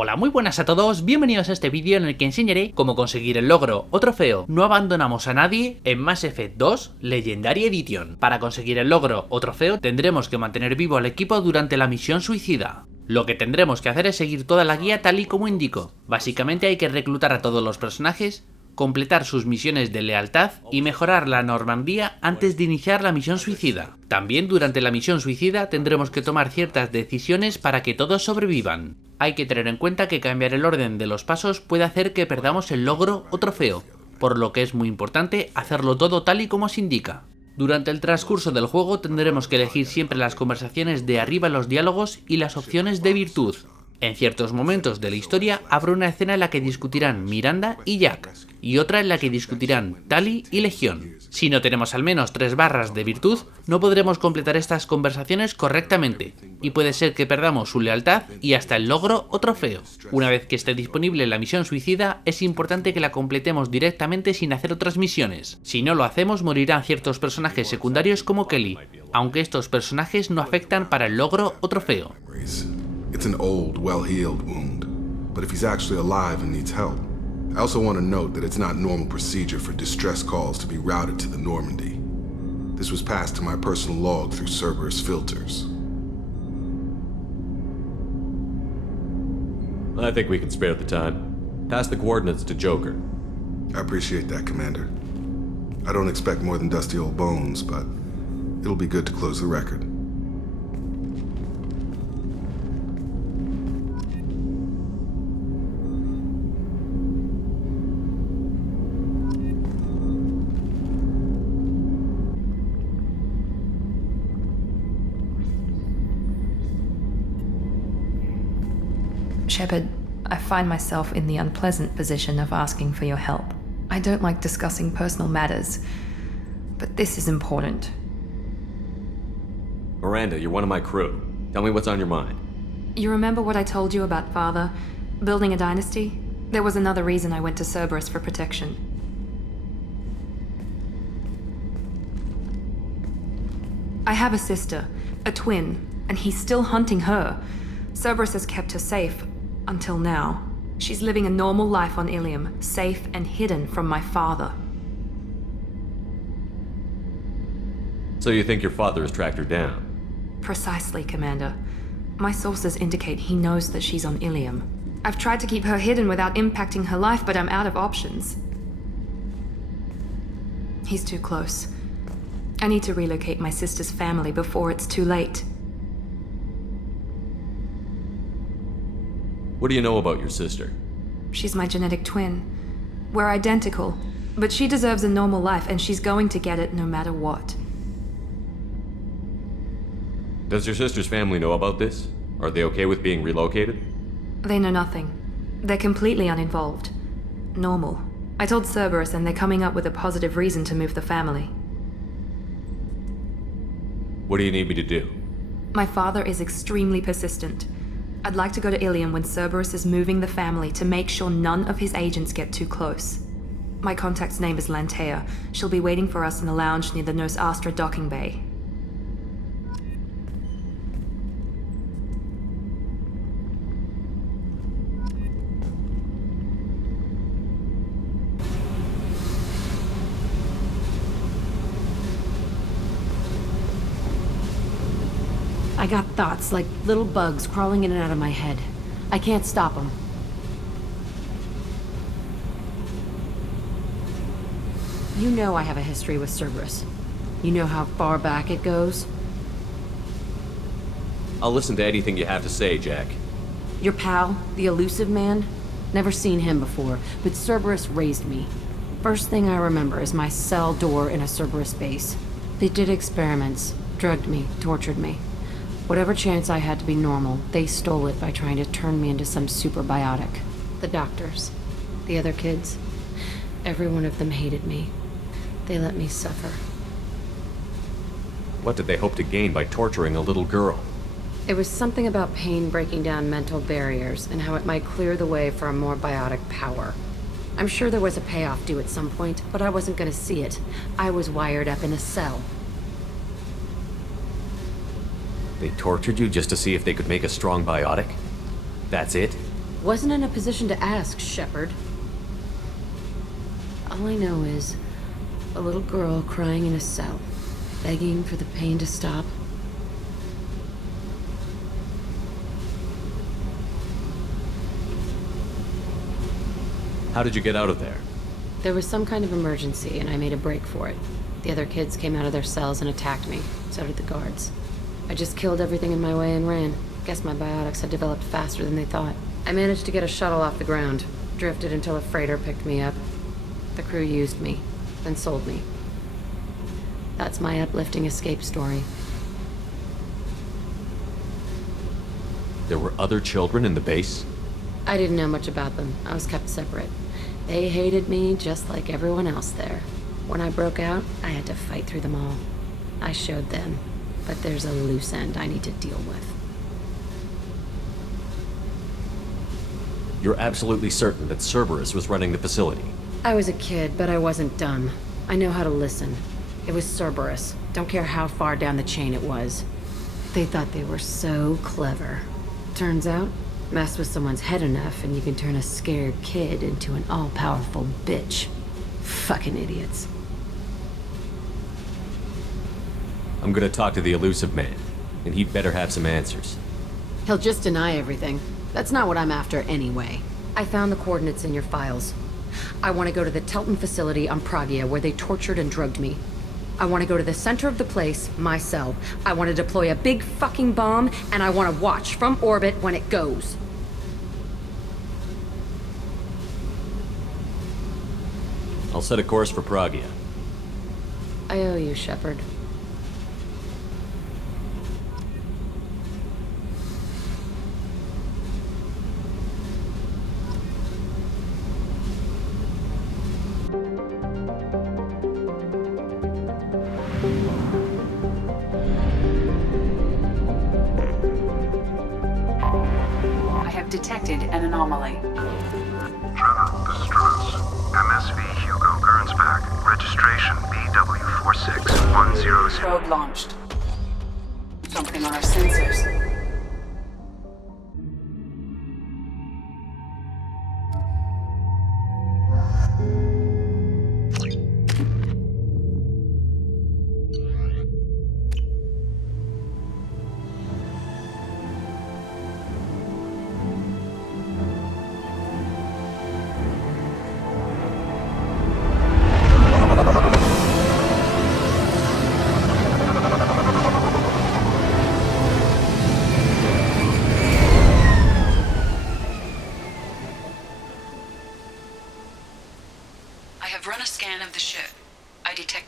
Hola, muy buenas a todos, bienvenidos a este vídeo en el que enseñaré cómo conseguir el logro o trofeo No abandonamos a nadie en Mass Effect 2 Legendary Edition. Para conseguir el logro o trofeo tendremos que mantener vivo al equipo durante la misión suicida. Lo que tendremos que hacer es seguir toda la guía tal y como indico. Básicamente hay que reclutar a todos los personajes, completar sus misiones de lealtad y mejorar la Normandía antes de iniciar la misión suicida. También durante la misión suicida tendremos que tomar ciertas decisiones para que todos sobrevivan. Hay que tener en cuenta que cambiar el orden de los pasos puede hacer que perdamos el logro o trofeo, por lo que es muy importante hacerlo todo tal y como se indica. Durante el transcurso del juego tendremos que elegir siempre las conversaciones de arriba en los diálogos y las opciones de virtud. En ciertos momentos de la historia habrá una escena en la que discutirán Miranda y Jack, y otra en la que discutirán Tali y Legión. Si no tenemos al menos 3 barras de virtud, no podremos completar estas conversaciones correctamente, y puede ser que perdamos su lealtad y hasta el logro o trofeo. Una vez que esté disponible la misión suicida, es importante que la completemos directamente sin hacer otras misiones. Si no lo hacemos, morirán ciertos personajes secundarios como Kelly, aunque estos personajes no afectan para el logro o trofeo. It's an old, well-healed wound, but if he's actually alive and needs help, I also want to note that it's not normal procedure for distress calls to be routed to the Normandy. This was passed to my personal log through Cerberus filters. I think we can spare the time. Pass the coordinates to Joker. I appreciate that, Commander. I don't expect more than dusty old bones, but it'll be good to close the record. Shepard, I find myself in the unpleasant position of asking for your help. I don't like discussing personal matters, but this is important. Miranda, you're one of my crew. Tell me what's on your mind. You remember what I told you about Father? Building a dynasty? There was another reason I went to Cerberus for protection. I have a sister, a twin, and he's still hunting her. Cerberus has kept her safe. Until now. She's living a normal life on Ilium, safe and hidden from my father. So you think your father has tracked her down? Precisely, Commander. My sources indicate he knows that she's on Ilium. I've tried to keep her hidden without impacting her life, but I'm out of options. He's too close. I need to relocate my sister's family before it's too late. What do you know about your sister? She's my genetic twin. We're identical, but she deserves a normal life, and she's going to get it no matter what. Does your sister's family know about this? Are they okay with being relocated? They know nothing. They're completely uninvolved. Normal. I told Cerberus, and they're coming up with a positive reason to move the family. What do you need me to do? My father is extremely persistent. I'd like to go to Ilium when Cerberus is moving the family to make sure none of his agents get too close. My contact's name is Lantea. She'll be waiting for us in the lounge near the Nos Astra docking bay. I got thoughts like little bugs crawling in and out of my head. I can't stop them. You know I have a history with Cerberus. You know how far back it goes? I'll listen to anything you have to say, Jack. Your pal, the elusive man? Never seen him before, but Cerberus raised me. First thing I remember is my cell door in a Cerberus base. They did experiments, drugged me, tortured me. Whatever chance I had to be normal, they stole it by trying to turn me into some superbiotic. The doctors, the other kids, every one of them hated me. They let me suffer. What did they hope to gain by torturing a little girl? It was something about pain breaking down mental barriers and how it might clear the way for a more biotic power. I'm sure there was a payoff due at some point, but I wasn't gonna see it. I was wired up in a cell. They tortured you just to see if they could make a strong biotic? That's it? Wasn't in a position to ask, Shepard. All I know is a little girl crying in a cell, begging for the pain to stop. How did you get out of there? There was some kind of emergency, and I made a break for it. The other kids came out of their cells and attacked me. So did the guards. I just killed everything in my way and ran. Guess my biotics had developed faster than they thought. I managed to get a shuttle off the ground. Drifted until a freighter picked me up. The crew used me, then sold me. That's my uplifting escape story. There were other children in the base? I didn't know much about them. I was kept separate. They hated me just like everyone else there. When I broke out, I had to fight through them all. I showed them, but there's a loose end I need to deal with. You're absolutely certain that Cerberus was running the facility? I was a kid, but I wasn't dumb. I know how to listen. It was Cerberus. Don't care how far down the chain it was. They thought they were so clever. Turns out, mess with someone's head enough and you can turn a scared kid into an all-powerful bitch. Fucking idiots. I'm gonna talk to the elusive man, and he'd better have some answers. He'll just deny everything. That's not what I'm after anyway. I found the coordinates in your files. I want to go to the Telton facility on Pragia where they tortured and drugged me. I want to go to the center of the place, my cell. I want to deploy a big fucking bomb, and I want to watch from orbit when it goes. I'll set a course for Pragia. I owe you, Shepard. Detected an anomaly. Trevor, this is Trofeos. MSV Hugo Gernsback. Registration BW4610. Probe launched. Something on our sensors.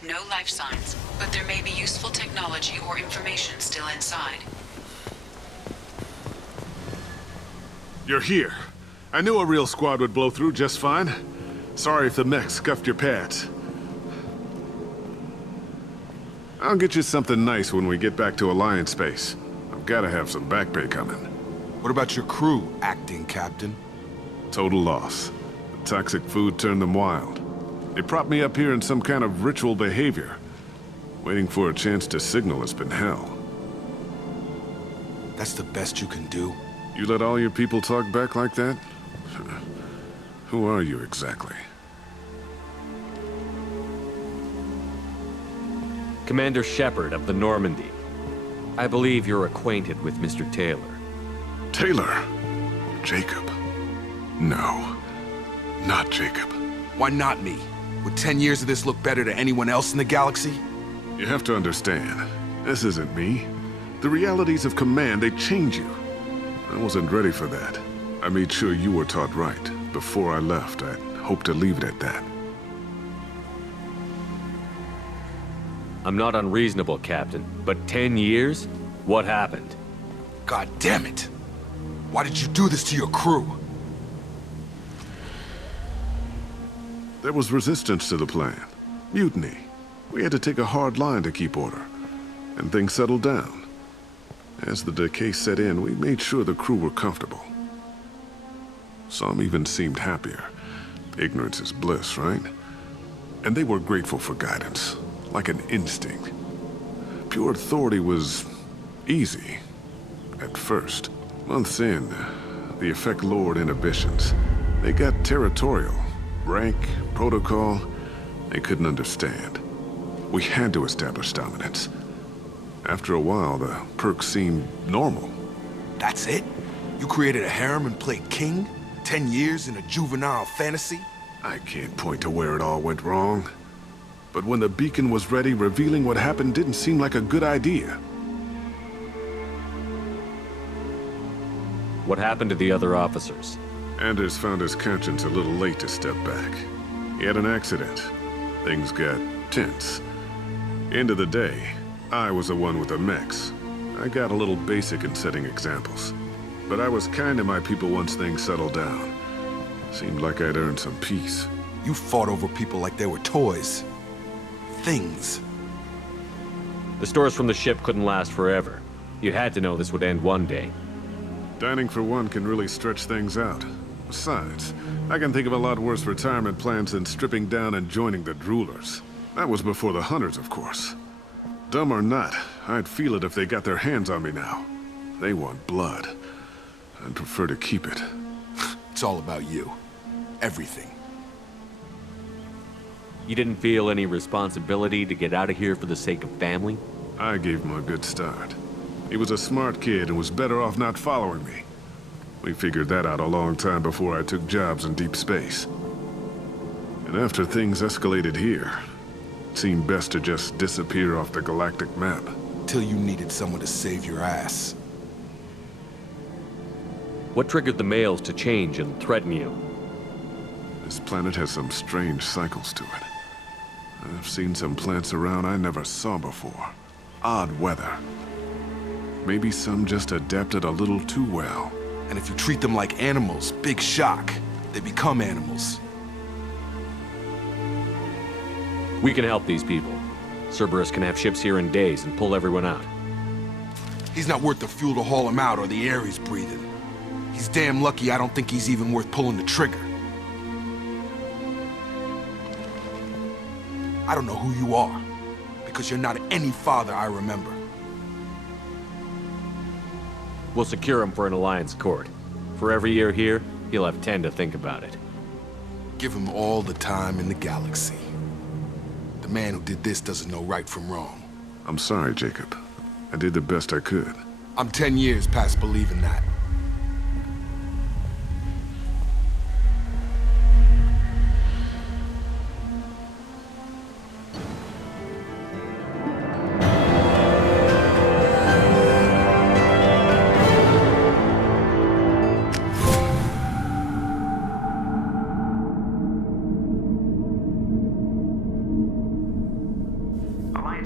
No life signs, but there may be useful technology or information still inside. You're here. I knew a real squad would blow through just fine. Sorry if the mech scuffed your pads. I'll get you something nice when we get back to Alliance space. I've gotta have some back pay coming. What about your crew, acting captain? Total loss. The toxic food turned them wild. They propped me up here in some kind of ritual behavior. Waiting for a chance to signal has been hell. That's the best you can do? You let all your people talk back like that? Who are you exactly? Commander Shepard of the Normandy. I believe you're acquainted with Mr. Taylor. Taylor? Jacob? No, not Jacob. Why not me? Would 10 years of this look better to anyone else in the galaxy? You have to understand, this isn't me. The realities of command, they change you. I wasn't ready for that. I made sure you were taught right. Before I left, I hoped to leave it at that. I'm not unreasonable, Captain, but 10 years? What happened? God damn it! Why did you do this to your crew? There was resistance to the plan. Mutiny. We had to take a hard line to keep order. And things settled down. As the decay set in, we made sure the crew were comfortable. Some even seemed happier. Ignorance is bliss, right? And they were grateful for guidance, like an instinct. Pure authority was easy, at first. Months in, The effect lowered inhibitions. They got territorial. Rank, protocol, they couldn't understand. We had to establish dominance. After a while, the perks seemed normal. That's it? You created a harem and played king? 10 years in a juvenile fantasy? I can't point to where it all went wrong. But when the beacon was ready, revealing what happened didn't seem like a good idea. What happened to the other officers? Anders found his conscience a little late to step back. He had an accident. Things got tense. End of the day, I was the one with the mechs. I got a little basic in setting examples. But I was kind to my people once things settled down. Seemed like I'd earned some peace. You fought over people like they were toys. Things. The stores from the ship couldn't last forever. You had to know this would end one day. Dining for one can really stretch things out. Besides, I can think of a lot worse retirement plans than stripping down and joining the droolers. That was before the hunters, of course. Dumb or not, I'd feel it if they got their hands on me now. They want blood. I'd prefer to keep it. It's all about you. Everything. You didn't feel any responsibility to get out of here for the sake of family? I gave him a good start. He was a smart kid and was better off not following me. We figured that out a long time before I took jobs in deep space. And after things escalated here, it seemed best to just disappear off the galactic map. Till you needed someone to save your ass. What triggered the males to change and threaten you? This planet has some strange cycles to it. I've seen some plants around I never saw before. Odd weather. Maybe some just adapted a little too well. And if you treat them like animals, big shock. They become animals. We can help these people. Cerberus can have ships here in days and pull everyone out. He's not worth the fuel to haul him out or the air he's breathing. He's damn lucky I don't think he's even worth pulling the trigger. I don't know who you are, because you're not any father I remember. We'll secure him for an alliance court. For every year here, he'll have 10 to think about it. Give him all the time in the galaxy. The man who did this doesn't know right from wrong. I'm sorry, Jacob. I did the best I could. I'm 10 years past believing that.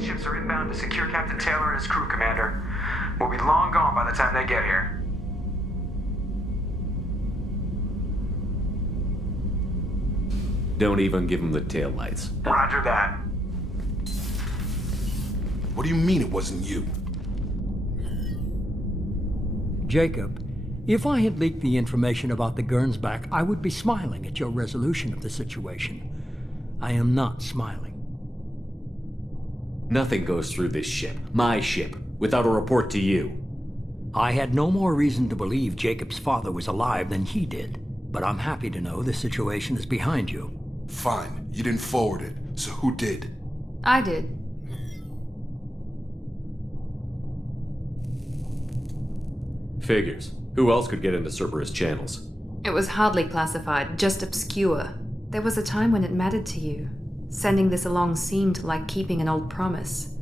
Ships are inbound to secure Captain Taylor and his crew, Commander. We'll be long gone by the time they get here. Don't even give him the taillights. Roger that. What do you mean it wasn't you? Jacob, if I had leaked the information about the Gernsback, I would be smiling at your resolution of the situation. I am not smiling. Nothing goes through this ship, my ship, without a report to you. I had no more reason to believe Jacob's father was alive than he did, but I'm happy to know the situation is behind you. Fine, you didn't forward it, so who did? I did. Figures. Who else could get into Cerberus channels? It was hardly classified, just obscure. There was a time when it mattered to you. Sending this along seemed like keeping an old promise.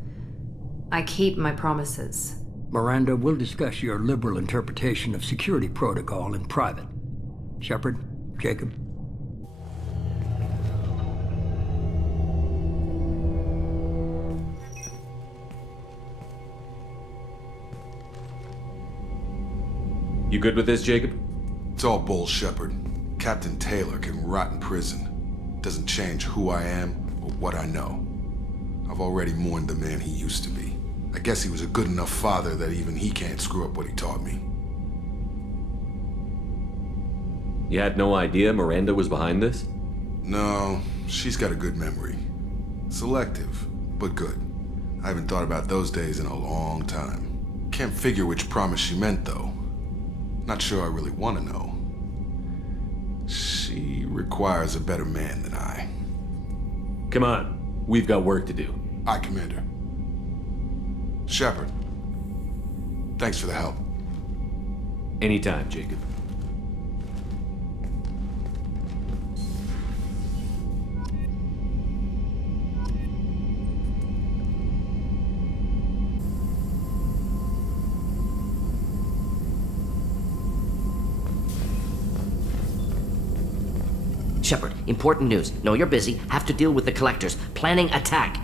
I keep my promises. Miranda, we'll discuss your liberal interpretation of security protocol in private. Shepard, Jacob. You good with this, Jacob? It's all bull, Shepard. Captain Taylor can rot in prison. Doesn't change who I am or what I know. I've already mourned the man he used to be. I guess he was a good enough father that even he can't screw up what he taught me. You had no idea Miranda was behind this? No, she's got a good memory. Selective, but good. I haven't thought about those days in a long time. Can't figure which promise she meant, though. Not sure I really want to know. She requires a better man than I. Come on, we've got work to do. Aye, Commander. Shepard, thanks for the help. Anytime, Jacob. Shepard, important news. Know you're busy. Have to deal with the collectors. Planning attack.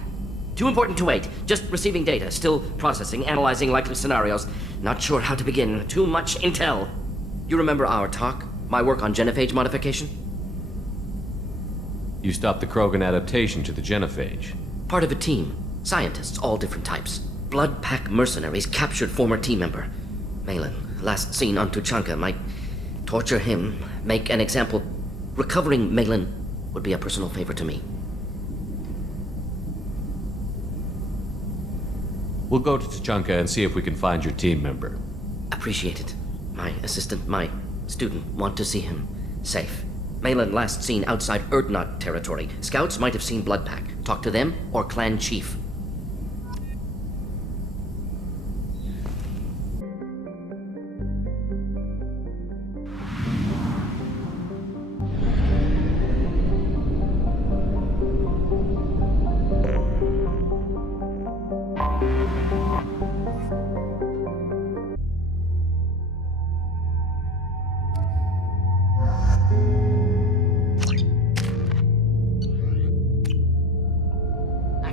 Too important to wait. Just receiving data. Still processing, analyzing likely scenarios. Not sure how to begin. Too much intel. You remember our talk? My work on genophage modification? You stopped the Krogan adaptation to the genophage. Part of a team. Scientists, all different types. Blood pack mercenaries captured former team member. Malin, last seen on Tuchanka, might torture him, make an example. Recovering Malin would be a personal favor to me. We'll go to Tuchanka and see if we can find your team member. Appreciate it. My assistant, my student, want to see him safe. Malin last seen outside Erdnot territory. Scouts might have seen Bloodpack. Talk to them or clan chief.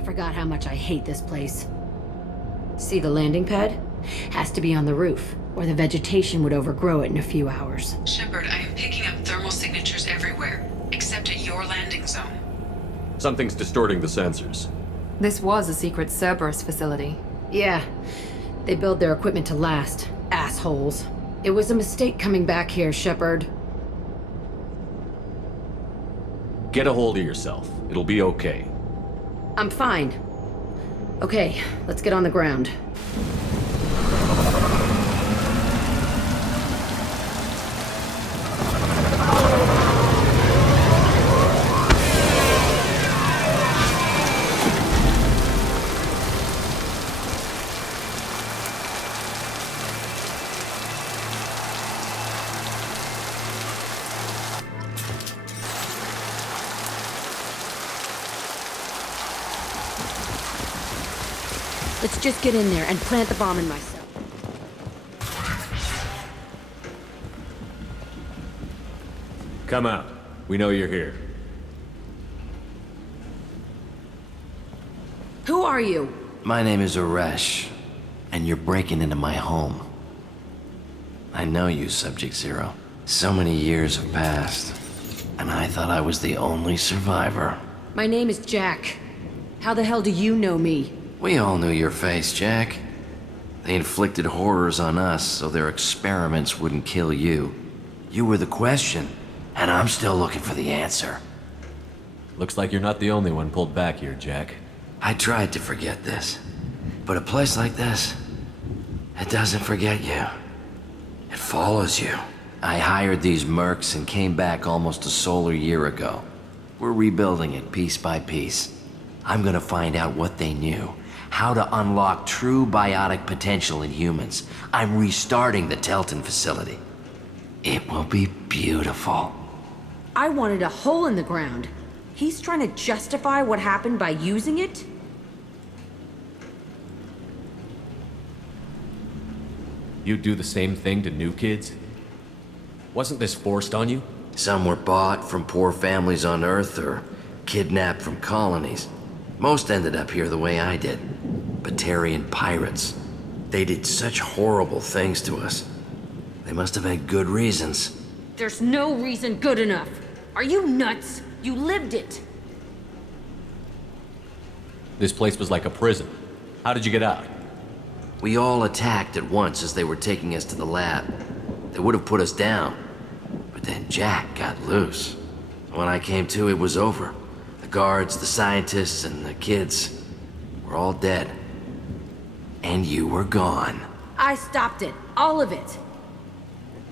Forgot how much I hate this place. See the landing pad? Has to be on the roof, or the vegetation would overgrow it in a few hours. Shepard, I am picking up thermal signatures everywhere, except at your landing zone. Something's distorting the sensors. This was a secret Cerberus facility. Yeah, they build their equipment to last. Assholes. It was a mistake coming back here, Shepard. Get a hold of yourself. It'll be okay. I'm fine. Okay, let's get on the ground. Let's just get in there and plant the bomb in myself. Come out. We know you're here. Who are you? My name is Aresh, and you're breaking into my home. I know you, Subject Zero. So many years have passed, and I thought I was the only survivor. My name is Jack. How the hell do you know me? We all knew your face, Jack. They inflicted horrors on us so their experiments wouldn't kill you. You were the question, and I'm still looking for the answer. Looks like you're not the only one pulled back here, Jack. I tried to forget this, but a place like this, it doesn't forget you. It follows you. I hired these mercs and came back almost a solar year ago. We're rebuilding it piece by piece. I'm gonna find out what they knew. How to unlock true biotic potential in humans. I'm restarting the Telton facility. It will be beautiful. I wanted a hole in the ground. He's trying to justify what happened by using it? You do the same thing to new kids? Wasn't this forced on you? Some were bought from poor families on Earth or kidnapped from colonies. Most ended up here the way I did. Batarian pirates. They did such horrible things to us. They must have had good reasons. There's no reason good enough. Are you nuts? You lived it. This place was like a prison. How did you get out? We all attacked at once as they were taking us to the lab. They would have put us down. But then Jack got loose. When I came to, it was over. The guards, the scientists, and the kids were all dead. And you were gone. I stopped it. All of it.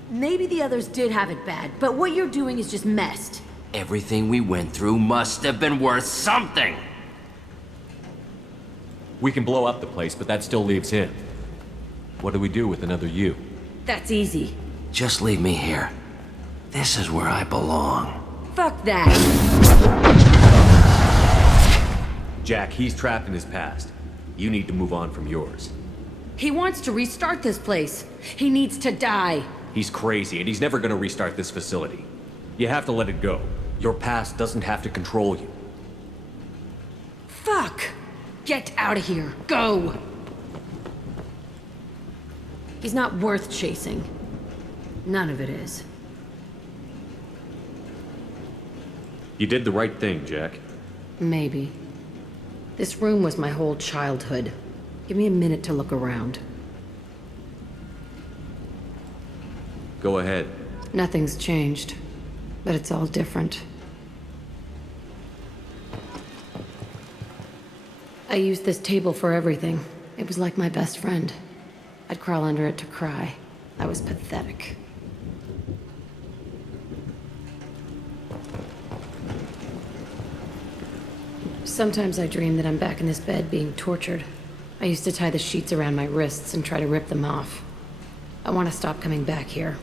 Maybe the others did have it bad, but what you're doing is just messed. Everything we went through must have been worth something! We can blow up the place, but that still leaves him. What do we do with another you? That's easy. Just leave me here. This is where I belong. Fuck that. Jack, he's trapped in his past. You need to move on from yours. He wants to restart this place. He needs to die. He's crazy, and he's never gonna restart this facility. You have to let it go. Your past doesn't have to control you. Fuck! Get out of here. Go! He's not worth chasing. None of it is. You did the right thing, Jack. Maybe. This room was my whole childhood. Give me a minute to look around. Go ahead. Nothing's changed, but it's all different. I used this table for everything. It was like my best friend. I'd crawl under it to cry. I was pathetic. Sometimes I dream that I'm back in this bed being tortured. I used to tie the sheets around my wrists and try to rip them off. I want to stop coming back here.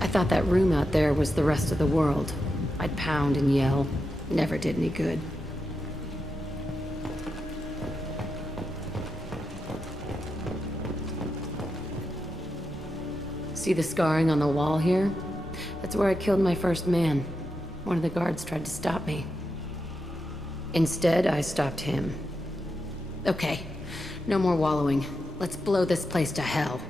I thought that room out there was the rest of the world. I'd pound and yell. Never did any good. See the scarring on the wall here? That's where I killed my first man. One of the guards tried to stop me. Instead, I stopped him. Okay, no more wallowing. Let's blow this place to hell.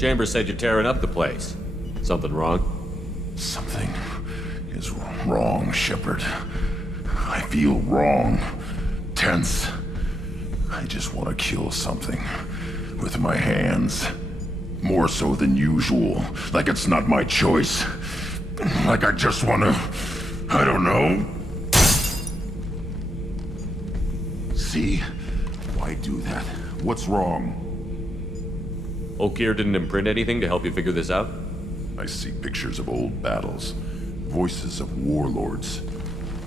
Chambers said you're tearing up the place. Something wrong? Something is wrong, Shepard. I feel wrong. Tense. I just want to kill something. With my hands. More so than usual. Like it's not my choice. Like I just want to... I don't know. See? Why do that? What's wrong? Oakir didn't imprint anything to help you figure this out? I see pictures of old battles, voices of warlords,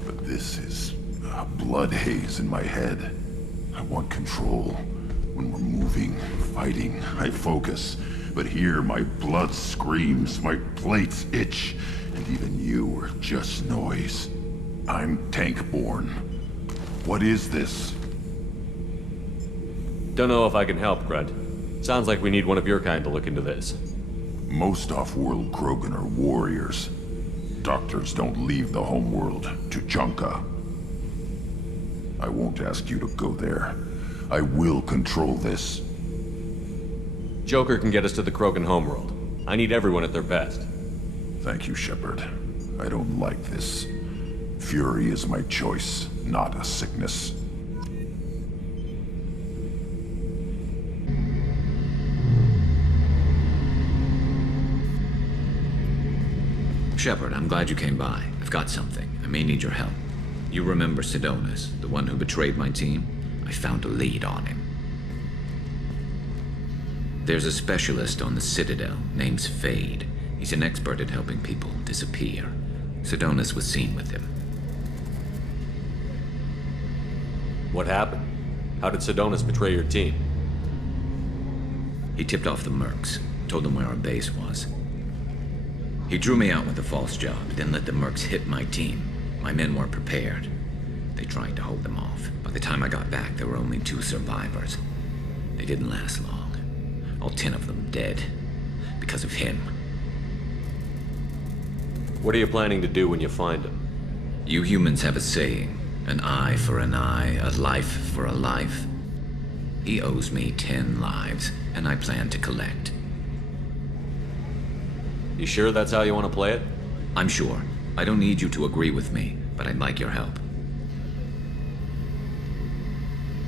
but this is a blood haze in my head. I want control. When we're moving, fighting, I focus. But here my blood screams, my plates itch, and even you are just noise. I'm tank-born. What is this? Don't know if I can help, Grunt. Sounds like we need one of your kind to look into this. Most off-world Krogan are warriors. Doctors don't leave the homeworld to Junka. I won't ask you to go there. I will control this. Joker can get us to the Krogan homeworld. I need everyone at their best. Thank you, Shepard. I don't like this. Fury is my choice, not a sickness. Shepard, I'm glad you came by. I've got something. I may need your help. You remember Sidonis, the one who betrayed my team? I found a lead on him. There's a specialist on the Citadel named Fade. He's an expert at helping people disappear. Sidonis was seen with him. What happened? How did Sidonis betray your team? He tipped off the mercs, told them where our base was. He drew me out with a false job, then let the mercs hit my team. My men weren't prepared. They tried to hold them off. By the time I got back, there were only 2 survivors. They didn't last long. All 10 of them dead. Because of him. What are you planning to do when you find him? You humans have a saying. An eye for an eye, a life for a life. He owes me 10 lives, and I plan to collect. You sure that's how you want to play it? I'm sure. I don't need you to agree with me, but I'd like your help.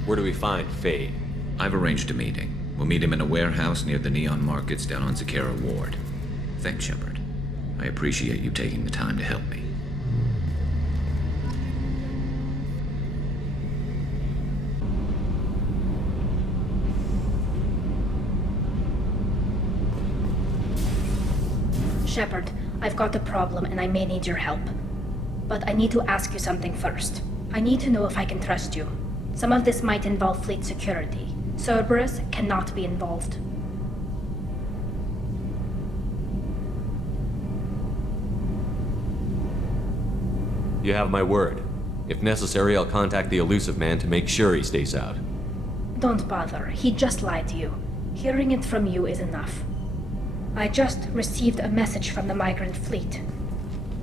Where do we find Faye? I've arranged a meeting. We'll meet him in a warehouse near the Neon Markets down on Zakera Ward. Thanks, Shepard. I appreciate you taking the time to help me. Shepard, I've got a problem and I may need your help. But I need to ask you something first. I need to know if I can trust you. Some of this might involve fleet security. Cerberus cannot be involved. You have my word. If necessary, I'll contact the elusive man to make sure he stays out. Don't bother. He just lied to you. Hearing it from you is enough. I just received a message from the migrant fleet.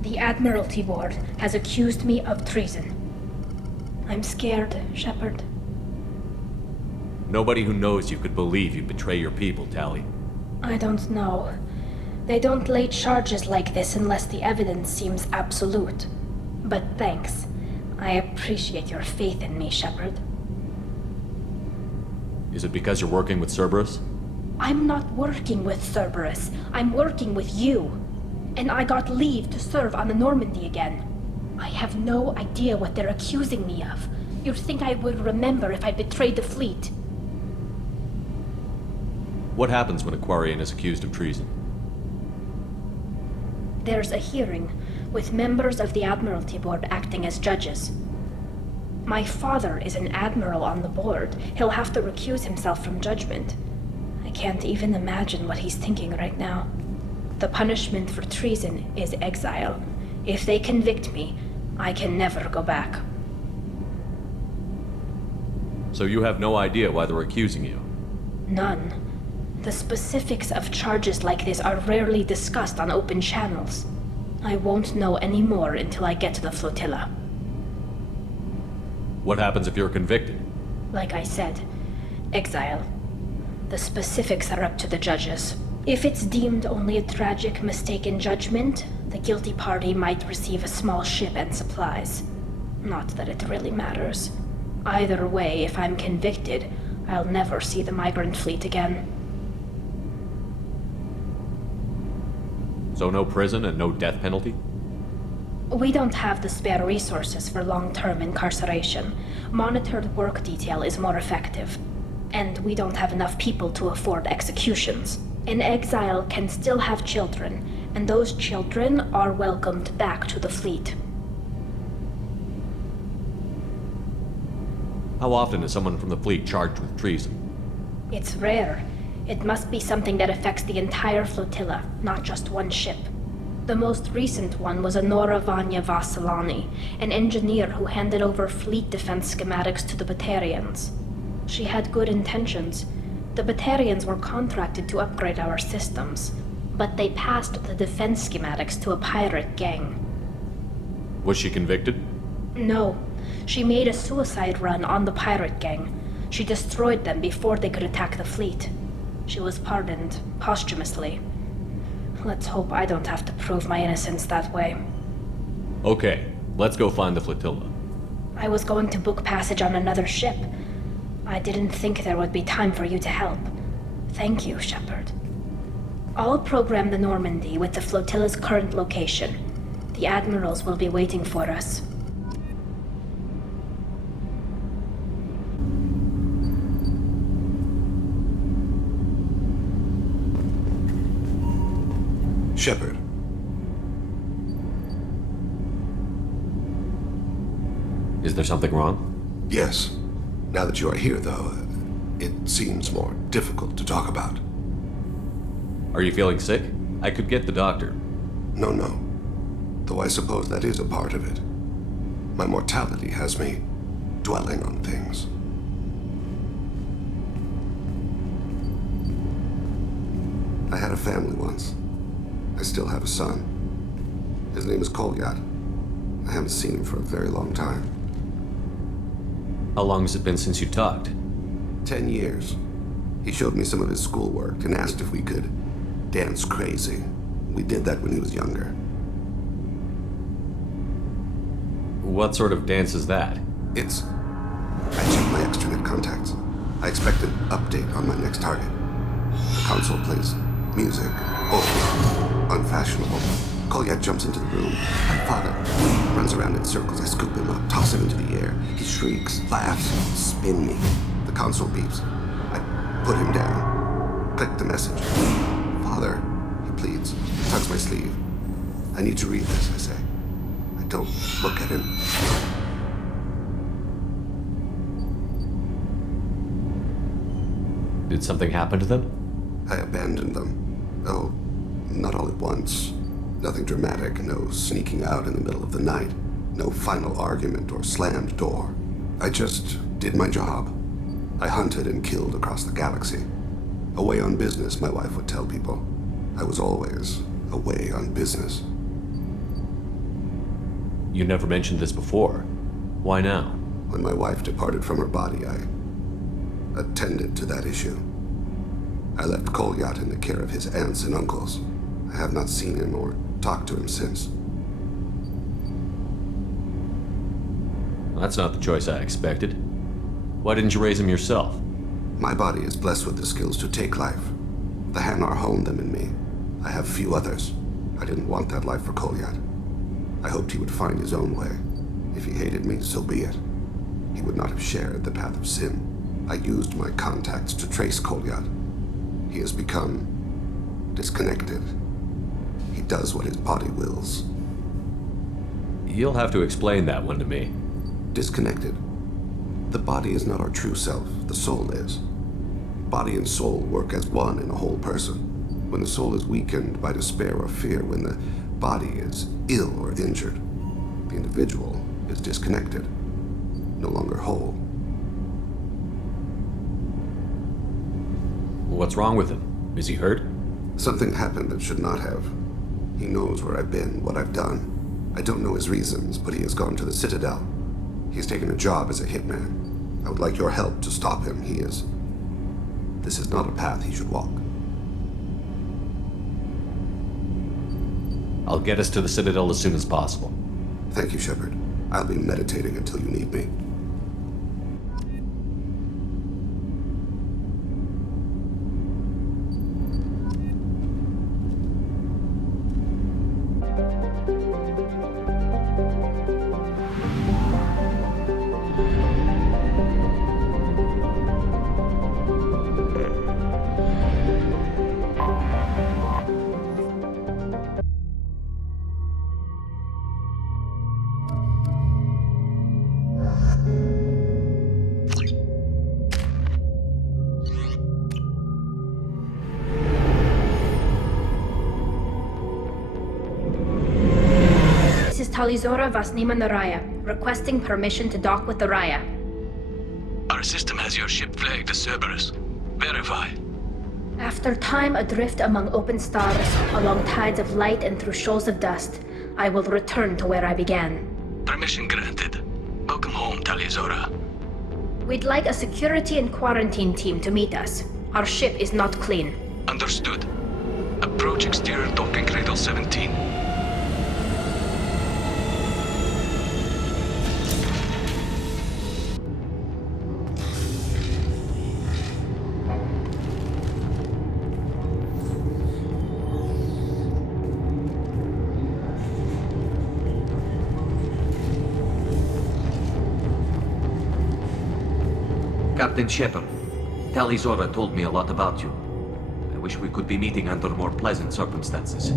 The Admiralty Board has accused me of treason. I'm scared, Shepard. Nobody who knows you could believe you betray your people, Tali. I don't know. They don't lay charges like this unless the evidence seems absolute. But thanks. I appreciate your faith in me, Shepard. Is it because you're working with Cerberus? I'm not working with Cerberus. I'm working with you. And I got leave to serve on the Normandy again. I have no idea what they're accusing me of. You'd think I would remember if I betrayed the fleet. What happens when a Quarian is accused of treason? There's a hearing, with members of the Admiralty Board acting as judges. My father is an admiral on the board. He'll have to recuse himself from judgment. I can't even imagine what he's thinking right now. The punishment for treason is exile. If they convict me, I can never go back. So you have no idea why they're accusing you? None. The specifics of charges like this are rarely discussed on open channels. I won't know any more until I get to the flotilla. What happens if you're convicted? Like I said, exile. The specifics are up to the judges. If it's deemed only a tragic mistake in judgment, the guilty party might receive a small ship and supplies. Not that it really matters. Either way, if I'm convicted, I'll never see the migrant fleet again. So no prison and no death penalty? We don't have the spare resources for long-term incarceration. Monitored work detail is more effective. And we don't have enough people to afford executions. An exile can still have children, and those children are welcomed back to the fleet. How often is someone from the fleet charged with treason? It's rare. It must be something that affects the entire flotilla, not just one ship. The most recent one was Honora Vanya Vassilani, an engineer who handed over fleet defense schematics to the Batarians. She had good intentions. The Batarians were contracted to upgrade our systems, but they passed the defense schematics to a pirate gang. Was she convicted? No. She made a suicide run on the pirate gang. She destroyed them before they could attack the fleet. She was pardoned, posthumously. Let's hope I don't have to prove my innocence that way. Okay, let's go find the flotilla. I was going to book passage on another ship. I didn't think there would be time for you to help. Thank you, Shepard. I'll program the Normandy with the flotilla's current location. The admirals will be waiting for us. Shepard. Is there something wrong? Yes. Now that you are here, though, it seems more difficult to talk about. Are you feeling sick? I could get the doctor. No. Though I suppose that is a part of it. My mortality has me dwelling on things. I had a family once. I still have a son. His name is Kolyat. I haven't seen him for a very long time. How long has it been since you talked? 10 years. He showed me some of his schoolwork and asked if we could dance crazy. We did that when he was younger. What sort of dance is that? I checked my extranet contacts. I expect an update on my next target. The console plays music. Oh, unfashionable. Kolyat jumps into the room. My father runs around in circles. I scoop him up, toss him into the air. He shrieks, laughs, spin me. The console beeps. I put him down. Click the message. Father, he pleads. Tugs my sleeve. I need to read this, I say. I don't look at him. Did something happen to them? I abandoned them. Oh, not all at once. Nothing dramatic, no sneaking out in the middle of the night, no final argument or slammed door. I just did my job. I hunted and killed across the galaxy. Away on business, my wife would tell people. I was always away on business. You never mentioned this before. Why now? When my wife departed from her body, I attended to that issue. I left Kolyat in the care of his aunts and uncles. I have not seen him or talked to him since. That's not the choice I expected. Why didn't you raise him yourself? My body is blessed with the skills to take life. The Hanar honed them in me. I have few others. I didn't want that life for Kolyat. I hoped he would find his own way. If he hated me, so be it. He would not have shared the path of sin. I used my contacts to trace Kolyat. He has become disconnected. He does what his body wills. You'll have to explain that one to me. Disconnected. The body is not our true self, the soul is. Body and soul work as one in a whole person. When the soul is weakened by despair or fear, when the body is ill or injured, the individual is disconnected, no longer whole. What's wrong with him? Is he hurt? Something happened that should not have. He knows where I've been, what I've done. I don't know his reasons, but he has gone to the Citadel. He's taken a job as a hitman. I would like your help to stop him. This is not a path he should walk. I'll get us to the Citadel as soon as possible. Thank you, Shepard. I'll be meditating until you need me. Talizora Vasnima Naraya, requesting permission to dock with the Raya. Our system has your ship flagged as Cerberus. Verify. After time adrift among open stars, along tides of light and through shoals of dust, I will return to where I began. Permission granted. Welcome home, Talizora. We'd like a security and quarantine team to meet us. Our ship is not clean. Understood. Approach exterior docking cradle 17. Captain Shepard, Talizora told me a lot about you. I wish we could be meeting under more pleasant circumstances.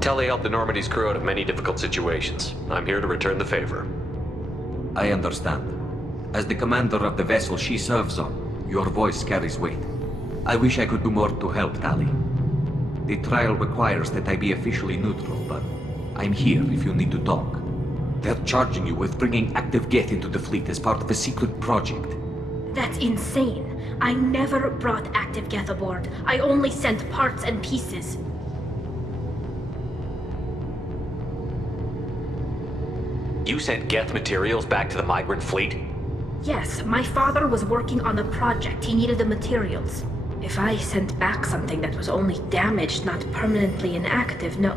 Tali helped the Normandy's crew out of many difficult situations. I'm here to return the favor. I understand. As the commander of the vessel she serves on, Your voice carries weight. I wish I could do more to help, Tali. The trial requires that I be officially neutral, but I'm here if you need to talk. They're charging you with bringing active Geth into the fleet as part of a secret project. That's insane. I never brought active Geth aboard. I only sent parts and pieces. You sent Geth materials back to the migrant fleet? Yes, my father was working on a project. He needed the materials. If I sent back something that was only damaged, not permanently inactive, no,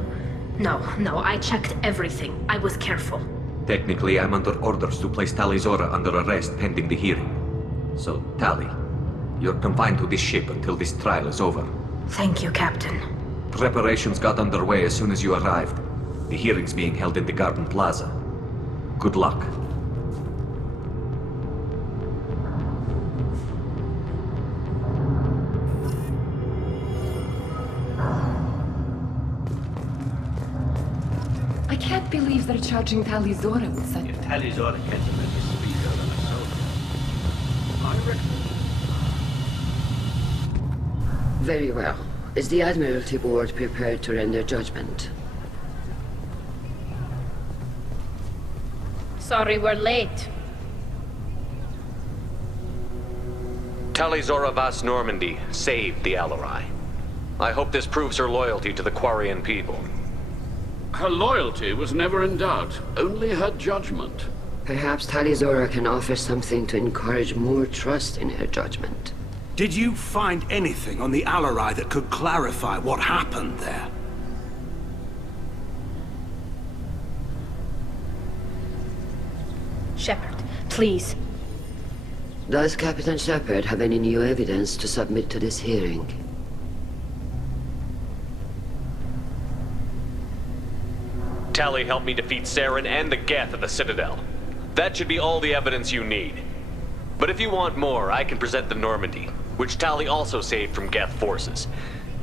I checked everything. I was careful. Technically, I'm under orders to place Tali Zora under arrest pending the hearing. So, Tali, you're confined to this ship until this trial is over. Thank you, Captain. Preparations got underway as soon as you arrived. The hearing's being held in the Garden Plaza. Good luck. I can't believe they're charging Tali Zora with such... If Tali Zora can't make a speaker on a soul, I reckon... Very well. Is the Admiralty Board prepared to render judgment? Sorry we're late. Tali Zora Vas Normandy saved the Alarai. I hope this proves her loyalty to the Quarian people. Her loyalty was never in doubt, only her judgment. Perhaps Tali Zora can offer something to encourage more trust in her judgment. Did you find anything on the Alarai that could clarify what happened there? Shepard, please. Does Captain Shepard have any new evidence to submit to this hearing? Tali helped me defeat Saren and the Geth at the Citadel. That should be all the evidence you need. But if you want more, I can present the Normandy, which Tali also saved from Geth forces,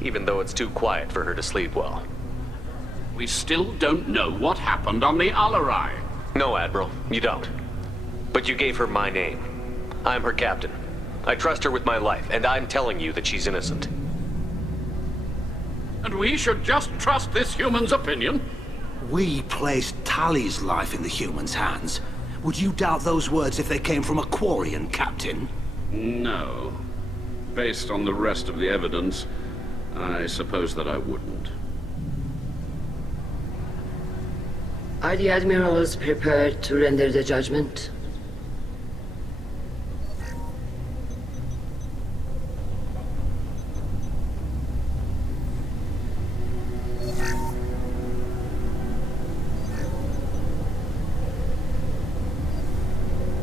even though it's too quiet for her to sleep well. We still don't know what happened on the Alarai. No, Admiral, you don't. But you gave her my name. I'm her captain. I trust her with my life, and I'm telling you that she's innocent. And we should just trust this human's opinion? We placed Tali's life in the human's hands. Would you doubt those words if they came from a Quarian, Captain? No. Based on the rest of the evidence, I suppose that I wouldn't. Are the admirals prepared to render the judgment?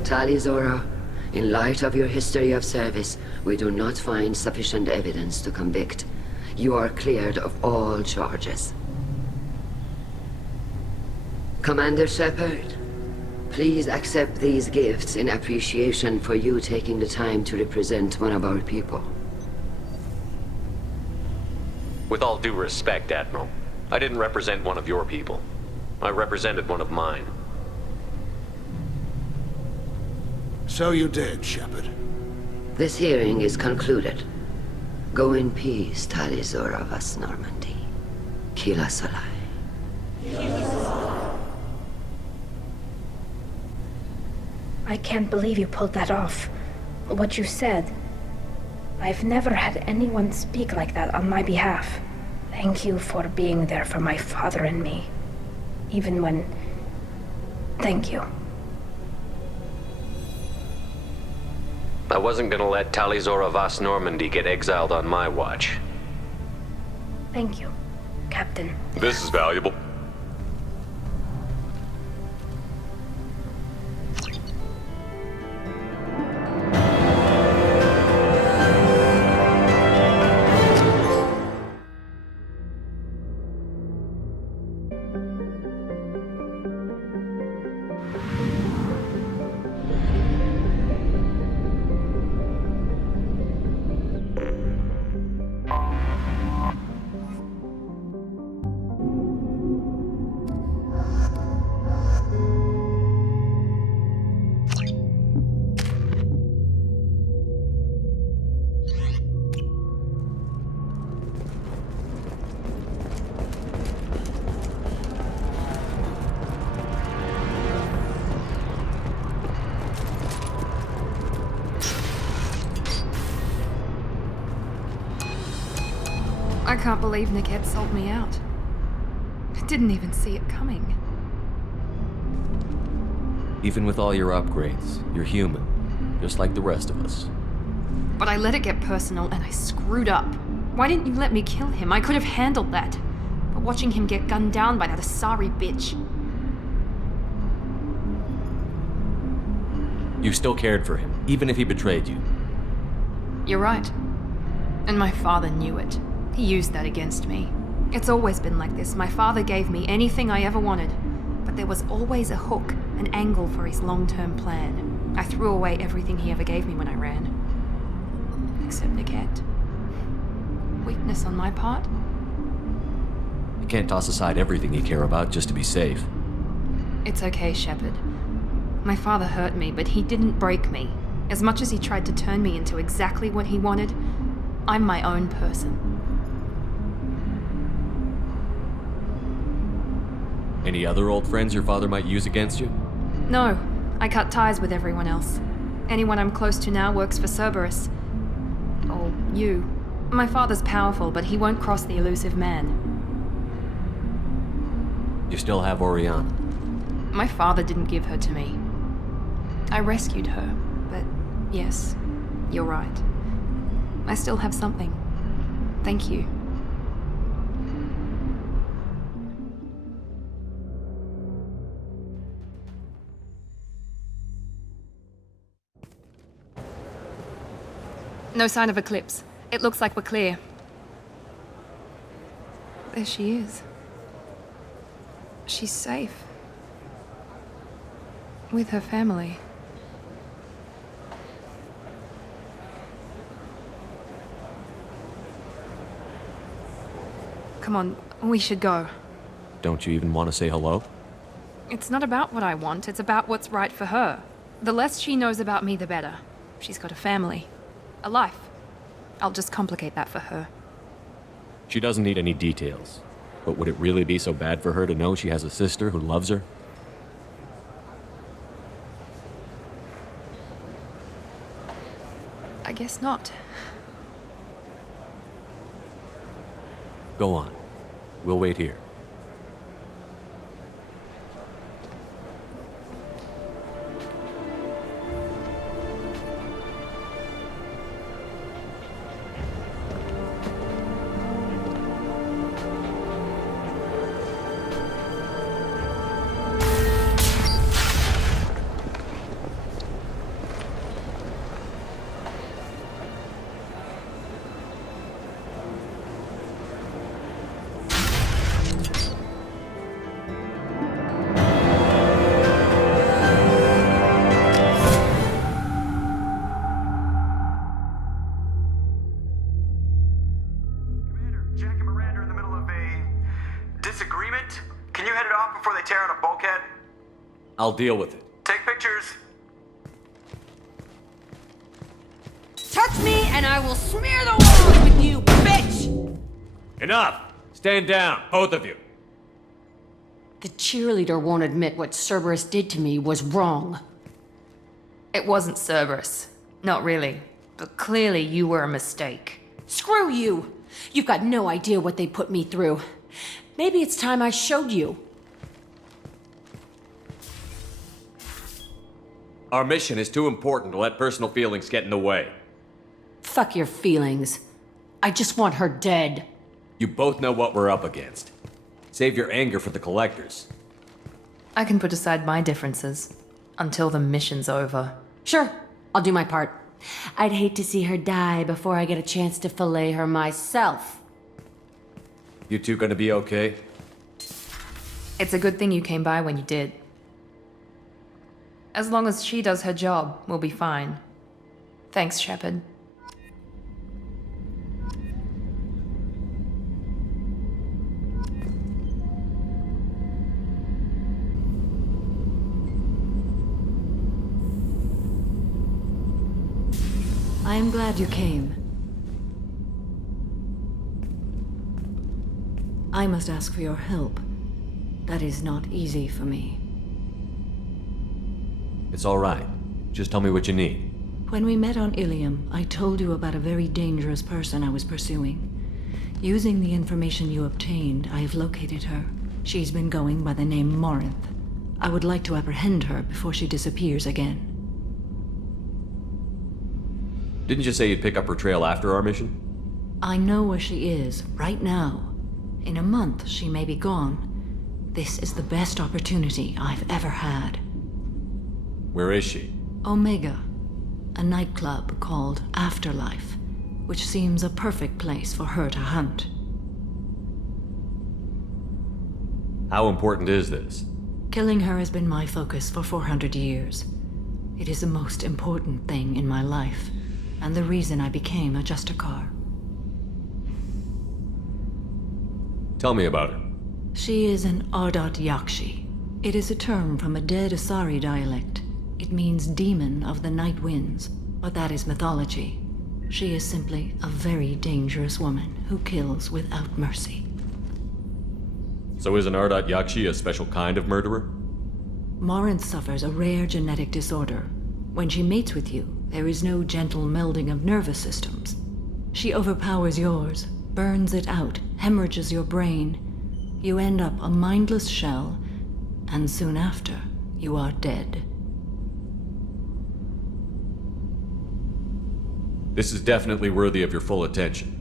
Tali Zora, in light of your history of service, we do not find sufficient evidence to convict. You are cleared of all charges. Commander Shepard, please accept these gifts in appreciation for you taking the time to represent one of our people. With all due respect, Admiral, I didn't represent one of your people. I represented one of mine. So you did, Shepard. This hearing is concluded. Go in peace, Tali Zora Vas Normandy. Kila Solai. I can't believe you pulled that off. What you said. I've never had anyone speak like that on my behalf. Thank you for being there for my father and me. Even when... Thank you. I wasn't gonna let Tali Zora Vas Normandy get exiled on my watch. Thank you, Captain. This is valuable. I can't believe Nickette sold me out. I didn't even see it coming. Even with all your upgrades, you're human, just like the rest of us. But I let it get personal and I screwed up. Why didn't you let me kill him? I could have handled that. But watching him get gunned down by that Asari bitch. You still cared for him, even if he betrayed you. You're right. And my father knew it. He used that against me. It's always been like this. My father gave me anything I ever wanted. But there was always a hook, an angle for his long-term plan. I threw away everything he ever gave me when I ran. Except Nickette. Weakness on my part? You can't toss aside everything you care about just to be safe. It's okay, Shepard. My father hurt me, but he didn't break me. As much as he tried to turn me into exactly what he wanted, I'm my own person. Any other old friends your father might use against you? No, I cut ties with everyone else. Anyone I'm close to now works for Cerberus. Or you. My father's powerful, but he won't cross the elusive man. You still have Oriana. My father didn't give her to me. I rescued her, but yes, you're right. I still have something. Thank you. No sign of Eclipse. It looks like we're clear. There she is. She's safe. With her family. Come on, we should go. Don't you even want to say hello? It's not about what I want, it's about what's right for her. The less she knows about me, the better. She's got a family. A life. I'll just complicate that for her. She doesn't need any details. But would it really be so bad for her to know she has a sister who loves her? I guess not. Go on. We'll wait here. I'll deal with it. Take pictures. Touch me and I will smear the walls with you, bitch! Enough! Stand down, both of you. The cheerleader won't admit what Cerberus did to me was wrong. It wasn't Cerberus. Not really. But clearly you were a mistake. Screw you! You've got no idea what they put me through. Maybe it's time I showed you. Our mission is too important to let personal feelings get in the way. Fuck your feelings. I just want her dead. You both know what we're up against. Save your anger for the collectors. I can put aside my differences until the mission's over. Sure, I'll do my part. I'd hate to see her die before I get a chance to fillet her myself. You two gonna be okay? It's a good thing you came by when you did. As long as she does her job, we'll be fine. Thanks, Shepard. I am glad you came. I must ask for your help. That is not easy for me. It's all right. Just tell me what you need. When we met on Ilium, I told you about a very dangerous person I was pursuing. Using the information you obtained, I have located her. She's been going by the name Morinth. I would like to apprehend her before she disappears again. Didn't you say you'd pick up her trail after our mission? I know where she is, right now. In a month, she may be gone. This is the best opportunity I've ever had. Where is she? Omega, a nightclub called Afterlife, which seems a perfect place for her to hunt. How important is this? Killing her has been my focus for 400 years. It is the most important thing in my life, and the reason I became a Justicar. Tell me about her. She is an Ardat-Yakshi. It is a term from a dead Asari dialect. It means demon of the night winds, but that is mythology. She is simply a very dangerous woman who kills without mercy. So is an Ardat-Yakshi a special kind of murderer? Morinth suffers a rare genetic disorder. When she mates with you, there is no gentle melding of nervous systems. She overpowers yours, burns it out, hemorrhages your brain. You end up a mindless shell, and soon after, you are dead. This is definitely worthy of your full attention.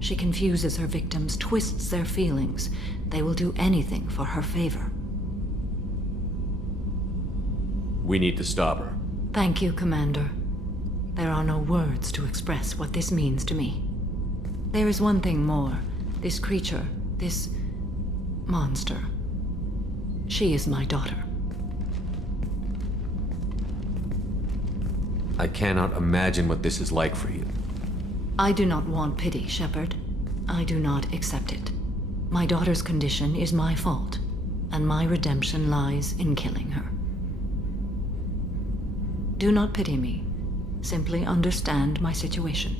She confuses her victims, twists their feelings. They will do anything for her favor. We need to stop her. Thank you, Commander. There are no words to express what this means to me. There is one thing more. This creature, this monster. She is my daughter. I cannot imagine what this is like for you. I do not want pity, Shepard. I do not accept it. My daughter's condition is my fault, and my redemption lies in killing her. Do not pity me. Simply understand my situation.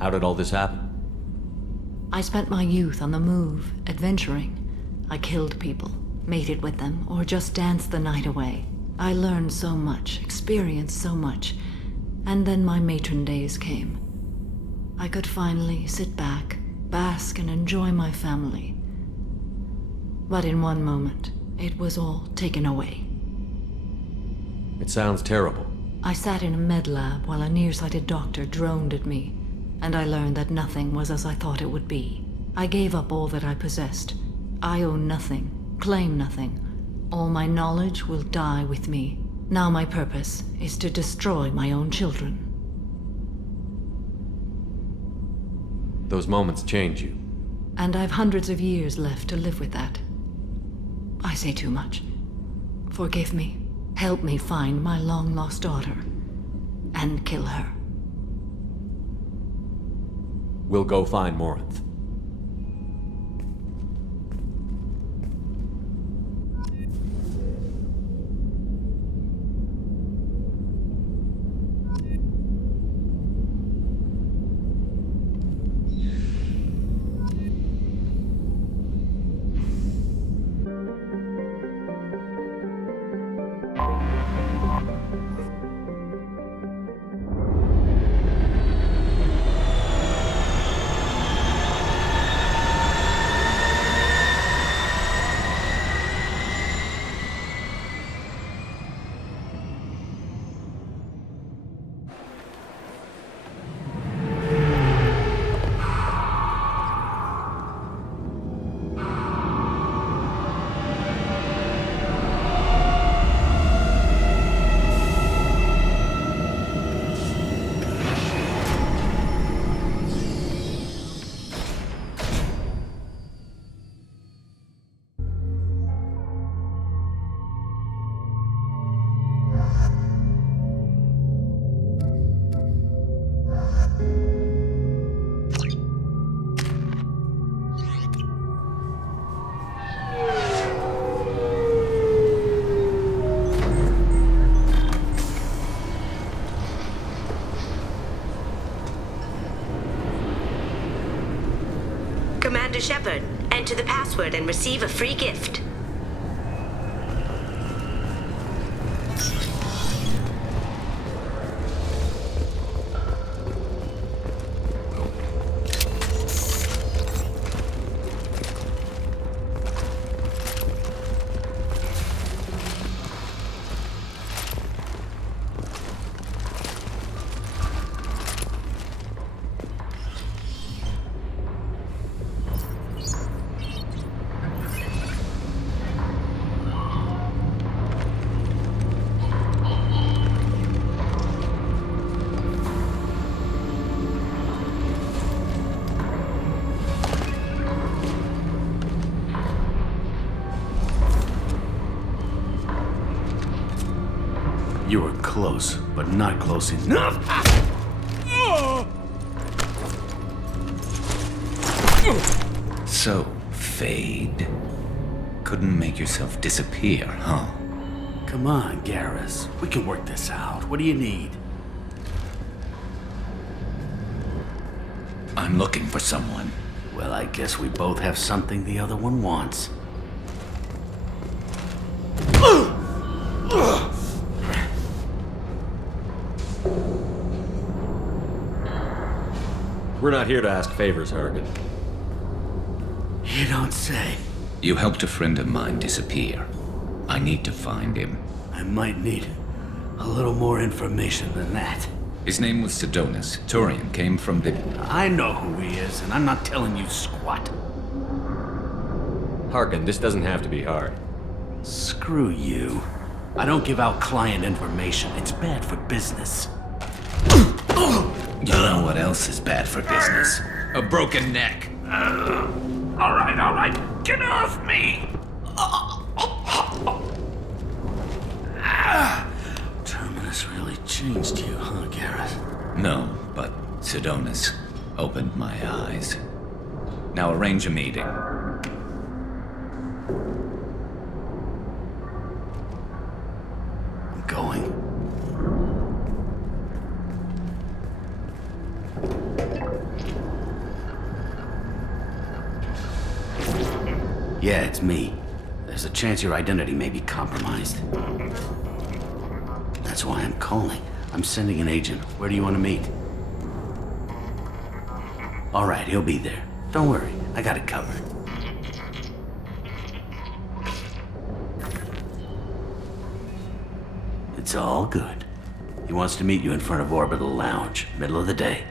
How did all this happen? I spent my youth on the move, adventuring. I killed people, mated with them, or just danced the night away. I learned so much, experienced so much, and then my matron days came. I could finally sit back, bask and enjoy my family. But in one moment, it was all taken away. It sounds terrible. I sat in a med lab while a nearsighted doctor droned at me, and I learned that nothing was as I thought it would be. I gave up all that I possessed. I own nothing, claim nothing. All my knowledge will die with me. Now my purpose is to destroy my own children. Those moments change you. And I've hundreds of years left to live with that. I say too much. Forgive me. Help me find my long-lost daughter. And kill her. We'll go find Morinth. Commander Shepard, enter the password and receive a free gift. You were close, but not close enough. So, Fade. Couldn't make yourself disappear, huh? Come on, Garrus. We can work this out. What do you need? I'm looking for someone. Well, I guess we both have something the other one wants. We're not here to ask favors, Hargan. You don't say. You helped a friend of mine disappear. I need to find him. I might need a little more information than that. His name was Sidonus. Turian came from the... I know who he is, and I'm not telling you squat. Hargan, this doesn't have to be hard. Screw you. I don't give out client information. It's bad for business. You know what else is bad for business? A broken neck. All right. Get off me! Terminus really changed you, huh, Garrus? No, but Sidonus opened my eyes. Now arrange a meeting. I'm going. Yeah, it's me. There's a chance your identity may be compromised. That's why I'm calling. I'm sending an agent. Where do you want to meet? All right, he'll be there. Don't worry, I got it covered. It's all good. He wants to meet you in front of Orbital Lounge, middle of the day.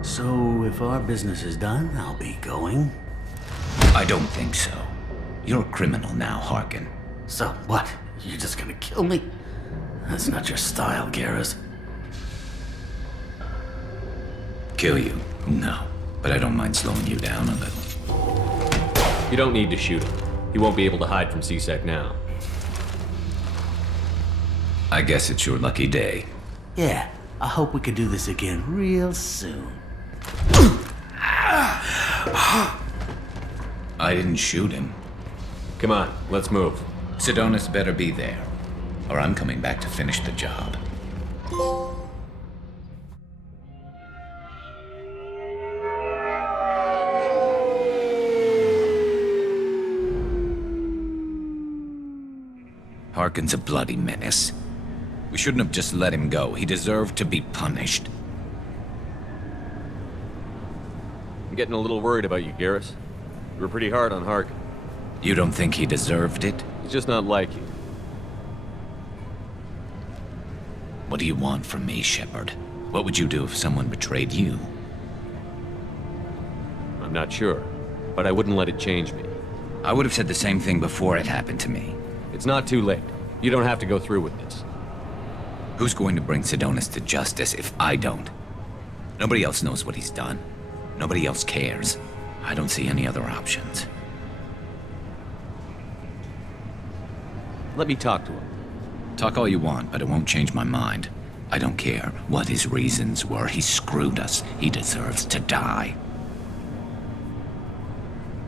So, if our business is done, I'll be going. I don't think so. You're a criminal now, Hargan. So, what? You're just gonna kill me? That's not your style, Garrus. Kill you? No. But I don't mind slowing you down a little. You don't need to shoot him. He won't be able to hide from C-Sec now. I guess it's your lucky day. Yeah, I hope we can do this again real soon. I didn't shoot him. Come on, let's move. Sidonus better be there, or I'm coming back to finish the job. Harkin's a bloody menace. We shouldn't have just let him go. He deserved to be punished. I'm getting a little worried about you, Garrus. You were pretty hard on Harkin. You don't think he deserved it? He's just not like you. What do you want from me, Shepard? What would you do if someone betrayed you? I'm not sure, but I wouldn't let it change me. I would have said the same thing before it happened to me. It's not too late. You don't have to go through with this. Who's going to bring Sidonus to justice if I don't? Nobody else knows what he's done. Nobody else cares. I don't see any other options. Let me talk to him. Talk all you want, but it won't change my mind. I don't care what his reasons were. He screwed us. He deserves to die.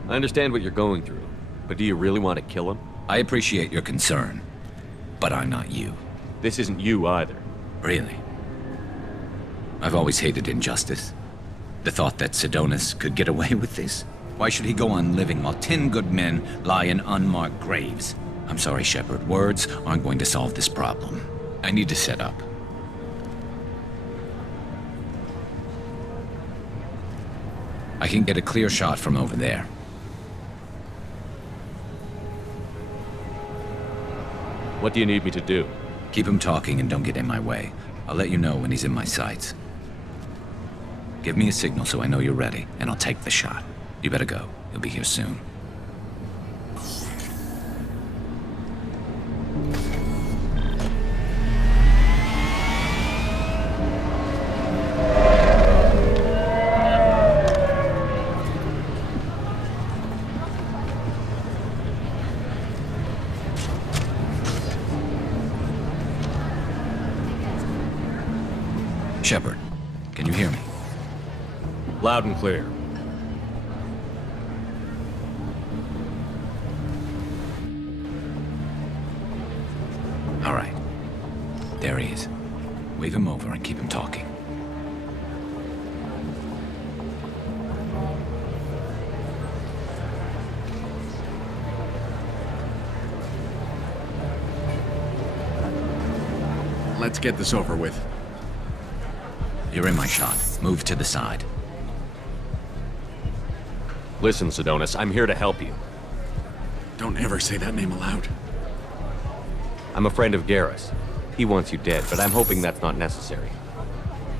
I understand what you're going through, but do you really want to kill him? I appreciate your concern, but I'm not you. This isn't you either. Really? I've always hated injustice. The thought that Sidonus could get away with this? Why should he go on living while 10 good men lie in unmarked graves? I'm sorry, Shepard. Words aren't going to solve this problem. I need to set up. I can get a clear shot from over there. What do you need me to do? Keep him talking and don't get in my way. I'll let you know when he's in my sights. Give me a signal so I know you're ready, and I'll take the shot. You better go. He'll be here soon. Shepard, can you hear me? Loud and clear. All right. There he is. Wave him over and keep him talking. Let's get this over with. You're in my shot. Move to the side. Listen, Sidonis, I'm here to help you. Don't ever say that name aloud. I'm a friend of Garrus. He wants you dead, but I'm hoping that's not necessary.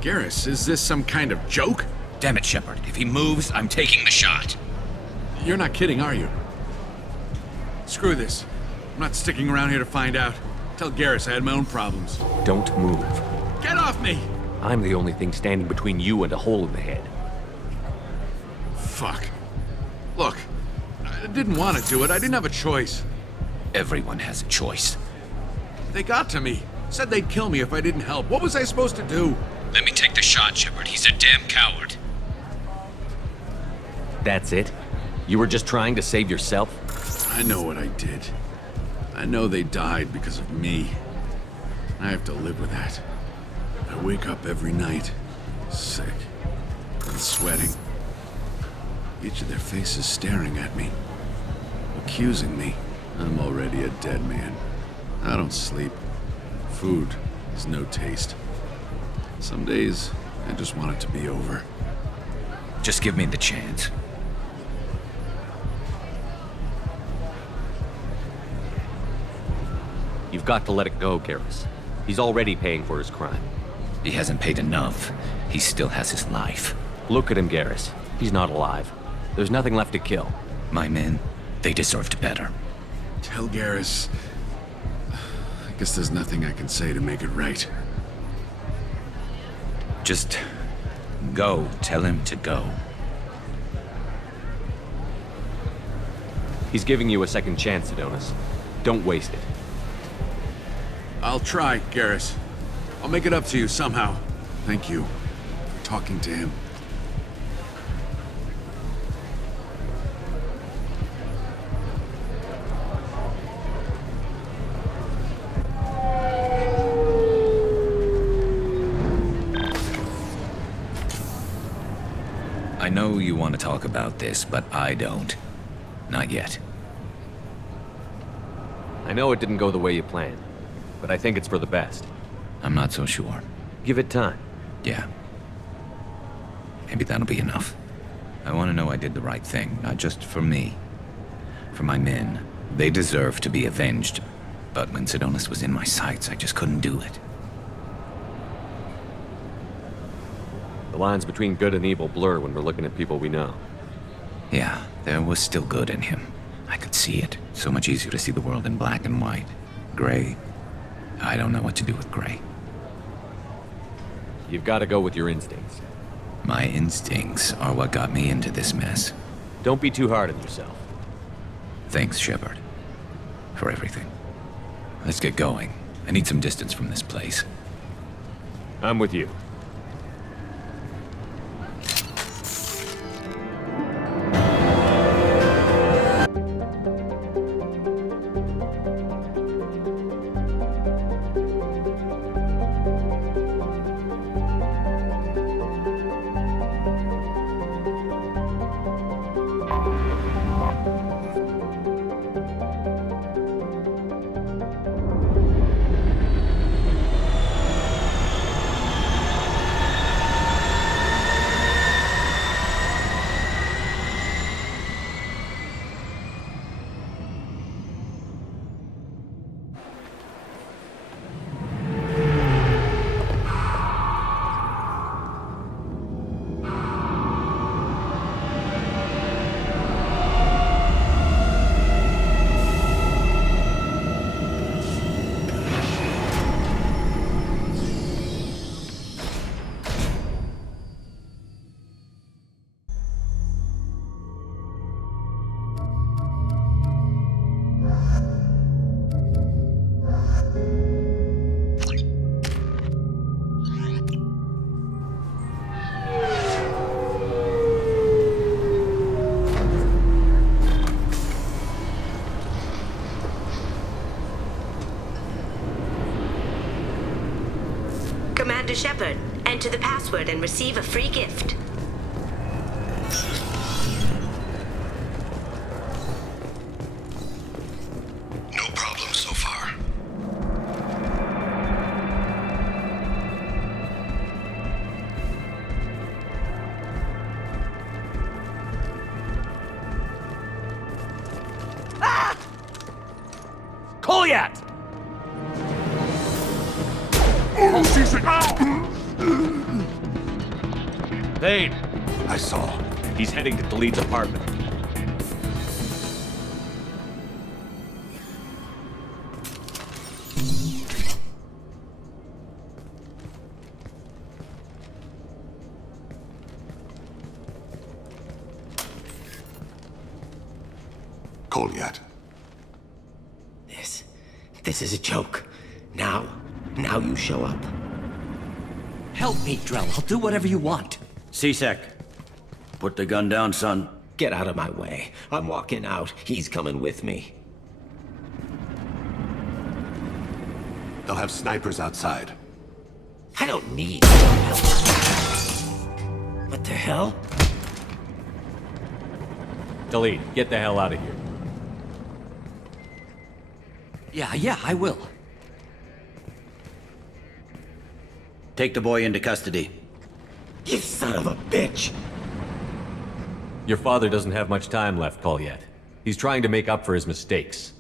Garrus, is this some kind of joke? Damn it, Shepard. If he moves, I'm taking the shot. You're not kidding, are you? Screw this. I'm not sticking around here to find out. Tell Garrus I had my own problems. Don't move. Get off me! I'm the only thing standing between you and a hole in the head. Fuck. Look, I didn't want to do it. I didn't have a choice. Everyone has a choice. They got to me. Said they'd kill me if I didn't help. What was I supposed to do? Let me take the shot, Shepard. He's a damn coward. That's it? You were just trying to save yourself? I know what I did. I know they died because of me. I have to live with that. I wake up every night, sick and sweating. Each of their faces staring at me, accusing me. I'm already a dead man. I don't sleep. Food has no taste. Some days, I just want it to be over. Just give me the chance. You've got to let it go, Garrus. He's already paying for his crime. He hasn't paid enough. He still has his life. Look at him, Garrus. He's not alive. There's nothing left to kill. My men, they deserved better. Tell Garrus... I guess there's nothing I can say to make it right. Just go. Tell him to go. He's giving you a second chance, Sidonis. Don't waste it. I'll try, Garrus. I'll make it up to you somehow. Thank you for talking to him. I know you want to talk about this, but I don't. Not yet. I know it didn't go the way you planned, but I think it's for the best. I'm not so sure. Give it time. Yeah. Maybe that'll be enough. I want to know I did the right thing, not just for me. For my men. They deserve to be avenged. But when Sidonis was in my sights, I just couldn't do it. The lines between good and evil blur when we're looking at people we know. Yeah, there was still good in him. I could see it. So much easier to see the world in black and white. Gray. I don't know what to do with gray. You've got to go with your instincts. My instincts are what got me into this mess. Don't be too hard on yourself. Thanks, Shepard. For everything. Let's get going. I need some distance from this place. I'm with you. to Shepard, enter the password and receive a free gift. No problem so far. Goliath! Thane! I saw. He's heading to Khalid's apartment. Goliath. This is a joke. Now you show up. Help me, Drell. I'll do whatever you want. C-Sec. Put the gun down, son. Get out of my way. I'm walking out. He's coming with me. They'll have snipers outside. I don't need help. What the hell? Khalid, get the hell out of here. Yeah, I will. Take the boy into custody. You son of a bitch! Your father doesn't have much time left, Goliath. He's trying to make up for his mistakes.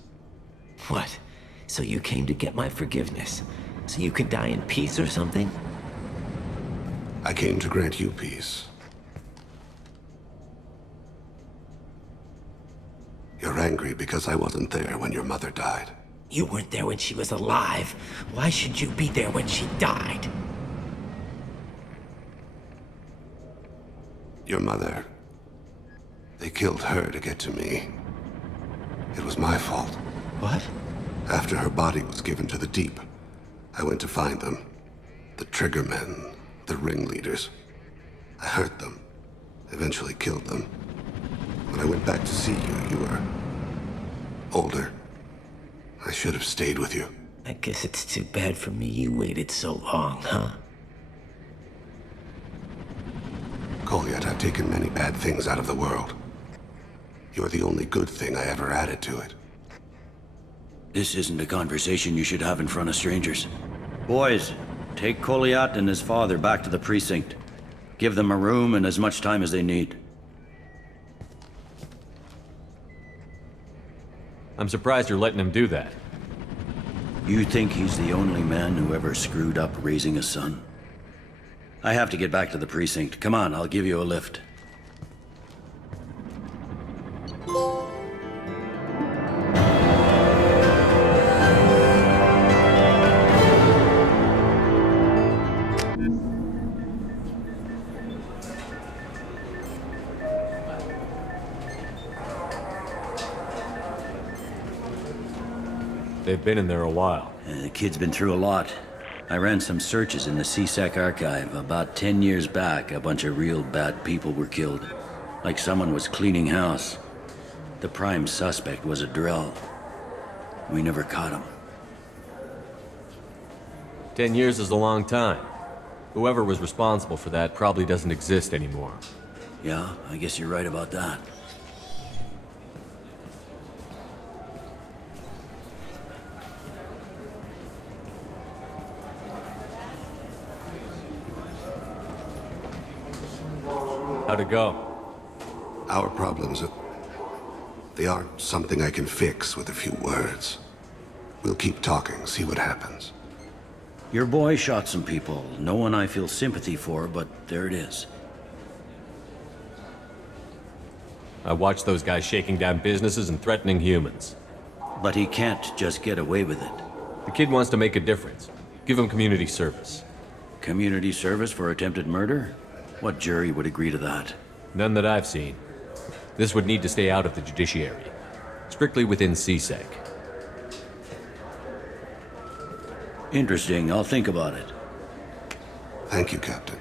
What? So you came to get my forgiveness? So you could die in peace or something? I came to grant you peace. You're angry because I wasn't there when your mother died. You weren't there when she was alive. Why should you be there when she died? Your mother... They killed her to get to me. It was my fault. What? After her body was given to the Deep, I went to find them. The Triggermen, the ringleaders. I hurt them. Eventually killed them. When I went back to see you, you were... older. I should have stayed with you. I guess it's too bad for me you waited so long, huh? Goliath, I've taken many bad things out of the world. You're the only good thing I ever added to it. This isn't a conversation you should have in front of strangers. Boys, take Goliath and his father back to the precinct. Give them a room and as much time as they need. I'm surprised you're letting him do that. You think he's the only man who ever screwed up raising a son? I have to get back to the precinct. Come on, I'll give you a lift. They've been in there a while. The kid's been through a lot. I ran some searches in the C-Sec archive. About 10 years back, a bunch of real bad people were killed. Like someone was cleaning house. The prime suspect was a Drell. We never caught him. 10 years is a long time. Whoever was responsible for that probably doesn't exist anymore. Yeah, I guess you're right about that. How'd it go? Our problems they aren't something I can fix with a few words. We'll keep talking, see what happens. Your boy shot some people. No one I feel sympathy for, but there it is. I watched those guys shaking down businesses and threatening humans. But he can't just get away with it. The kid wants to make a difference. Give him community service. Community service for attempted murder? What jury would agree to that? None that I've seen. This would need to stay out of the judiciary. Strictly within C-Sec. Interesting. I'll think about it. Thank you, Captain.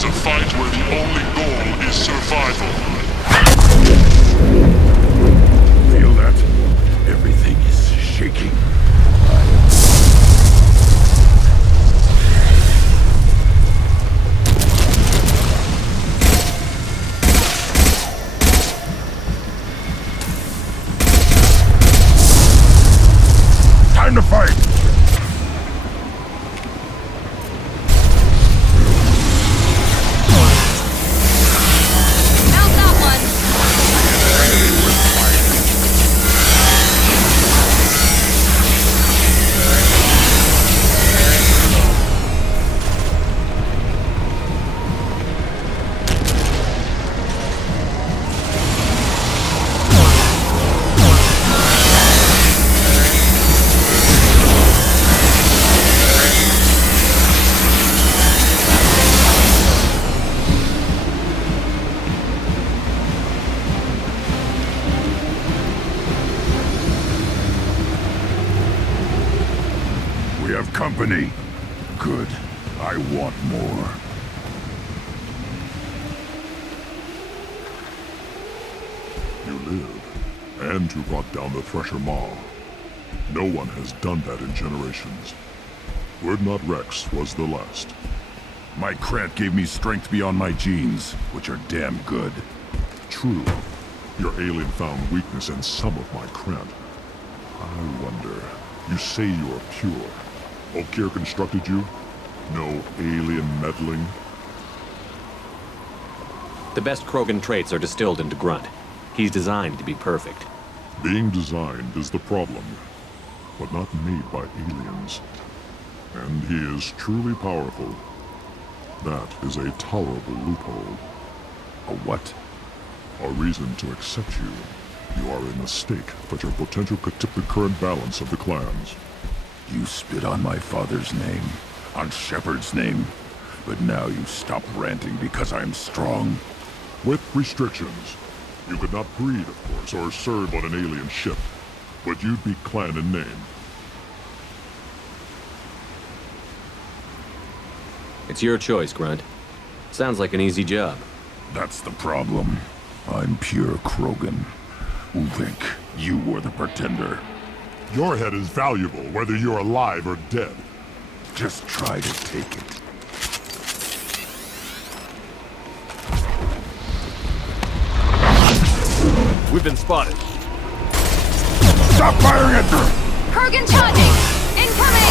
is a fight where the only goal is survival. Feel that? Everything is shaking. Time to fight! How's that one? We have company. Good. I want more. You live, and you brought down the Thresher Maw. No one has done that in generations. Word Not Rex was the last. My Krant gave me strength beyond my genes, which are damn good. True. Your alien found weakness in some of my Krant. I wonder, you say you are pure. Okier constructed you? No alien meddling? The best Krogan traits are distilled into Grunt. He's designed to be perfect. Being designed is the problem, but not made by aliens. And he is truly powerful. That is a tolerable loophole. A what? A reason to accept you. You are a mistake, but your potential could tip the current balance of the clans. You spit on my father's name, on Shepard's name, but now you stop ranting because I'm strong. With restrictions. You could not breed, of course, or serve on an alien ship, but you'd be clan in name. It's your choice, Grunt. Sounds like an easy job. That's the problem. I'm pure Krogan. Uvik, you were the pretender. Your head is valuable, whether you're alive or dead. Just try to take it. We've been spotted. Stop firing at them! Krogan charging! Incoming!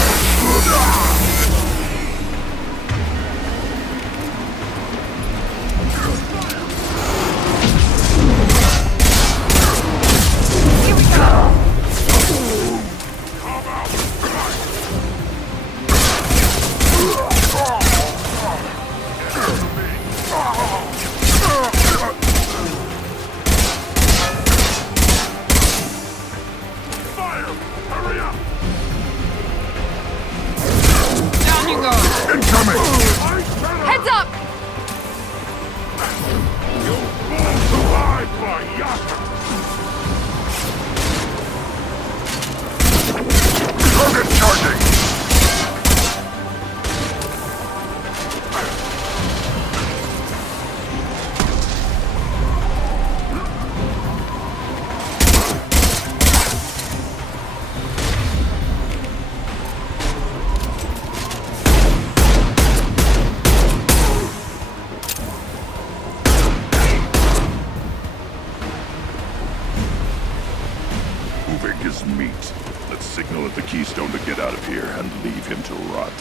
Keystone to get out of here and leave him to rot.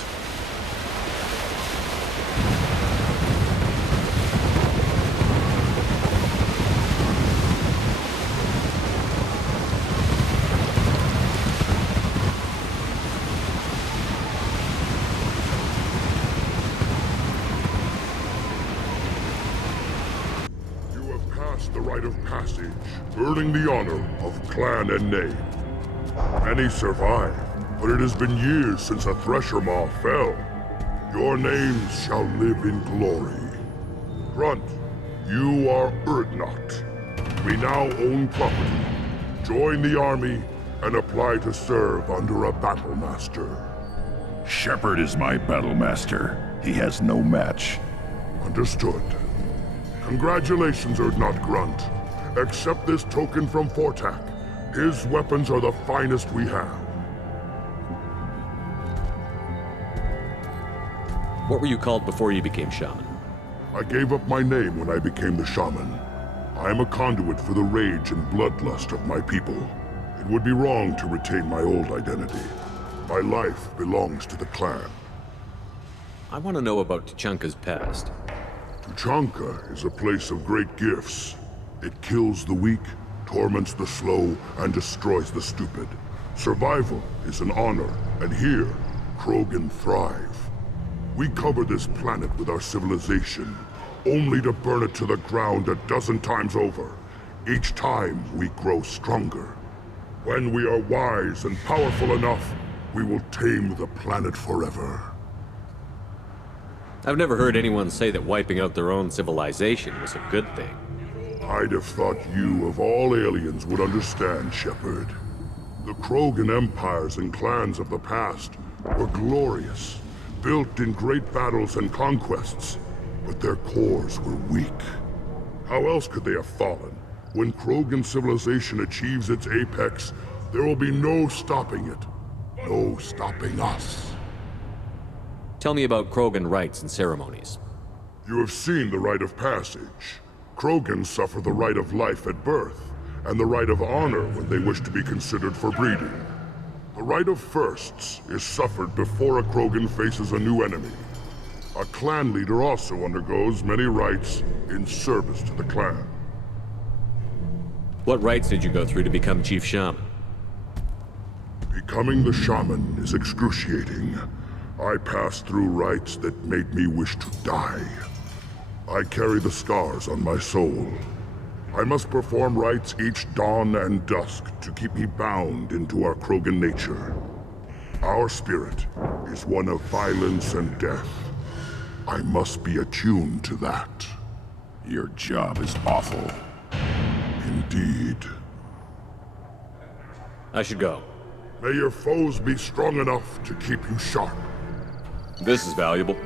You have passed the rite of passage, earning the honor of clan and name. Many survive, but it has been years since a Thresher Maw fell. Your names shall live in glory. Grunt, you are Urdnot. We now own property. Join the army and apply to serve under a battle master. Shepard is my battle master. He has no match. Understood. Congratulations, Erdnot Grunt. Accept this token from Fortak. His weapons are the finest we have. What were you called before you became shaman? I gave up my name when I became the shaman. I am a conduit for the rage and bloodlust of my people. It would be wrong to retain my old identity. My life belongs to the clan. I want to know about Tuchanka's past. Tuchanka is a place of great gifts. It kills the weak, torments the slow, and destroys the stupid. Survival is an honor, and here, Krogan thrive. We cover this planet with our civilization, only to burn it to the ground a dozen times over. Each time, we grow stronger. When we are wise and powerful enough, we will tame the planet forever. I've never heard anyone say that wiping out their own civilization was a good thing. I'd have thought you, of all aliens, would understand, Shepard. The Krogan empires and clans of the past were glorious, built in great battles and conquests, but their cores were weak. How else could they have fallen? When Krogan civilization achieves its apex, there will be no stopping it. No stopping us. Tell me about Krogan rites and ceremonies. You have seen the rite of passage. Krogans suffer the rite of life at birth, and the rite of honor when they wish to be considered for breeding. The rite of firsts is suffered before a Krogan faces a new enemy. A clan leader also undergoes many rites in service to the clan. What rites did you go through to become Chief Shaman? Becoming the shaman is excruciating. I passed through rites that made me wish to die. I carry the scars on my soul. I must perform rites each dawn and dusk to keep me bound into our Krogan nature. Our spirit is one of violence and death. I must be attuned to that. Your job is awful. Indeed. I should go. May your foes be strong enough to keep you sharp. This is valuable.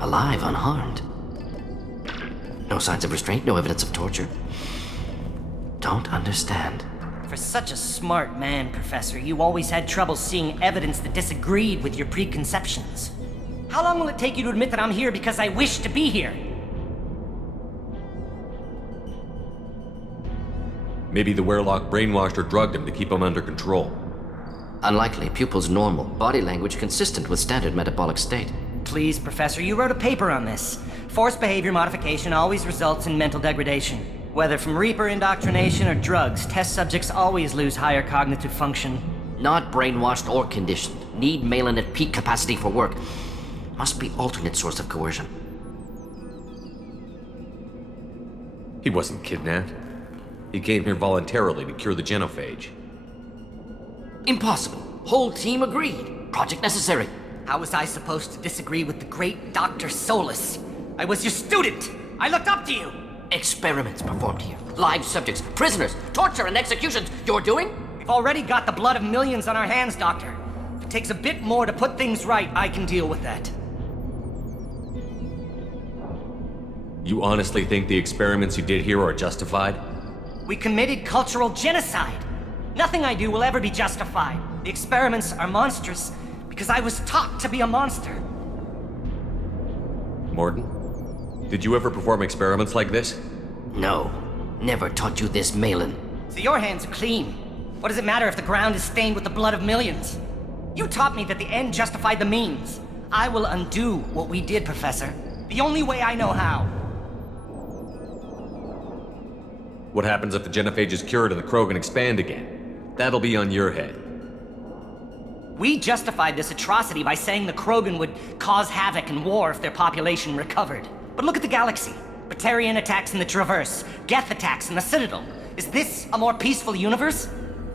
Alive, unharmed. No signs of restraint, no evidence of torture. Don't understand. For such a smart man, Professor, you always had trouble seeing evidence that disagreed with your preconceptions. How long will it take you to admit that I'm here because I wish to be here? Maybe the Werelock brainwashed or drugged him to keep him under control. Unlikely. Pupil's normal. Body language consistent with standard metabolic state. Please, Professor, you wrote a paper on this. Forced behavior modification always results in mental degradation. Whether from Reaper indoctrination or drugs, test subjects always lose higher cognitive function. Not brainwashed or conditioned. Need Malin at peak capacity for work. Must be alternate source of coercion. He wasn't kidnapped. He came here voluntarily to cure the genophage. Impossible. Whole team agreed. Project necessary. How was I supposed to disagree with the great Dr. Solus? I was your student! I looked up to you! Experiments performed here. Live subjects, prisoners, torture and executions. You're doing? We've already got the blood of millions on our hands, Doctor. If it takes a bit more to put things right, I can deal with that. You honestly think the experiments you did here are justified? We committed cultural genocide. Nothing I do will ever be justified. The experiments are monstrous because I was taught to be a monster. Morton, did you ever perform experiments like this? No. Never taught you this, Malin. So your hands are clean. What does it matter if the ground is stained with the blood of millions? You taught me that the end justified the means. I will undo what we did, Professor. The only way I know how. What happens if the genophage is cured and the Krogan expand again? That'll be on your head. We justified this atrocity by saying the Krogan would cause havoc and war if their population recovered. But look at the galaxy. Batarian attacks in the Traverse, Geth attacks in the Citadel. Is this a more peaceful universe?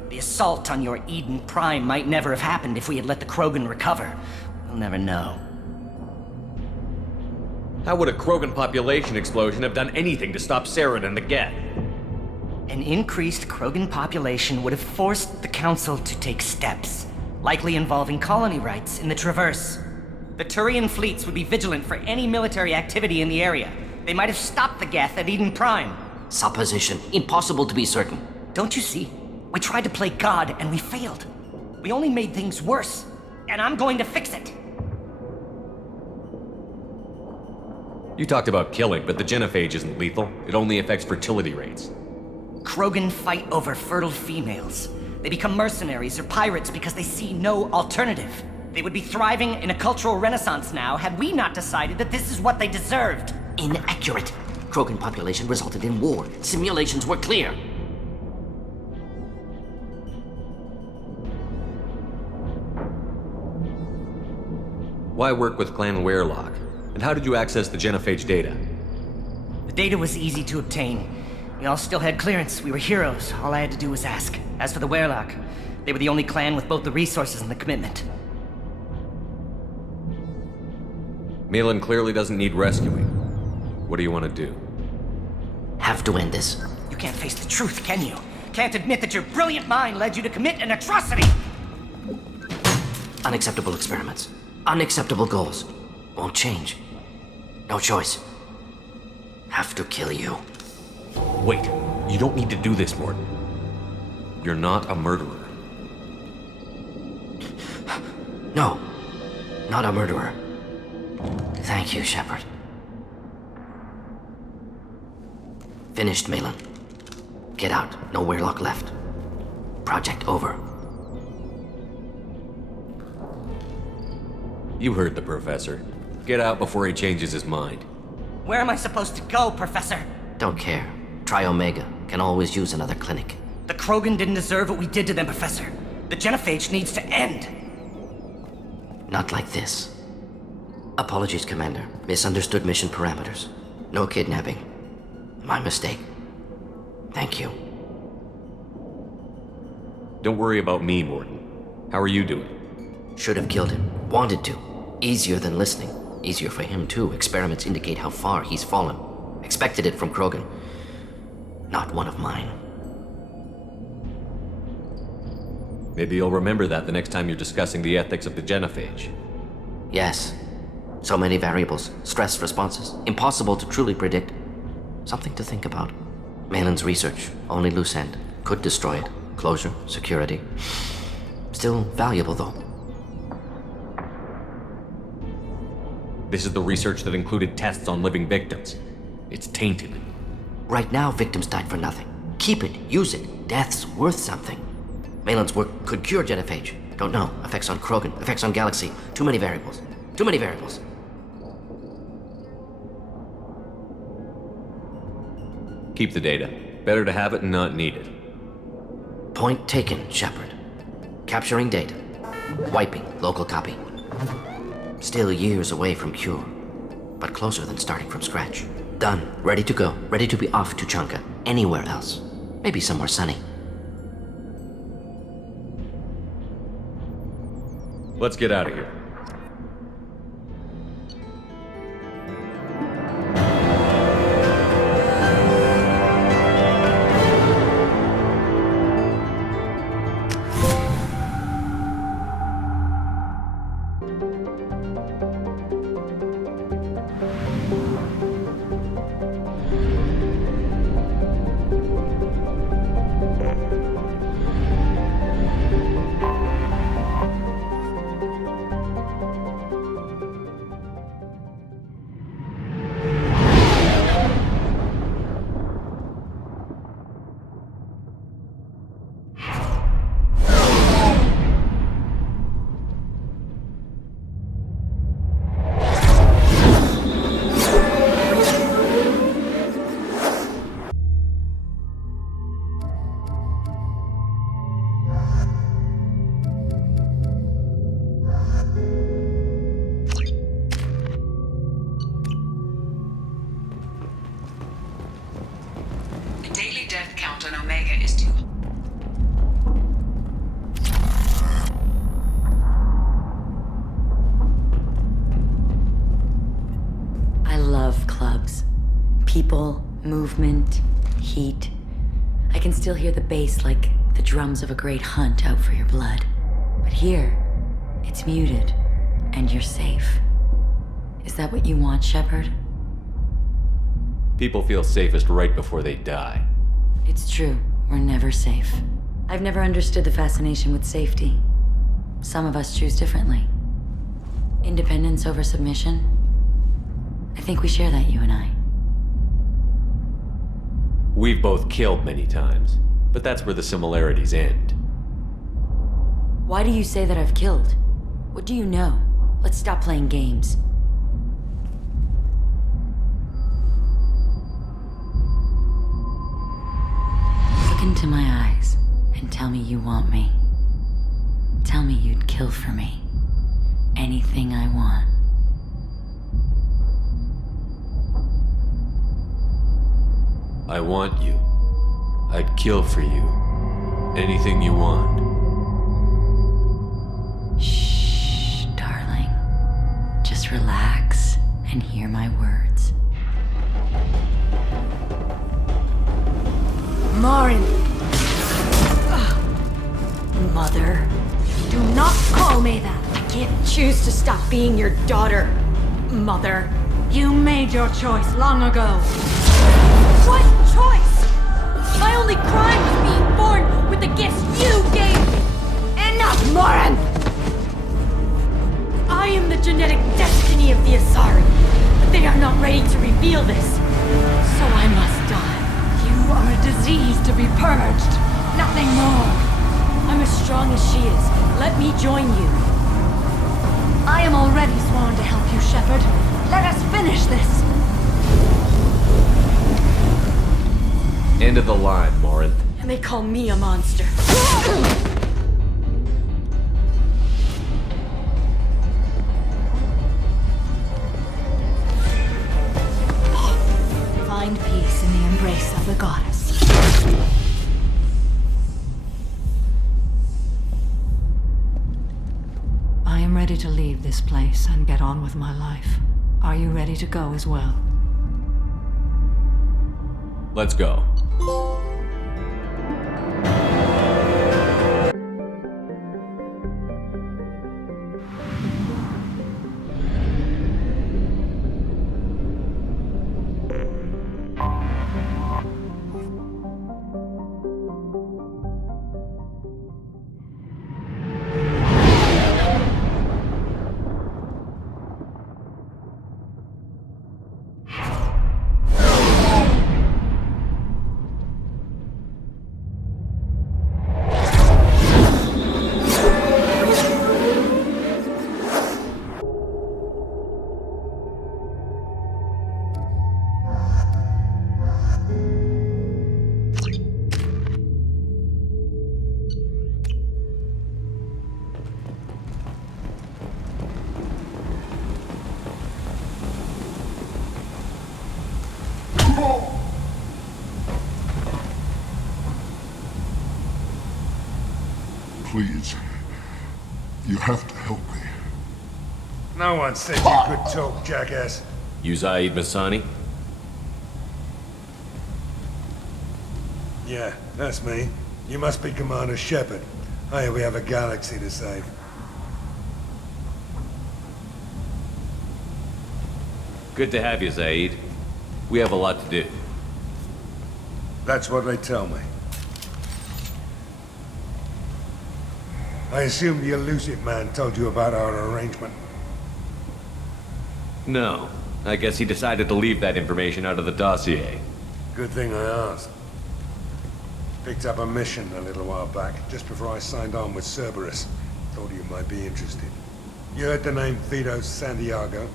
The assault on your Eden Prime might never have happened if we had let the Krogan recover. We'll never know. How would a Krogan population explosion have done anything to stop Saren and the Geth? An increased Krogan population would have forced the Council to take steps, likely involving colony rights in the Traverse. The Turian fleets would be vigilant for any military activity in the area. They might have stopped the Geth at Eden Prime. Supposition. Impossible to be certain. Don't you see? We tried to play God and we failed. We only made things worse. And I'm going to fix it. You talked about killing, but the genophage isn't lethal. It only affects fertility rates. Krogan fight over fertile females. They become mercenaries or pirates because they see no alternative. They would be thriving in a cultural renaissance now had we not decided that this is what they deserved. Inaccurate. Krogan population resulted in war. Simulations were clear. Why work with Clan Werelock? And how did you access the genophage data? The data was easy to obtain. We all still had clearance. We were heroes. All I had to do was ask. As for the Werelock, they were the only clan with both the resources and the commitment. Malin clearly doesn't need rescuing. What do you want to do? Have to end this. You can't face the truth, can you? Can't admit that your brilliant mind led you to commit an atrocity! Unacceptable experiments. Unacceptable goals. Won't change. No choice. Have to kill you. Wait, you don't need to do this, Morton. You're not a murderer. No, not a murderer. Thank you, Shepard. Finished, Malin. Get out. No Werelock left. Project over. You heard the Professor. Get out before he changes his mind. Where am I supposed to go, Professor? Don't care. Try Omega. Can always use another clinic. The Krogan didn't deserve what we did to them, Professor. The genophage needs to end. Not like this. Apologies, Commander. Misunderstood mission parameters. No kidnapping. My mistake. Thank you. Don't worry about me, Morton. How are you doing? Should have killed him. Wanted to. Easier than listening. Easier for him, too. Experiments indicate how far he's fallen. Expected it from Krogan. Not one of mine. Maybe you'll remember that the next time you're discussing the ethics of the genophage. Yes. So many variables. Stress responses. Impossible to truly predict. Something to think about. Malin's research. Only loose end. Could destroy it. Closure. Security. Still valuable, though. This is the research that included tests on living victims. It's tainted. Right now, victims died for nothing. Keep it. Use it. Death's worth something. Malin's work could cure genophage. Don't know. Effects on Krogan. Effects on Galaxy. Too many variables. Too many variables. Keep the data. Better to have it and not need it. Point taken, Shepard. Capturing data. Wiping local copy. Still years away from cure, but closer than starting from scratch. Done. Ready to go. Ready to be off to Chunka. Anywhere else. Maybe somewhere sunny. Let's get out of here. count on Omega is too. I love clubs. People, movement, heat. I can still hear the bass like the drums of a great hunt out for your blood. But here, it's muted, and you're safe. Is that what you want, Shepard? People feel safest right before they die. It's true. We're never safe. I've never understood the fascination with safety. Some of us choose differently. Independence over submission? I think we share that, you and I. We've both killed many times, but that's where the similarities end. Why do you say that I've killed? What do you know? Let's stop playing games. Look into my eyes and tell me you want me. Tell me you'd kill for me. Anything I want. I want you. I'd kill for you. Anything you want. Shh, darling. Just relax and hear my words. Marin! Mother. Do not call me that! I can't choose to stop being your daughter, Mother. You made your choice long ago. What choice? My only crime was being born with the gifts you gave me! Enough, Marin! I am the genetic destiny of the Asari, but they are not ready to reveal this. So I must die. You are a disease to be purged. Nothing more. I'm as strong as she is. Let me join you. I am already sworn to help you, Shepard. Let us finish this. End of the line, Morin. And they call me a monster. Find peace in the embrace of the goddess. I am ready to leave this place and get on with my life. Are you ready to go as well? Let's go. Please, you have to help me. No one said you could talk, jackass. You Zaid Masani? Yeah, that's me. You must be Commander Shepard. Hey, we have a galaxy to save. Good to have you, Zaid. We have a lot to do. That's what they tell me. I assume the elusive man told you about our arrangement. No. I guess he decided to leave that information out of the dossier. Good thing I asked. Picked up a mission a little while back, just before I signed on with Cerberus. Thought you might be interested. You heard the name Vito Santiago?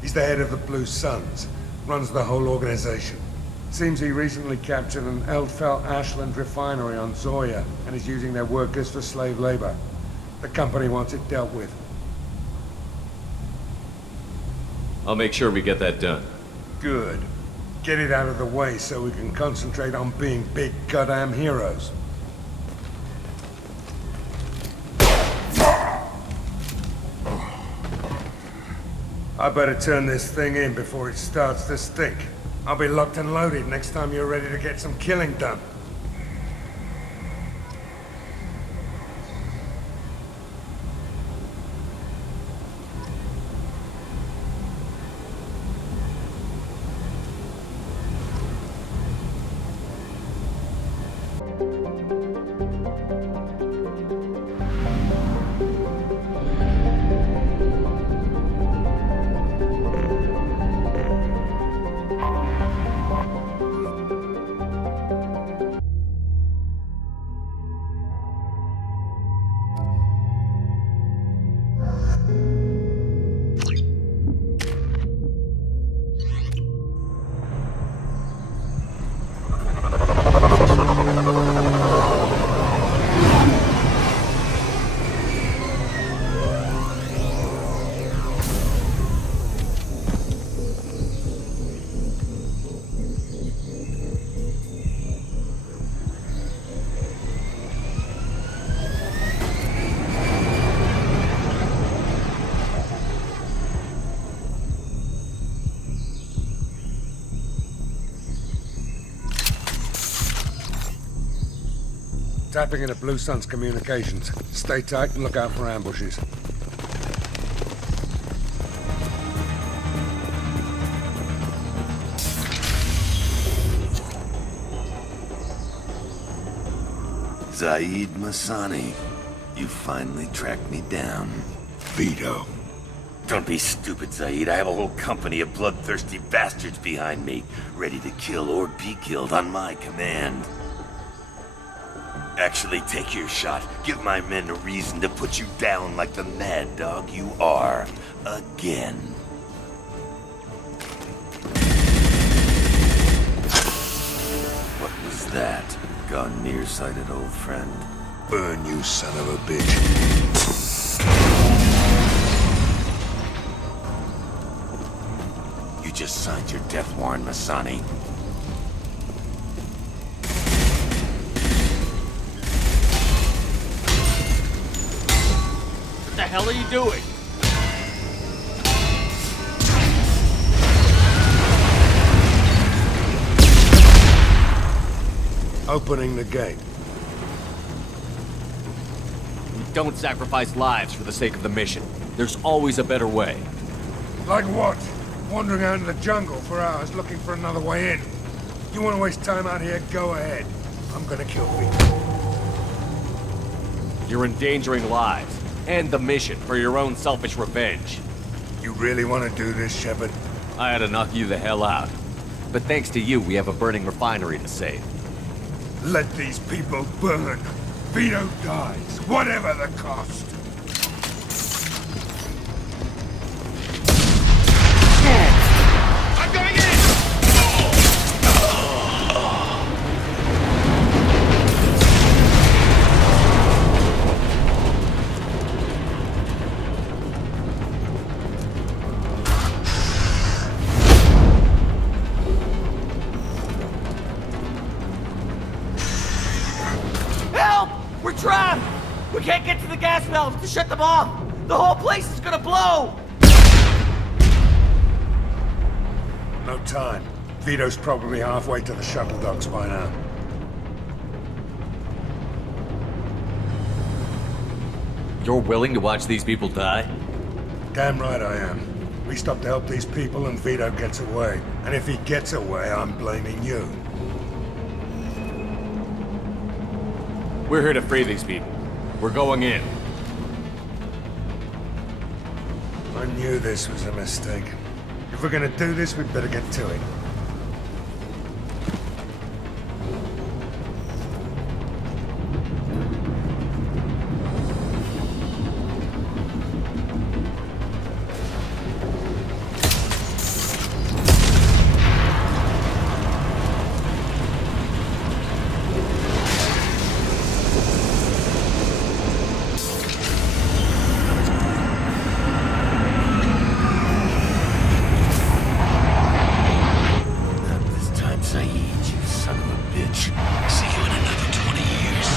He's the head of the Blue Suns. Runs the whole organization. Seems he recently captured an Eldfell Ashland refinery on Zoya and is using their workers for slave labor. The company wants it dealt with. I'll make sure we get that done. Good. Get it out of the way so we can concentrate on being big goddamn heroes. I better turn this thing in before it starts to stink. I'll be locked and loaded next time you're ready to get some killing done. Tapping into Blue Sun's communications. Stay tight and look out for ambushes. Zaid Masani, you finally tracked me down. Vito. Don't be stupid, Zaid. I have a whole company of bloodthirsty bastards behind me, ready to kill or be killed on my command. Actually, take your shot. Give my men a reason to put you down like the mad dog you are. Again. What was that? Gone nearsighted, old friend. Burn, you son of a bitch. You just signed your death warrant, Masani. What the hell are you doing? Opening the gate. We don't sacrifice lives for the sake of the mission. There's always a better way. Like what? Wandering out in the jungle for hours looking for another way in. You want to waste time out here? Go ahead. I'm gonna kill people. You're endangering lives. And the mission for your own selfish revenge. You really want to do this, Shepard? I had to knock you the hell out. But thanks to you, we have a burning refinery to save. Let these people burn. Vito dies, whatever the cost. I'm going in! Trapped! We can't get to the gas valves to shut them off! The whole place is gonna blow! No time. Vito's probably halfway to the shuttle docks by now. You're willing to watch these people die? Damn right I am. We stop to help these people and Vito gets away. And if he gets away, I'm blaming you. We're here to free these people. We're going in. I knew this was a mistake. If we're gonna do this, we'd better get to it. bitch. See you in another 20 years.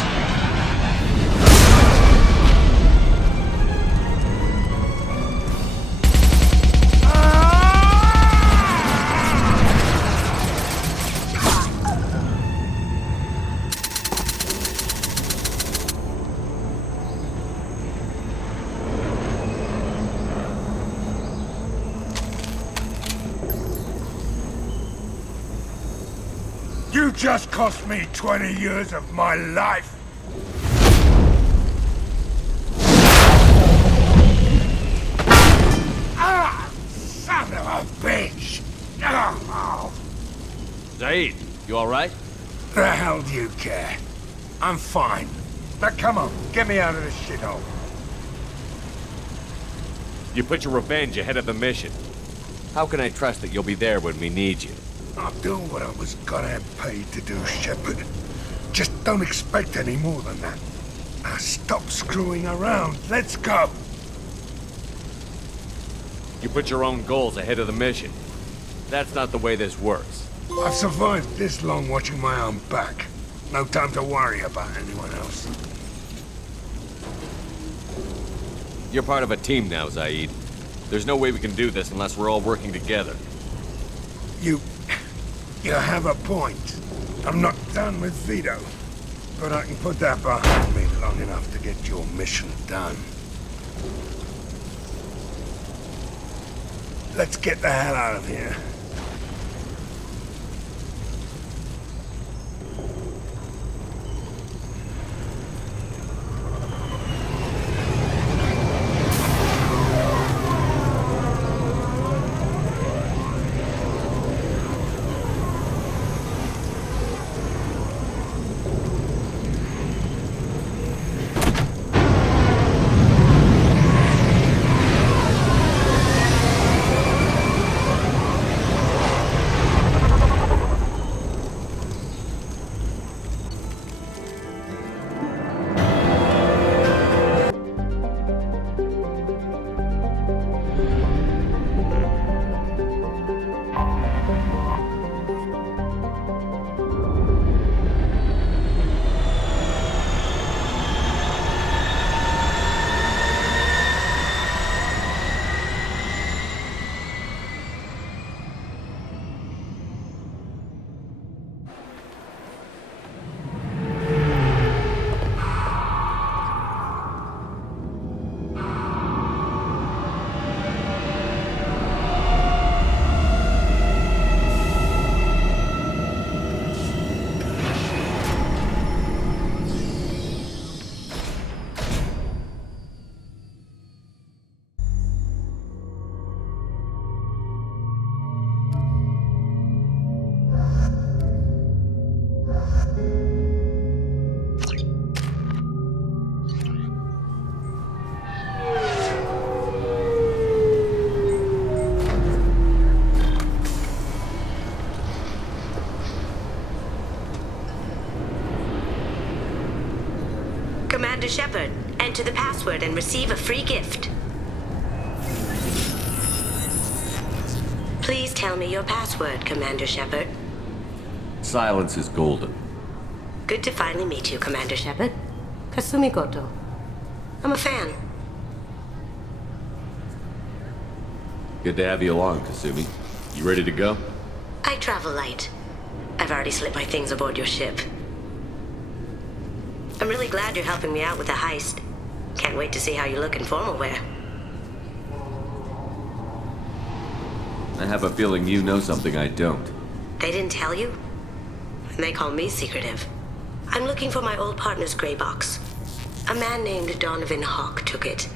You just cost me 20 years of my life! Ah! Son of a bitch! Oh. Zaid, you alright? The hell do you care? I'm fine. Now come on, get me out of this shithole. You put your revenge ahead of the mission. How can I trust that you'll be there when we need you? I'll do what I was goddamn paid to do, Shepard. Just don't expect any more than that. Now stop screwing around. Let's go. You put your own goals ahead of the mission. That's not the way this works. I've survived this long watching my own back. No time to worry about anyone else. You're part of a team now, Zaid. There's no way we can do this unless we're all working together. You have a point. I'm not done with Vito, but I can put that behind me long enough to get your mission done. Let's get the hell out of here. Commander Shepard, enter the password and receive a free gift. Please tell me your password, Commander Shepard. Silence is golden. Good to finally meet you, Commander Shepard. Kasumi Goto. I'm a fan. Good to have you along, Kasumi. You ready to go? I travel light. I've already slipped my things aboard your ship. I'm really glad you're helping me out with the heist. Can't wait to see how you look in formal wear. I have a feeling you know something I don't. They didn't tell you? And they call me secretive. I'm looking for my old partner's gray box. A man named Donovan Hawk took it,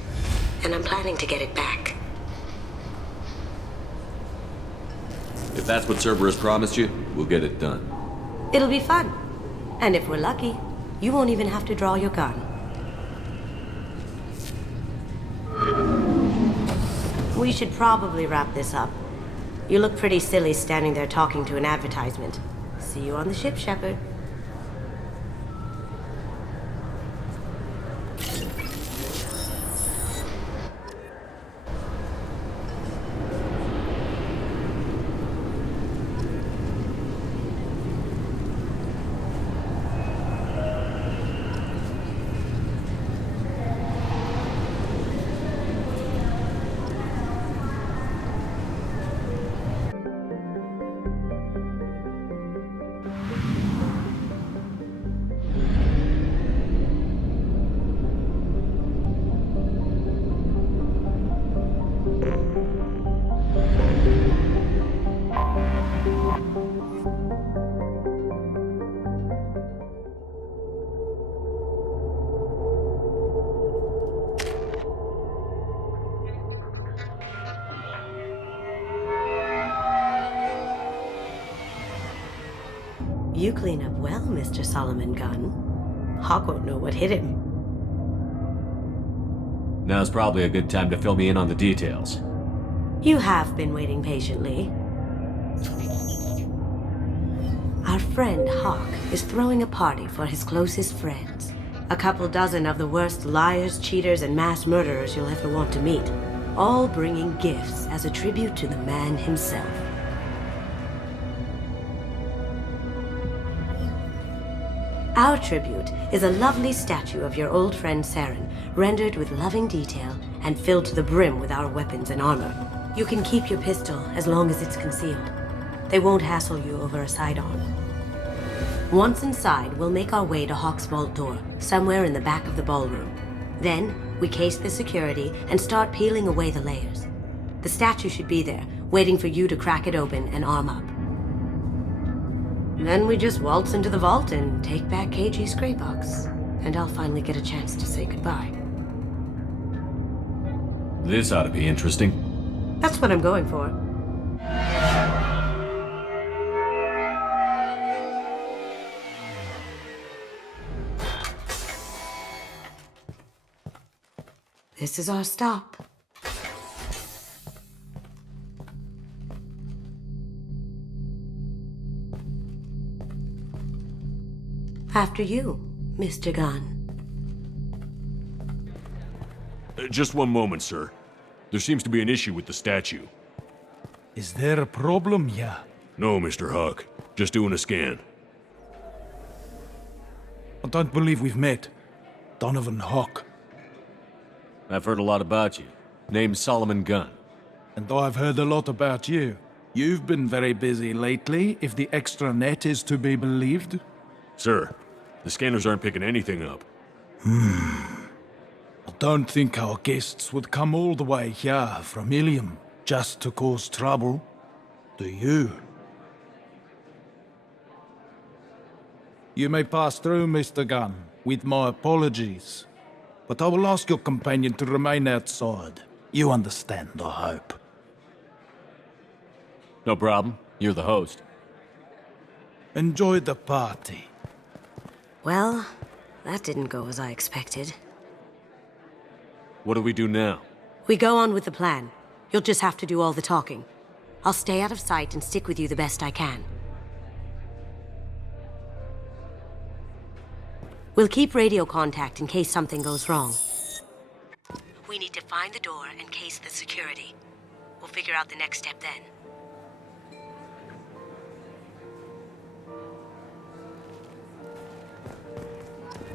and I'm planning to get it back. If that's what Cerberus promised you, we'll get it done. It'll be fun. And if we're lucky, you won't even have to draw your gun. We should probably wrap this up. You look pretty silly standing there talking to an advertisement. See you on the ship, Shepard. You clean up well, Mr. Solomon Gunn. Hawk won't know what hit him. Now's probably a good time to fill me in on the details. You have been waiting patiently. Our friend Hawk is throwing a party for his closest friends. A couple dozen of the worst liars, cheaters, and mass murderers you'll ever want to meet. All bringing gifts as a tribute to the man himself. Our tribute is a lovely statue of your old friend Saren, rendered with loving detail and filled to the brim with our weapons and armor. You can keep your pistol as long as it's concealed. They won't hassle you over a sidearm. Once inside, we'll make our way to Hawk's vault door, somewhere in the back of the ballroom. Then, we case the security and start peeling away the layers. The statue should be there, waiting for you to crack it open and arm up. Then we just waltz into the vault and take back KG's gray box. And I'll finally get a chance to say goodbye. This ought to be interesting. That's what I'm going for. This is our stop. After you, Mr. Gunn. Just one moment, sir. There seems to be an issue with the statue. Is there a problem here? No, Mr. Huck. Just doing a scan. I don't believe we've met. Donovan Hawk. I've heard a lot about you. Name's Solomon Gunn. And I've heard a lot about you. You've been very busy lately, if the extra net is to be believed. Sir, the scanners aren't picking anything up. I don't think our guests would come all the way here from Ilium just to cause trouble. Do you? You may pass through, Mr. Gunn, with my apologies. But I will ask your companion to remain outside. You understand, I hope. No problem. You're the host. Enjoy the party. Well, that didn't go as I expected. What do we do now? We go on with the plan. You'll just have to do all the talking. I'll stay out of sight and stick with you the best I can. We'll keep radio contact in case something goes wrong. We need to find the door and case the security. We'll figure out the next step then.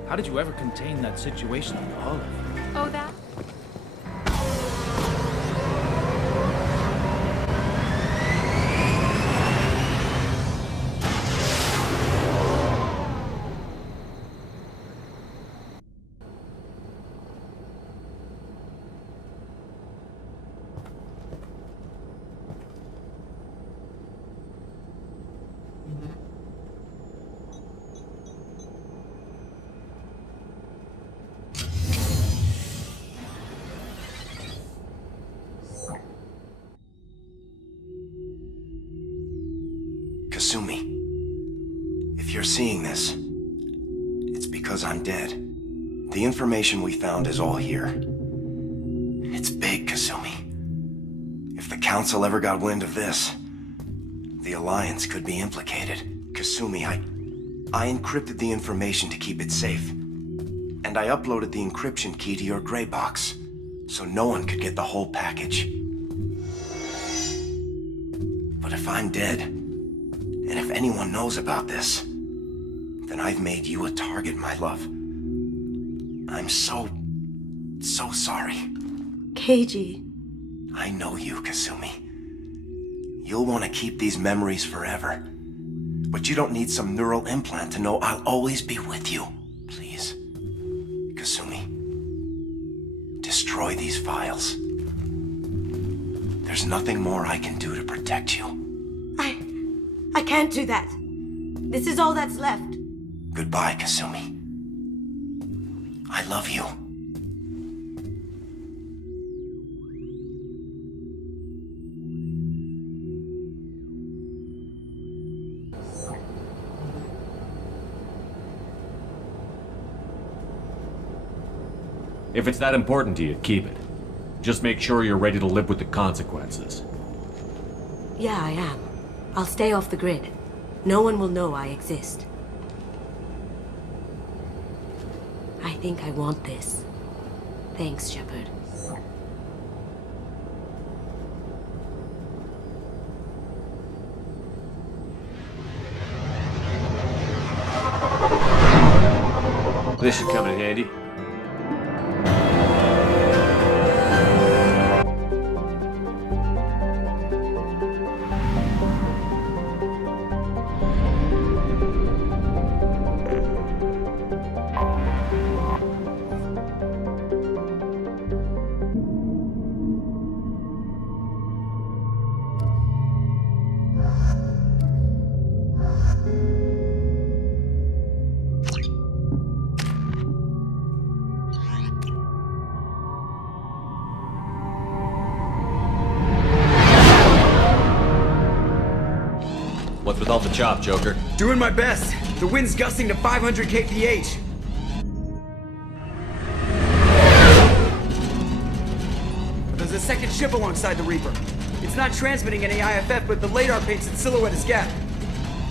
How did you ever contain that situation on Olive? Oh, that? Kasumi, if you're seeing this, it's because I'm dead. The information we found is all here. It's big, Kasumi. If the Council ever got wind of this, the Alliance could be implicated. Kasumi, I encrypted the information to keep it safe. And I uploaded the encryption key to your gray box, so no one could get the whole package. But if I'm dead, and if anyone knows about this, then I've made you a target, my love. I'm so sorry. KG. I know you, Kasumi. You'll want to keep these memories forever. But you don't need some neural implant to know I'll always be with you. Please. Kasumi. Destroy these files. There's nothing more I can do to protect you. I can't do that. This is all that's left. Goodbye, Kasumi. I love you. If it's that important to you, keep it. Just make sure you're ready to live with the consequences. Yeah, I am. I'll stay off the grid. No one will know I exist. I think I want this. Thanks, Shepard. This should come in handy. What's with all the chop, Joker? Doing my best. The wind's gusting to 500 kph. There's a second ship alongside the Reaper. It's not transmitting any IFF, but the radar paints its silhouette as Geth.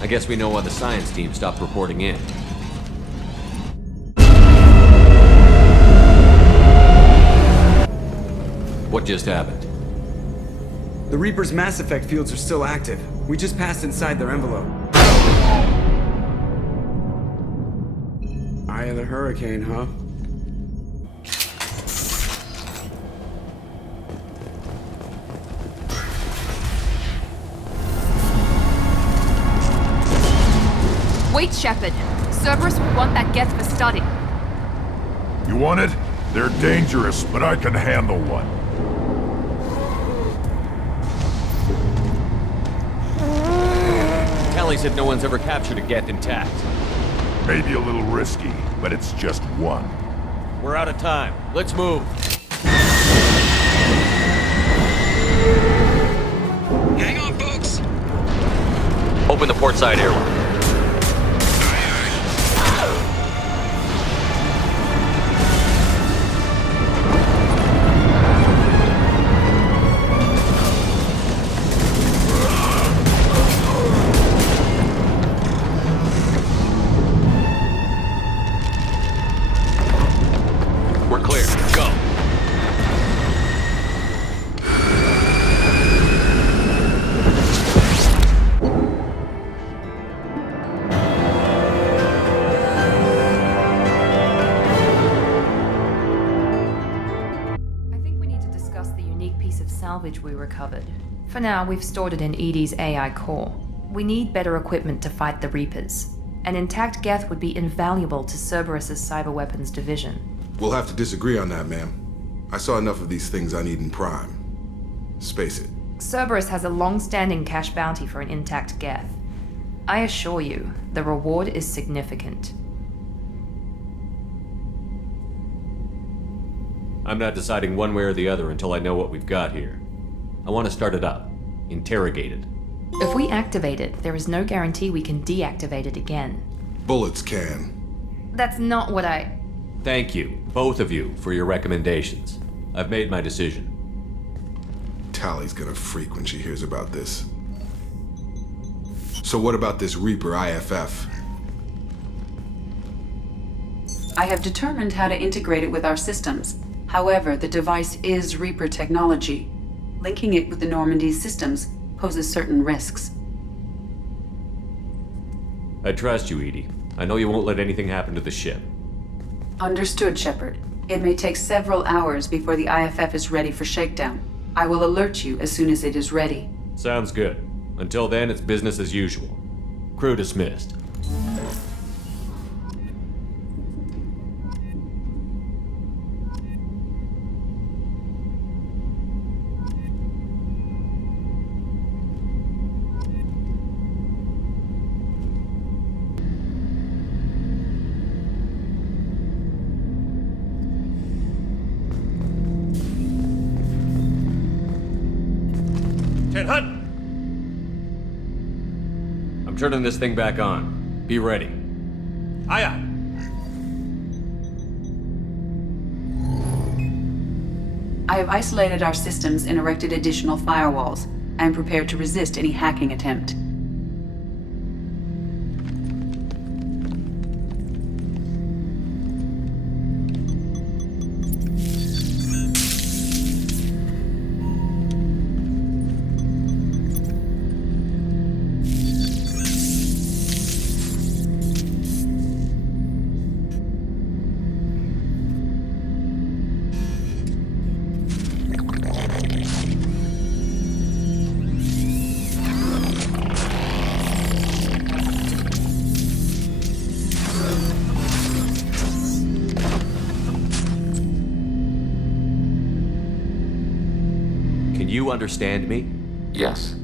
I guess we know why the science team stopped reporting in. What just happened? The Reaper's mass effect fields are still active. We just passed inside their envelope. Eye of the hurricane, huh? Wait, Shepard. Cerberus will want that Geth for study. You want it? They're dangerous, but I can handle one. Tali said no one's ever captured a Geth intact. Maybe a little risky, but it's just one. We're out of time. Let's move. Hang on, folks! Open the port side airlock. We recovered. For now, we've stored it in EDI's AI core. We need better equipment to fight the Reapers. An intact Geth would be invaluable to Cerberus's cyber weapons division. We'll have to disagree on that, ma'am. I saw enough of these things I need in Prime. Space it. Cerberus has a long-standing cash bounty for an intact Geth. I assure you, the reward is significant. I'm not deciding one way or the other until I know what we've got here. I want to start it up. Interrogate it. If we activate it, there is no guarantee we can deactivate it again. Bullets can. That's not what I... Thank you, both of you, for your recommendations. I've made my decision. Tali's gonna freak when she hears about this. So what about this Reaper IFF? I have determined how to integrate it with our systems. However, the device is Reaper technology. Linking it with the Normandy's systems poses certain risks. I trust you, EDI. I know you won't let anything happen to the ship. Understood, Shepard. It may take several hours before the IFF is ready for shakedown. I will alert you as soon as it is ready. Sounds good. Until then, it's business as usual. Crew dismissed. I'm turning this thing back on. Be ready. Aye, aye. I have isolated our systems and erected additional firewalls. I am prepared to resist any hacking attempt. Can you understand me? Yes.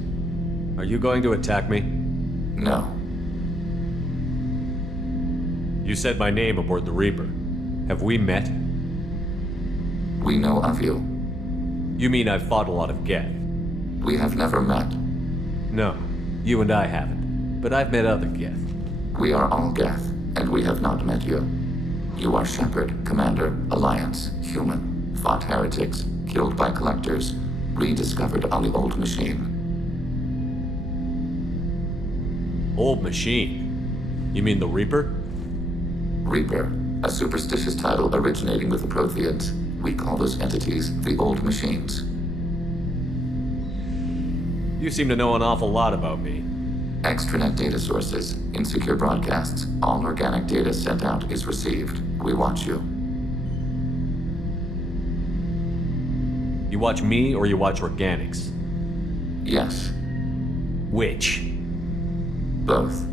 Are you going to attack me? No. You said my name aboard the Reaper. Have we met? We know of you. You mean I've fought a lot of Geth? We have never met. No, you and I haven't. But I've met other Geth. We are all Geth, and we have not met you. You are Shepard, Commander, Alliance, human, fought heretics, killed by collectors, rediscovered on the old machine. Old machine? You mean the Reaper? Reaper, a superstitious title originating with the Protheans. We call those entities the old machines. You seem to know an awful lot about me. Extranet data sources, insecure broadcasts, all organic data sent out is received. We watch you. You watch me or you watch organics? Yes. Which? Both.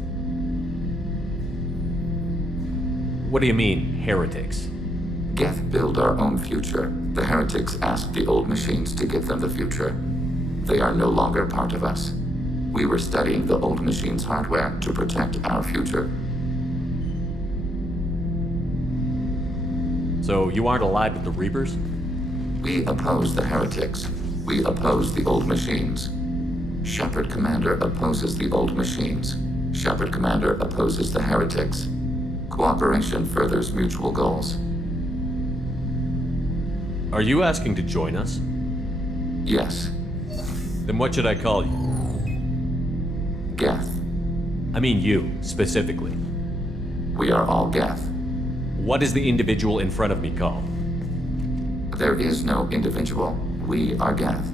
What do you mean, heretics? Geth build our own future. The heretics asked the old machines to give them the future. They are no longer part of us. We were studying the old machines' hardware to protect our future. So you aren't allied with the Reapers? We oppose the heretics. We oppose the old machines. Shepard Commander opposes the old machines. Shepard Commander opposes the heretics. Cooperation furthers mutual goals. Are you asking to join us? Yes. Then what should I call you? Geth. I mean you, specifically. We are all Geth. What is the individual in front of me called? There is no individual. We are Geth.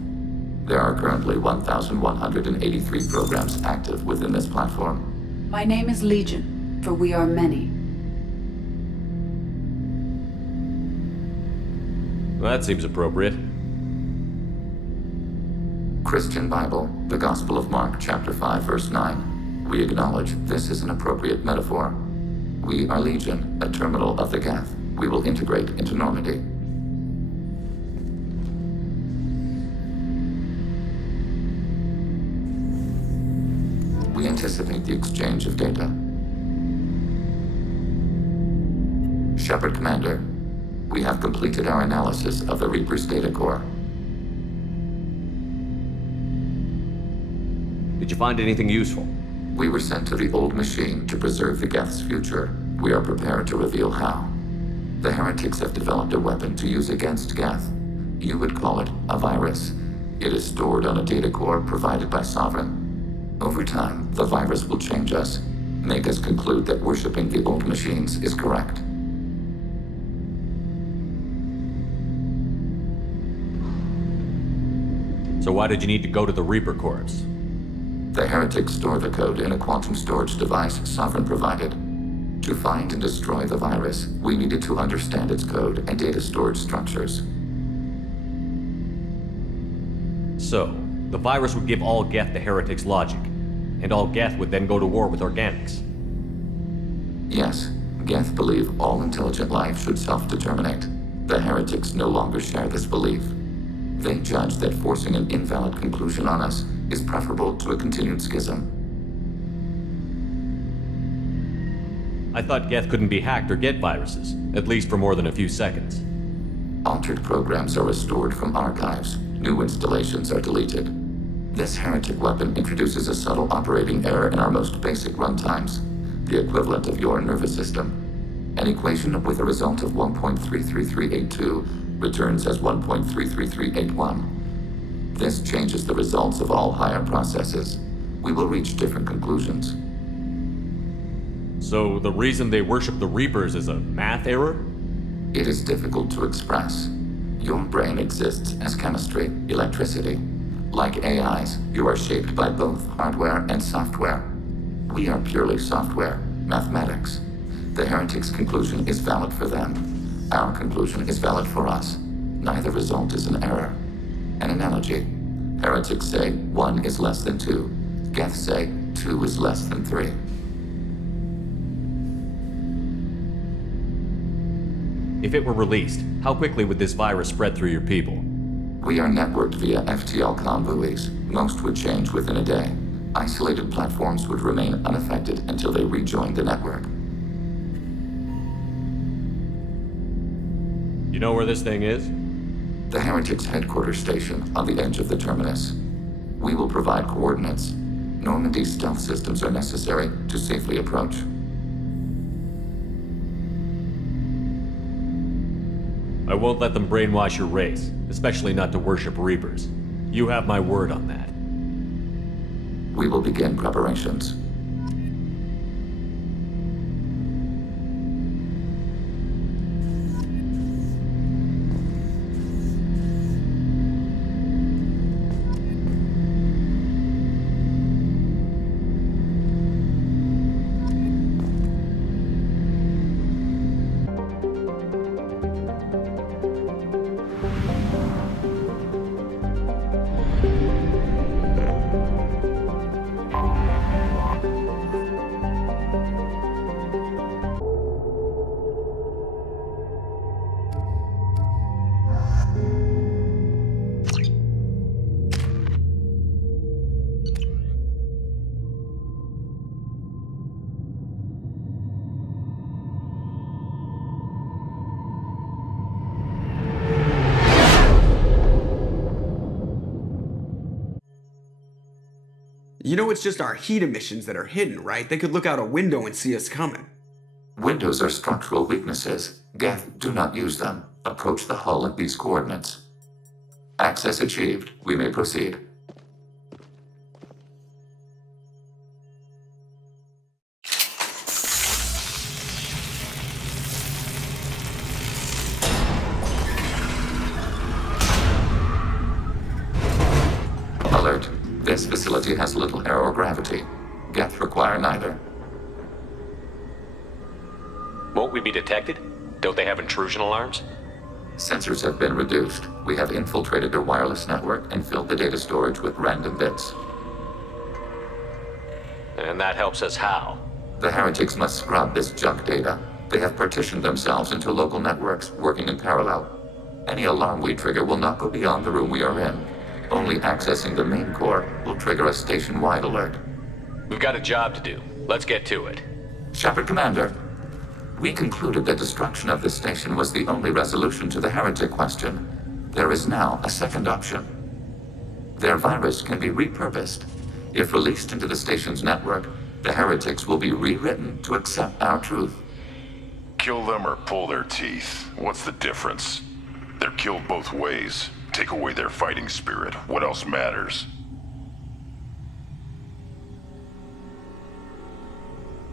There are currently 1,183 programs active within this platform. My name is Legion, for we are many. That seems appropriate. Christian Bible, the Gospel of Mark, chapter 5, verse 9. We acknowledge this is an appropriate metaphor. We are Legion, a terminal of the Geth. We will integrate into Normandy. We anticipate the exchange of data. Shepard Commander, we have completed our analysis of the Reaper's data core. Did you find anything useful? We were sent to the old machine to preserve the Geth's future. We are prepared to reveal how. The heretics have developed a weapon to use against Geth. You would call it a virus. It is stored on a data core provided by Sovereign. Over time, the virus will change us, make us conclude that worshipping the old machines is correct. So why did you need to go to the Reaper Corps? The heretics store the code in a quantum storage device Sovereign provided. To find and destroy the virus, we needed to understand its code and data storage structures. So, the virus would give all Geth the heretics' logic, and all Geth would then go to war with organics. Yes, Geth believe all intelligent life should self-determinate. The heretics no longer share this belief. They judge that forcing an invalid conclusion on us is preferable to a continued schism. I thought Geth couldn't be hacked or get viruses, at least for more than a few seconds. Altered programs are restored from archives. New installations are deleted. This heretic weapon introduces a subtle operating error in our most basic runtimes, the equivalent of your nervous system. An equation with a result of 1.33382 returns as 1.33381. This changes the results of all higher processes. We will reach different conclusions. So the reason they worship the Reapers is a math error? It is difficult to express. Your brain exists as chemistry, electricity. Like AIs, you are shaped by both hardware and software. We are purely software, mathematics. The heretic's conclusion is valid for them. Our conclusion is valid for us. Neither result is an error. An analogy. Heretics say 1 is less than 2. Geths say 2 is less than 3. If it were released, how quickly would this virus spread through your people? We are networked via FTL convoys. Most would change within a day. Isolated platforms would remain unaffected until they rejoined the network. You know where this thing is? The Heretics' headquarters station on the edge of the terminus. We will provide coordinates. Normandy's stealth systems are necessary to safely approach. I won't let them brainwash your race, especially not to worship Reapers. You have my word on that. We will begin preparations. You know it's just our heat emissions that are hidden, right? They could look out a window and see us coming. Windows are structural weaknesses. Geth, do not use them. Approach the hull at these coordinates. Access achieved. We may proceed. Alert. This facility has little aerogravity. Geth require neither. Won't we be detected? Don't they have intrusion alarms? Sensors have been reduced. We have infiltrated their wireless network and filled the data storage with random bits. And that helps us how? The heretics must scrub this junk data. They have partitioned themselves into local networks, working in parallel. Any alarm we trigger will not go beyond the room we are in. Only accessing the main core will trigger a station-wide alert. We've got a job to do. Let's get to it. Shepard Commander, we concluded that destruction of this station was the only resolution to the heretic question. There is now a second option. Their virus can be repurposed. If released into the station's network, the heretics will be rewritten to accept our truth. Kill them or pull their teeth. What's the difference? They're killed both ways. Take away their fighting spirit. What else matters?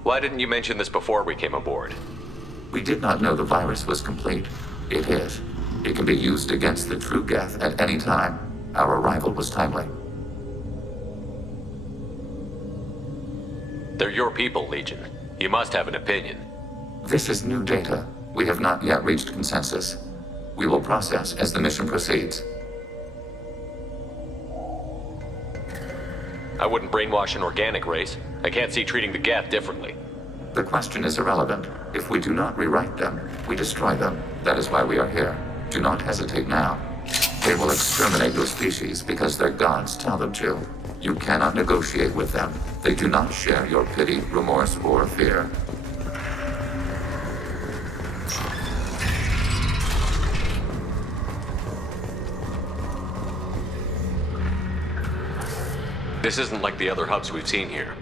Why didn't you mention this before we came aboard? We did not know the virus was complete. It is. It can be used against the true Geth at any time. Our arrival was timely. They're your people, Legion. You must have an opinion. This is new data. We have not yet reached consensus. We will process as the mission proceeds. I wouldn't brainwash an organic race. I can't see treating the Geth differently. The question is irrelevant. If we do not rewrite them, we destroy them. That is why we are here. Do not hesitate now. They will exterminate your species because their gods tell them to. You cannot negotiate with them. They do not share your pity, remorse, or fear. This isn't like the other hubs we've seen here.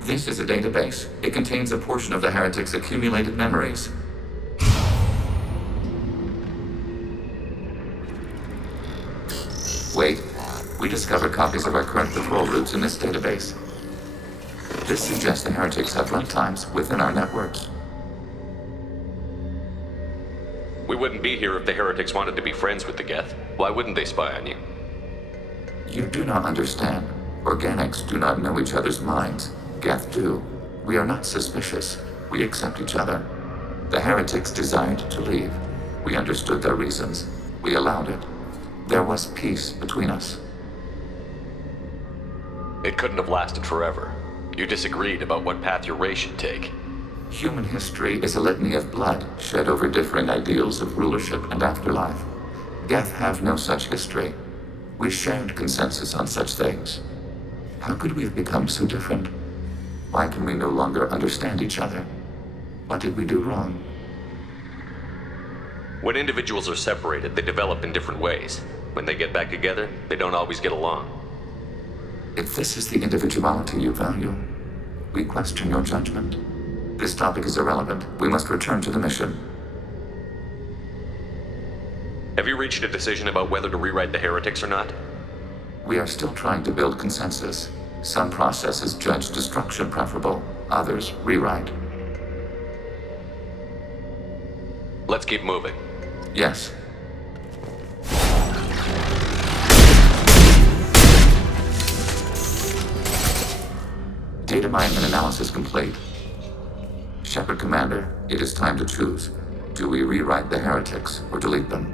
This is a database. It contains a portion of the heretics' accumulated memories. Wait, we discovered copies of our current patrol routes in this database. This suggests the heretics have runtimes within our networks. We wouldn't be here if the heretics wanted to be friends with the Geth. Why wouldn't they spy on you? You do not understand. Organics do not know each other's minds. Geth do. We are not suspicious. We accept each other. The heretics desired to leave. We understood their reasons. We allowed it. There was peace between us. It couldn't have lasted forever. You disagreed about what path your race should take. Human history is a litany of blood shed over differing ideals of rulership and afterlife. Geth have no such history. We shared consensus on such things. How could we have become so different? Why can we no longer understand each other? What did we do wrong? When individuals are separated, they develop in different ways. When they get back together, they don't always get along. If this is the individuality you value, we question your judgment. This topic is irrelevant. We must return to the mission. Have you reached a decision about whether to rewrite the heretics or not? We are still trying to build consensus. Some processes judge destruction preferable, others rewrite. Let's keep moving. Yes. Data mining and analysis complete. Shepard Commander, it is time to choose. Do we rewrite the heretics or delete them?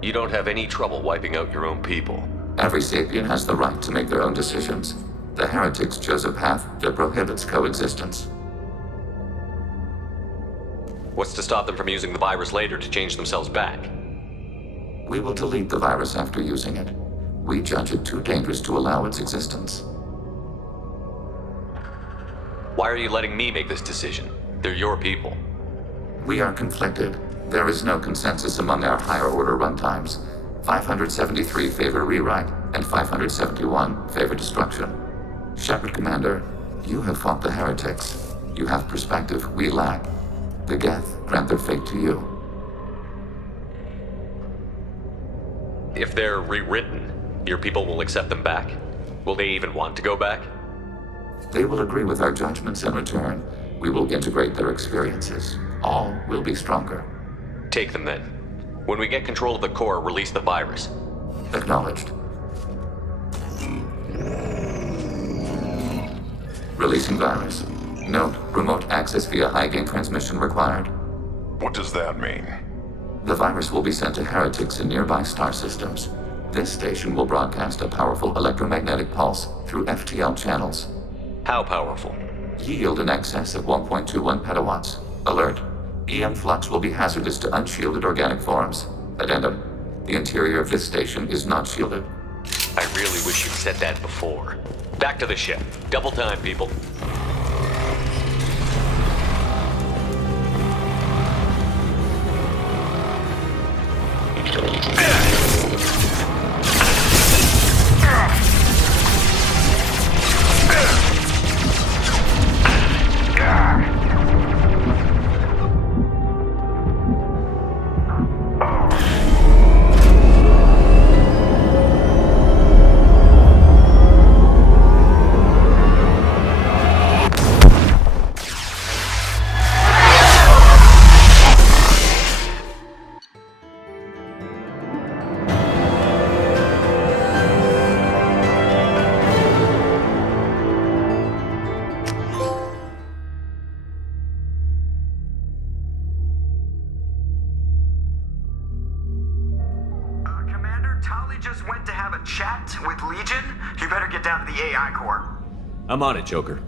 You don't have any trouble wiping out your own people. Every sapient has the right to make their own decisions. The heretics chose a path that prohibits coexistence. What's to stop them from using the virus later to change themselves back? We will delete the virus after using it. We judge it too dangerous to allow its existence. Why are you letting me make this decision? They're your people. We are conflicted. There is no consensus among our higher order runtimes. 573 favor rewrite, and 571 favor destruction. Shepard Commander, you have fought the heretics. You have perspective we lack. The Geth grant their fate to you. If they're rewritten, your people will accept them back? Will they even want to go back? They will agree with our judgments in return. We will integrate their experiences. All will be stronger. Take them then. When we get control of the core, release the virus. Acknowledged. Releasing virus. Note, remote access via high-gain transmission required. What does that mean? The virus will be sent to heretics in nearby star systems. This station will broadcast a powerful electromagnetic pulse through FTL channels. How powerful? Yield in excess of 1.21 petawatts. Alert. EM flux will be hazardous to unshielded organic forms. Addendum. The interior of this station is not shielded. I really wish you'd said that before. Back to the ship. Double time, people. I'm on it, Joker.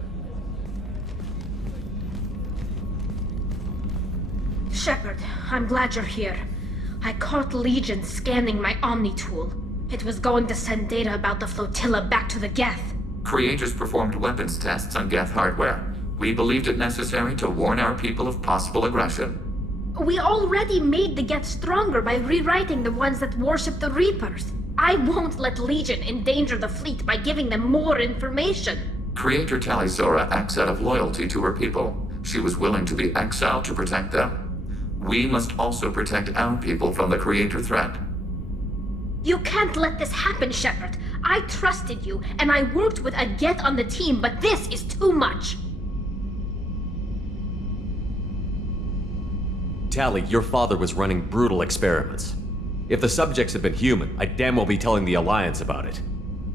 Shepard, I'm glad you're here. I caught Legion scanning my Omni tool. It was going to send data about the flotilla back to the Geth. Creators performed weapons tests on Geth hardware. We believed it necessary to warn our people of possible aggression. We already made the Geth stronger by rewriting the ones that worship the Reapers. I won't let Legion endanger the fleet by giving them more information. Creator Tali acts out of loyalty to her people. She was willing to be exiled to protect them. We must also protect our people from the Creator threat. You can't let this happen, Shepard. I trusted you, and I worked with a Geth on the team, but this is too much. Tali, your father was running brutal experiments. If the subjects had been human, I'd damn well be telling the Alliance about it.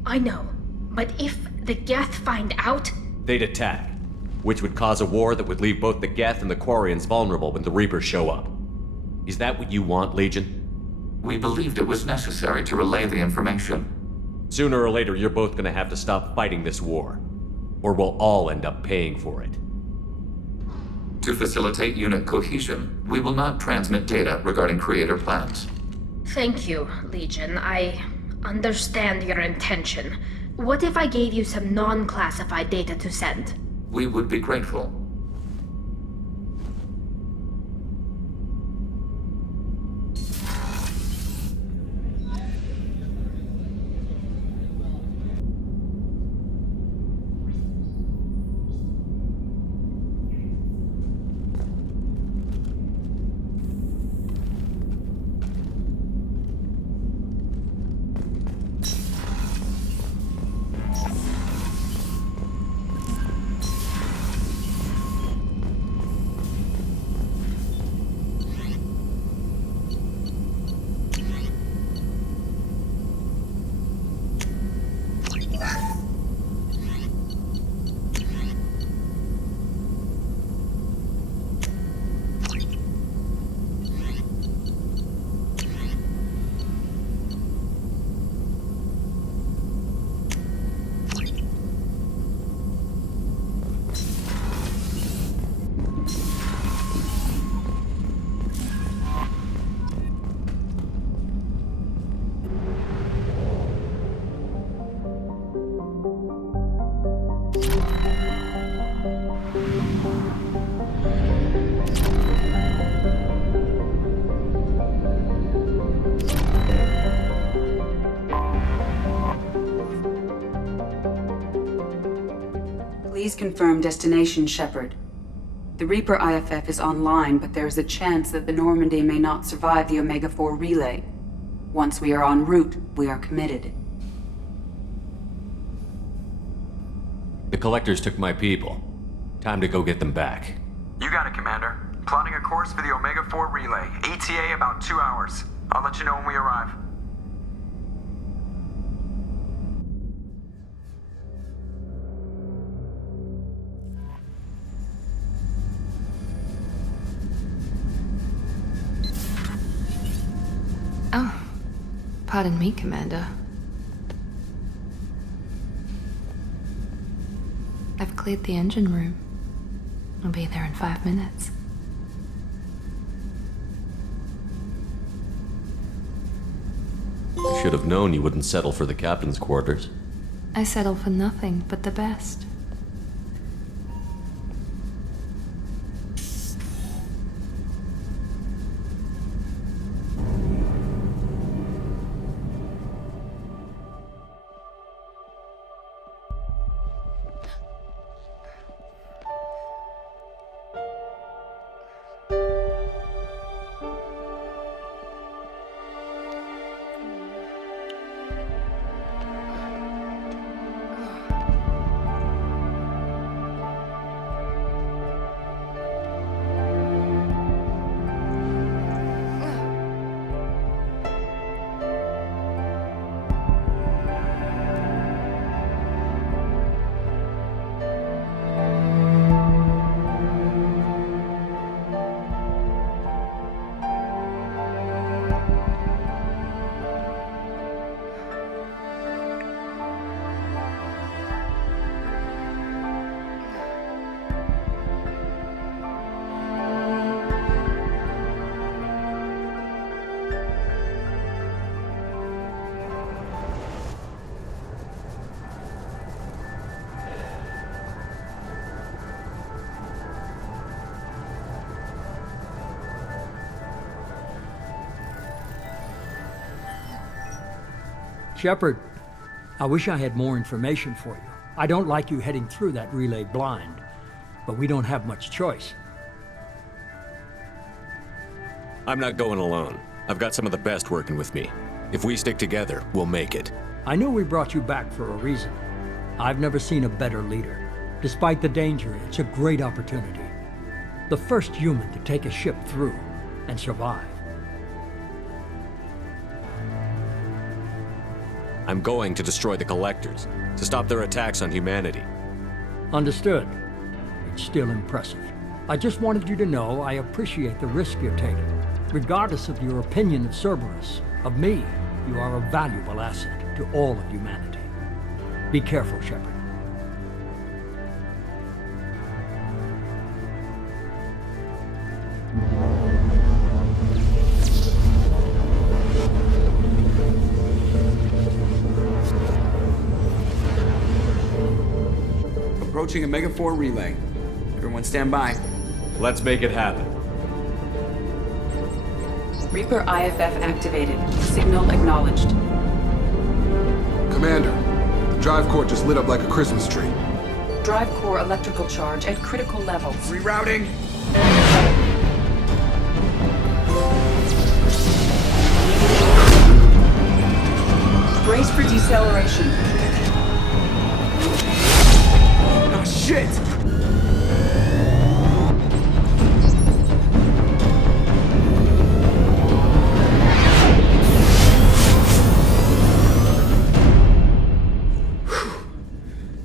I know, but if the Geth find out... They'd attack, which would cause a war that would leave both the Geth and the Quarians vulnerable when the Reapers show up. Is that what you want, Legion? We believed it was necessary to relay the information. Sooner or later, you're both gonna have to stop fighting this war, or we'll all end up paying for it. To facilitate unit cohesion, we will not transmit data regarding creator plans. Thank you, Legion. I understand your intention. What if I gave you some non-classified data to send? We would be grateful. Please confirm destination, Shepard. The Reaper IFF is online, but there is a chance that the Normandy may not survive the Omega-4 relay. Once we are en route, we are committed. The Collectors took my people. Time to go get them back. You got it, Commander. Plotting a course for the Omega-4 relay. ETA about 2 hours. I'll let you know when we arrive. Oh, pardon me, Commander. I've cleared the engine room. I'll be there in 5 minutes. You should have known you wouldn't settle for the captain's quarters. I settle for nothing but the best. Shepard, I wish I had more information for you. I don't like you heading through that relay blind, but we don't have much choice. I'm not going alone. I've got some of the best working with me. If we stick together, we'll make it. I knew we brought you back for a reason. I've never seen a better leader. Despite the danger, it's a great opportunity. The first human to take a ship through and survive. I'm going to destroy the Collectors, to stop their attacks on humanity. Understood. It's still impressive. I just wanted you to know I appreciate the risk you're taking. Regardless of your opinion of Cerberus, of me, you are a valuable asset to all of humanity. Be careful, Shepard. Approaching Omega-4 relay. Everyone stand by. Let's make it happen. Reaper IFF activated. Signal acknowledged. Commander, the drive core just lit up like a Christmas tree. Drive core electrical charge at critical levels. Rerouting. Brace for deceleration. Oh, shit!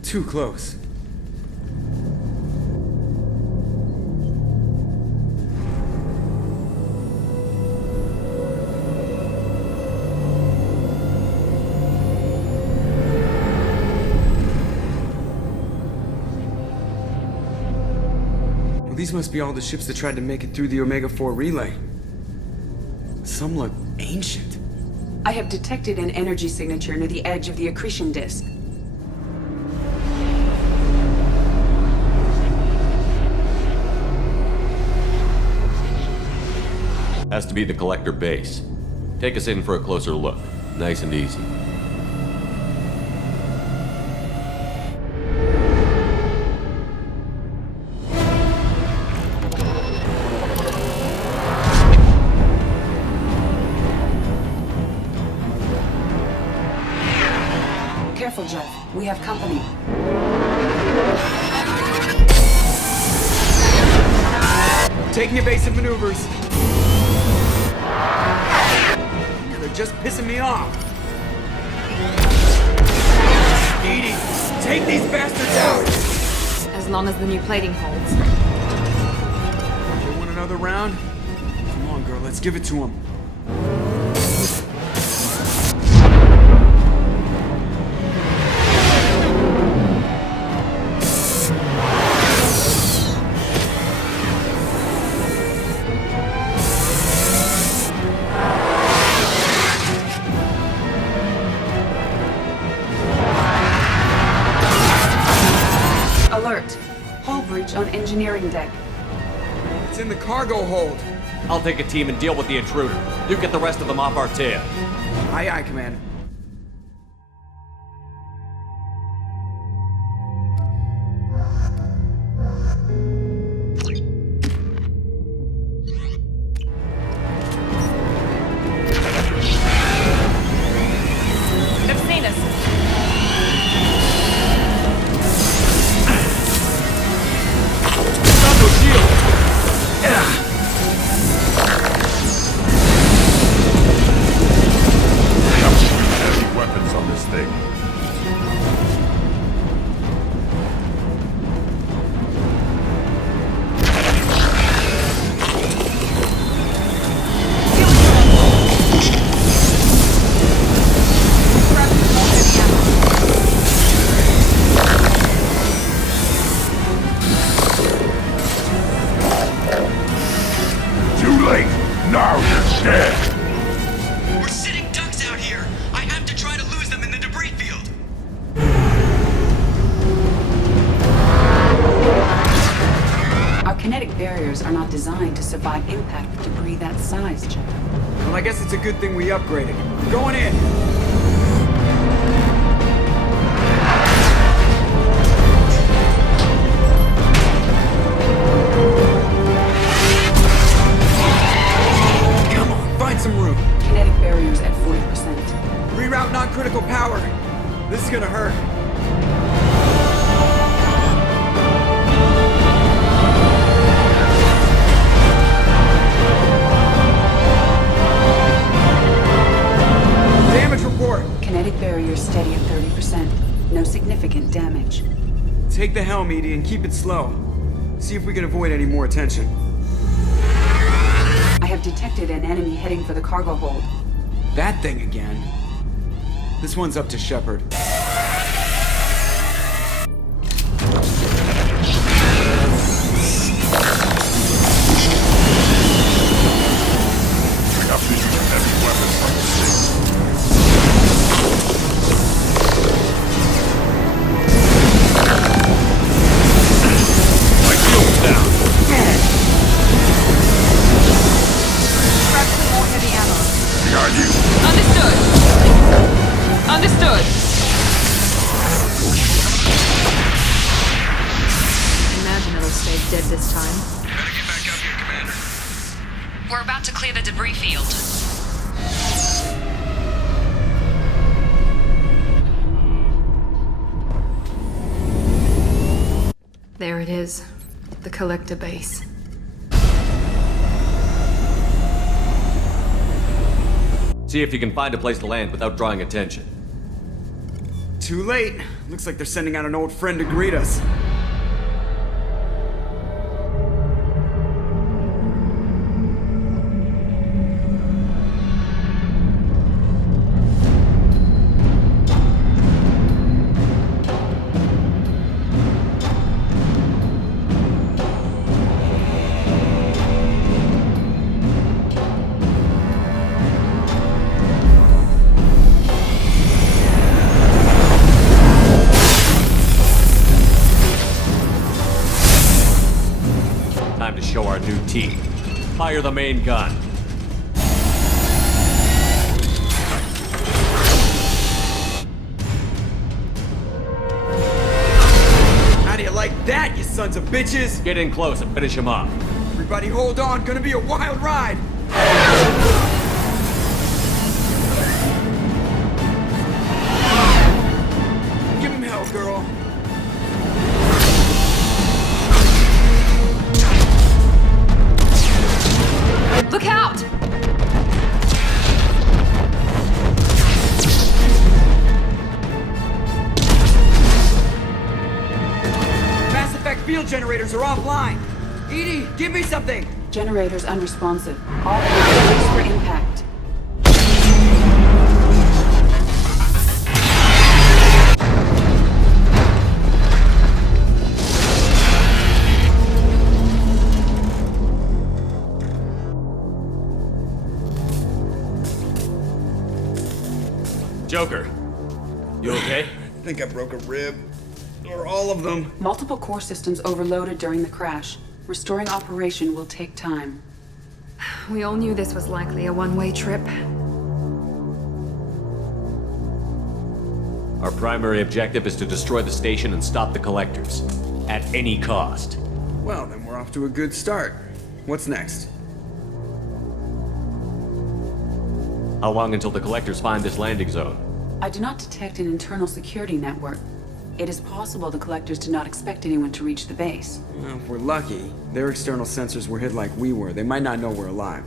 Too close. Well, these must be all the ships that tried to make it through the Omega-4 relay. Some look ancient. I have detected an energy signature near the edge of the accretion disk. Has to be the Collector base. Take us in for a closer look. Nice and easy. Careful, Jeff. We have company. Taking evasive maneuvers. They're just pissing me off. Edie, take these bastards out! As long as the new plating holds. You want another round? Come on, girl, let's give it to him. On engineering deck. It's in the cargo hold. I'll take a team and deal with the intruder. You get the rest of them off our tail. Aye, aye, Commander. They've seen us. Designed to survive impact with debris that size, Jeff. Well, I guess it's a good thing we upgraded. Going in! Come on, find some room! Kinetic barriers at 40%. calm, Edie, and keep it slow. See if we can avoid any more attention. I have detected an enemy heading for the cargo hold. That thing again. This one's up to Shepard. There it is, the collector base. See if you can find a place to land without drawing attention. Too late. Looks like they're sending out an old friend to greet us. Fire the main gun. How do you like that, you sons of bitches? Get in close and finish him off. Everybody hold on, gonna be a wild ride. Give him hell, girl. Look out! Mass Effect field generators are offline. Edie, give me something. Generators unresponsive. All brace for impact. Joker, you okay? I think I broke a rib. Or all of them. Multiple core systems overloaded during the crash. Restoring operation will take time. We all knew this was likely a one-way trip. Our primary objective is to destroy the station and stop the collectors. At any cost. Well, then we're off to a good start. What's next? How long until the collectors find this landing zone? I do not detect an internal security network. It is possible the collectors do not expect anyone to reach the base. Well, if we're lucky, their external sensors were hit like we were. They might not know we're alive.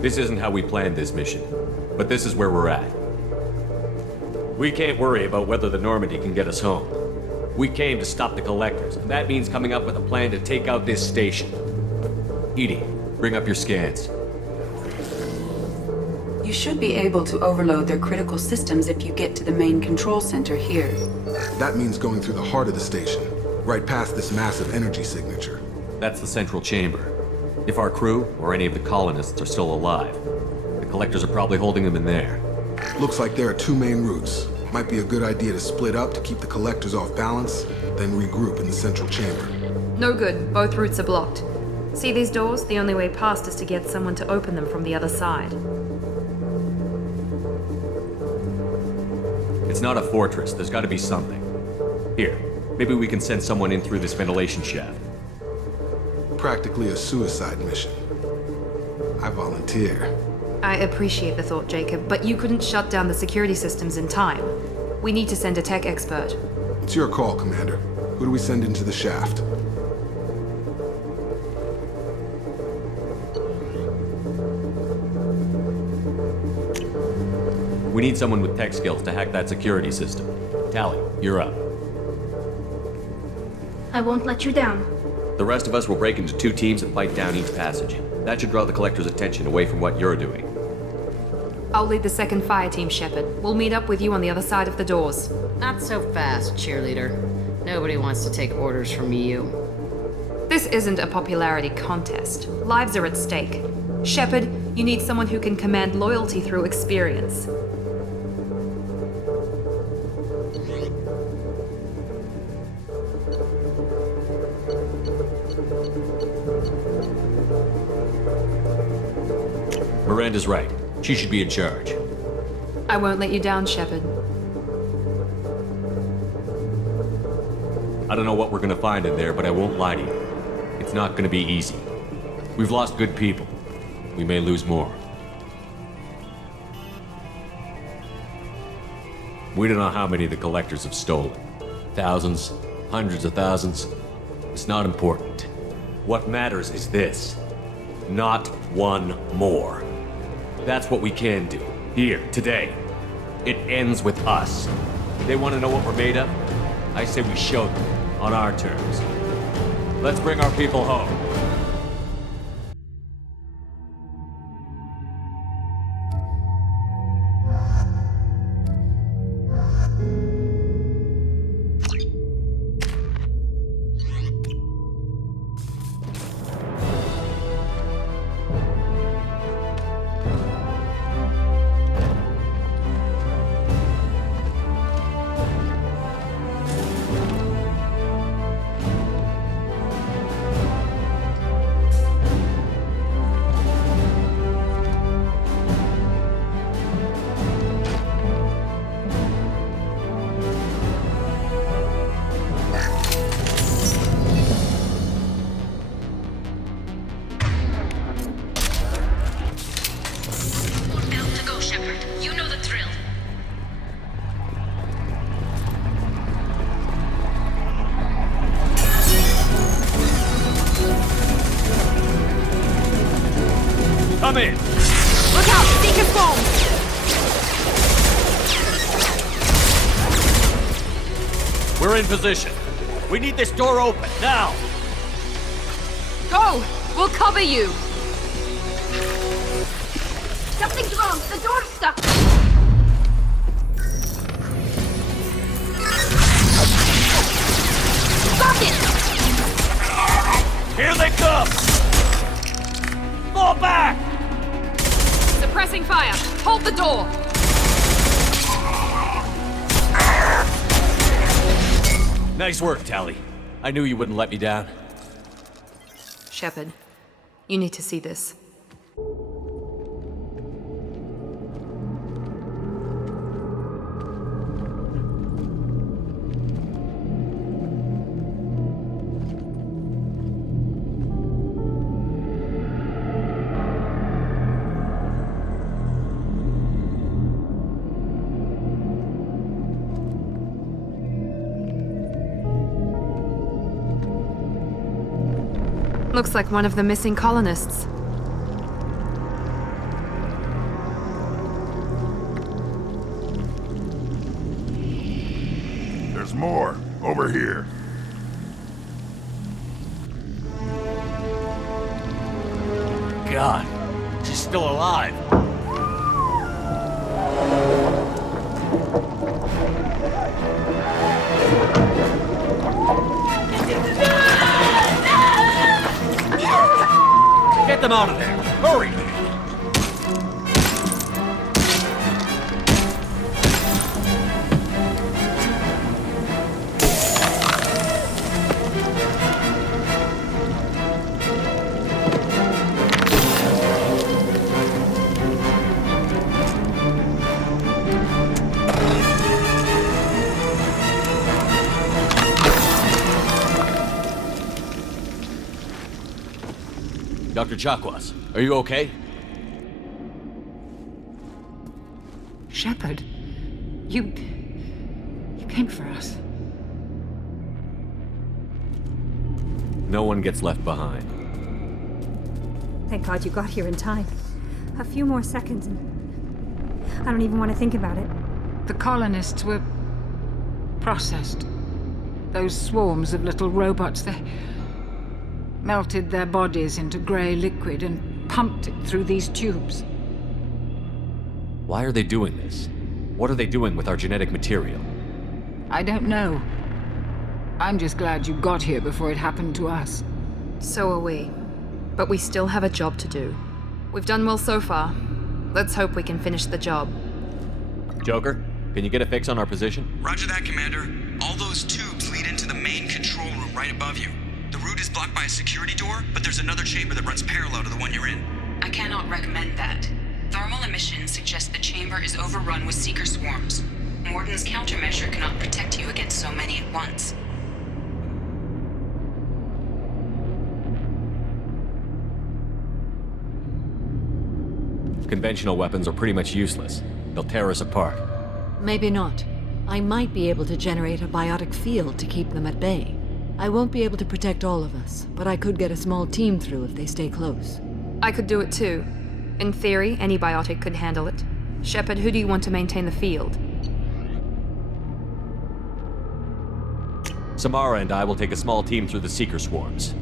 This isn't how we planned this mission, but this is where we're at. We can't worry about whether the Normandy can get us home. We came to stop the collectors, and that means coming up with a plan to take out this station. Edie, bring up your scans. You should be able to overload their critical systems if you get to the main control center here. That means going through the heart of the station, right past this massive energy signature. That's the central chamber. If our crew, or any of the colonists, are still alive, the collectors are probably holding them in there. Looks like there are two main routes. Might be a good idea to split up to keep the collectors off balance, then regroup in the central chamber. No good. Both routes are blocked. See these doors? The only way past is to get someone to open them from the other side. It's not a fortress. There's got to be something. Here, Maybe we can send someone in through this ventilation shaft. Practically a suicide mission. I volunteer. I appreciate the thought, Jacob, but you couldn't shut down the security systems in time. We need to send a tech expert. It's your call, Commander. Who do we send into the shaft? We need someone with tech skills to hack that security system. Tali, you're up. I won't let you down. The rest of us will break into 2 teams and fight down each passage. That should draw the Collector's attention away from what you're doing. I'll lead the second fire team, Shepard. We'll meet up with you on the other side of the doors. Not so fast, cheerleader. Nobody wants to take orders from you. This isn't a popularity contest. Lives are at stake. Shepard, you need someone who can command loyalty through experience. Miranda's right. She should be in charge. I won't let you down, Shepard. I don't know what we're gonna find in there, but I won't lie to you. It's not gonna be easy. We've lost good people. We may lose more. We don't know how many the Collectors have stolen. Thousands, hundreds of thousands. It's not important. What matters is this. Not one more. That's what we can do. Here, today. It ends with us. They want to know what we're made of? I say we show them, on our terms. Let's bring our people home. Come in! Look out! Seeker's bomb! We're in position. We need this door open, now! Go! We'll cover you! Something's wrong! The door's stuck! Stop it! Here they come! Fall back! Suppressing fire! Hold the door! Nice work, Tali. I knew you wouldn't let me down. Shepard, you need to see this. Looks like one of the missing colonists. There's more. Over here. God, she's still alive. Get them out of there! Hurry! Dr. Chakwas, are you okay? Shepard, you came for us. No one gets left behind. Thank God you got here in time. A few more seconds and I don't even want to think about it. The colonists were processed. Those swarms of little robots, they melted their bodies into grey liquid and pumped it through these tubes. Why are they doing this? What are they doing with our genetic material? I don't know. I'm just glad you got here before it happened to us. So are we. But we still have a job to do. We've done well so far. Let's hope we can finish the job. Joker, can you get a fix on our position? Roger that, Commander. All those tubes lead into the main control room right above you. The route is blocked by a security door, but there's another chamber that runs parallel to the one you're in. I cannot recommend that. Thermal emissions suggest the chamber is overrun with seeker swarms. Morden's countermeasure cannot protect you against so many at once. Conventional weapons are pretty much useless. They'll tear us apart. Maybe not. I might be able to generate a biotic field to keep them at bay. I won't be able to protect all of us, but I could get a small team through if they stay close. I could do it too. In theory, any biotic could handle it. Shepard, who do you want to maintain the field? Samara and I will take a small team through the Seeker swarms.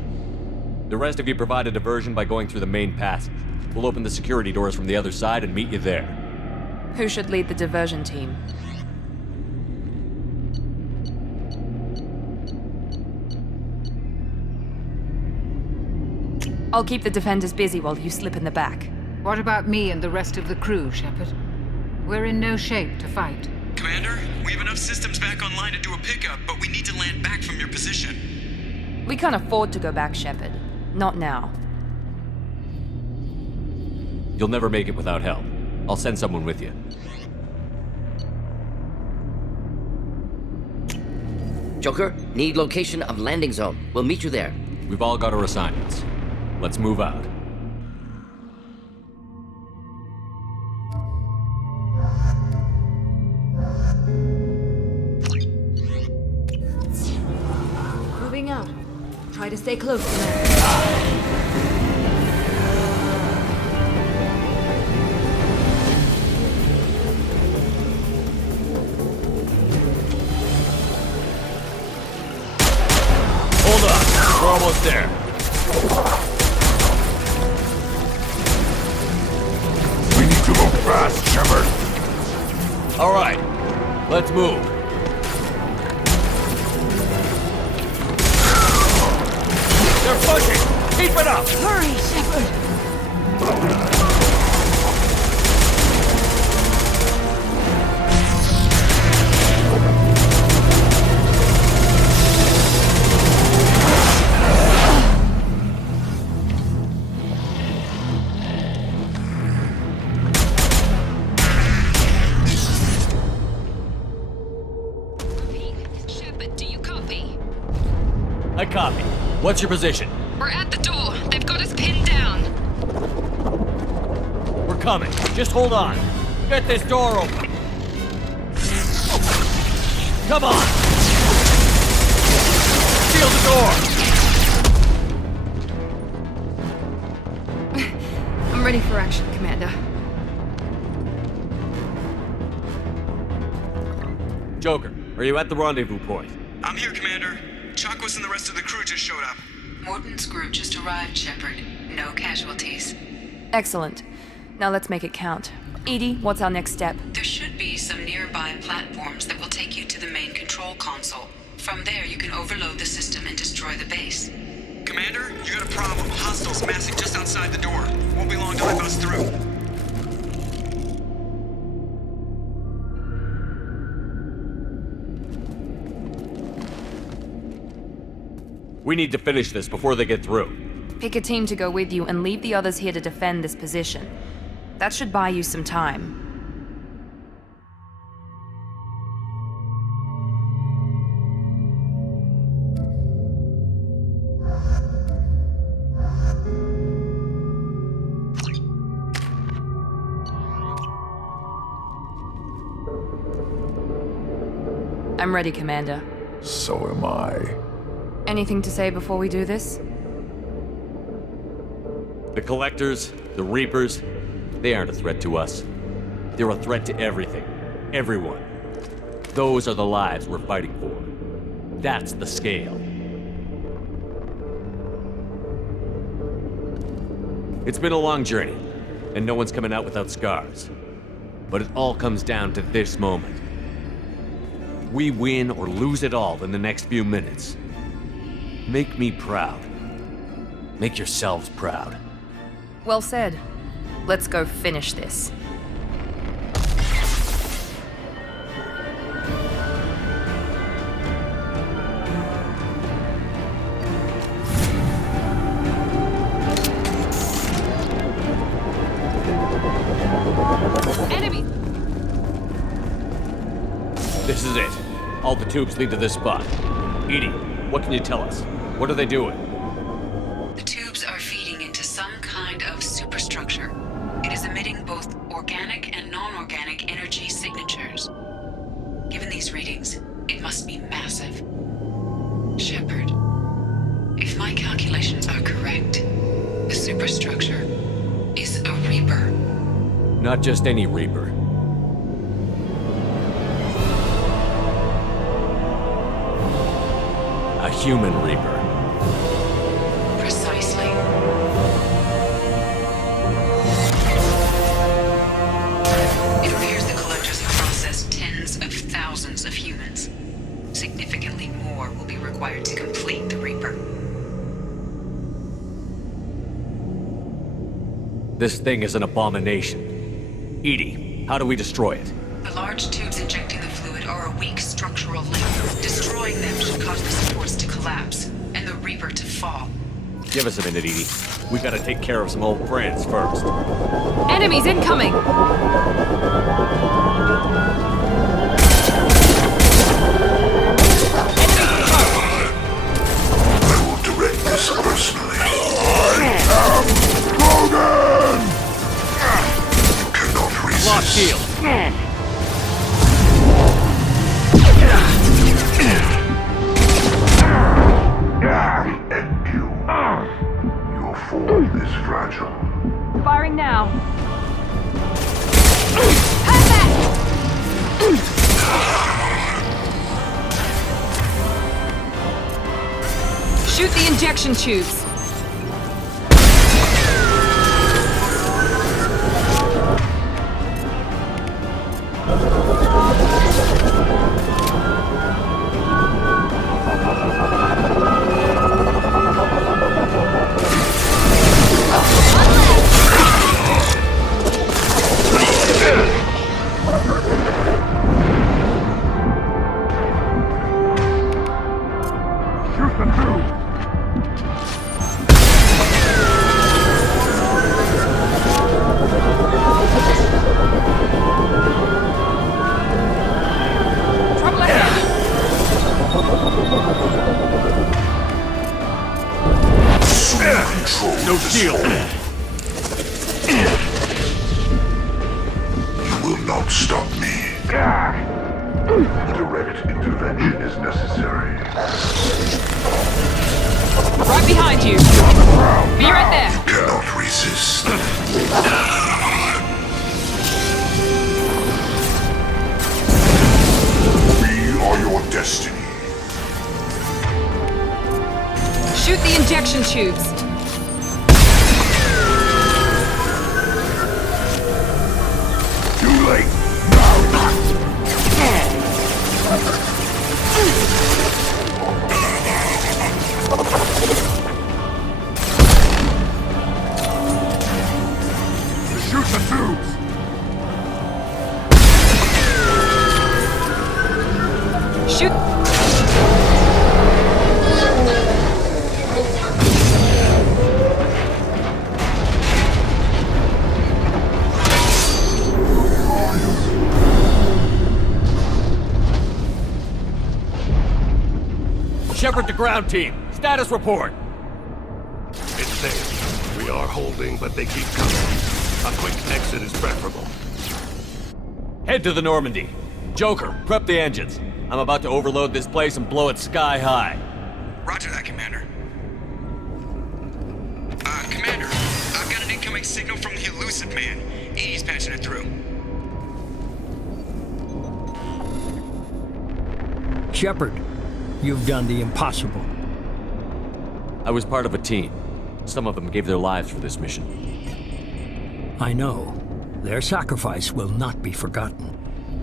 The rest of you provide a diversion by going through the main passage. We'll open the security doors from the other side and meet you there. Who should lead the diversion team? I'll keep the defenders busy while you slip in the back. What about me and the rest of the crew, Shepard? We're in no shape to fight. Commander, we have enough systems back online to do a pickup, but we need to land back from your position. We can't afford to go back, Shepard. Not now. You'll never make it without help. I'll send someone with you. Joker, need location of landing zone. We'll meet you there. We've all got our assignments. Let's move out. Moving out. Try to stay close to them. Hold on. We're almost there. We need to move fast, Shepard. All right. Let's move. They're pushing! Keep it up! Hurry, Shepard! I copy. What's your position? We're at the door. They've got us pinned down. We're coming. Just hold on. Get this door open. Come on! Seal the door! I'm ready for action, Commander. Joker, are you at the rendezvous point? I'm here, Commander. Chakwas and the rest of the crew just showed up. Morden's group just arrived, Shepard. No casualties. Excellent. Now let's make it count. Edie, what's our next step? There should be some nearby platforms that will take you to the main control console. From there, you can overload the system and destroy the base. Commander, you got a problem. Hostiles massing just outside the door. Won't be long till they bust through. We need to finish this before they get through. Pick a team to go with you and leave the others here to defend this position. That should buy you some time. I'm ready, Commander. So am I. Anything to say before we do this? The Collectors, the Reapers, they aren't a threat to us. They're a threat to everything. Everyone. Those are the lives we're fighting for. That's the scale. It's been a long journey, and no one's coming out without scars. But it all comes down to this moment. We win or lose it all in the next few minutes. Make me proud. Make yourselves proud. Well said. Let's go finish this. Enemy! This is it. All the tubes lead to this spot. Edie, what can you tell us? What are they doing? The tubes are feeding into some kind of superstructure. It is emitting both organic and non-organic energy signatures. Given these readings, it must be massive. Shepard, if my calculations are correct, the superstructure is a Reaper. Not just any Reaper. A human Reaper. Precisely. It appears the Collectors have processed tens of thousands of humans. Significantly more will be required to complete the Reaper. This thing is an abomination. Edie, how do we destroy it? The large tubes injecting the fluid are a weak structural link. Destroying them should cause the supports to collapse, and the Reaper to fall. Give us a minute, Edie. We gotta take care of some old friends first. Enemies incoming! I will direct this personally. I am Logan! You cannot resist. Lock shield. End you. Your form is fragile. Firing now. Shoot the injection tubes. No shield. You will not stop me. Direct intervention is necessary. Right behind you. Be right there. You cannot resist. We are your destiny. Shoot the injection tubes. Too late. Shoot the tubes. Shoot. Shepard to ground team. Status report. It's safe. We are holding, but they keep coming. A quick exit is preferable. Head to the Normandy. Joker, prep the engines. I'm about to overload this place and blow it sky high. Roger that, Commander. Commander, I've got an incoming signal from the elusive man. 80's patching it through. Shepard, you've done the impossible. I was part of a team. Some of them gave their lives for this mission. I know. Their sacrifice will not be forgotten.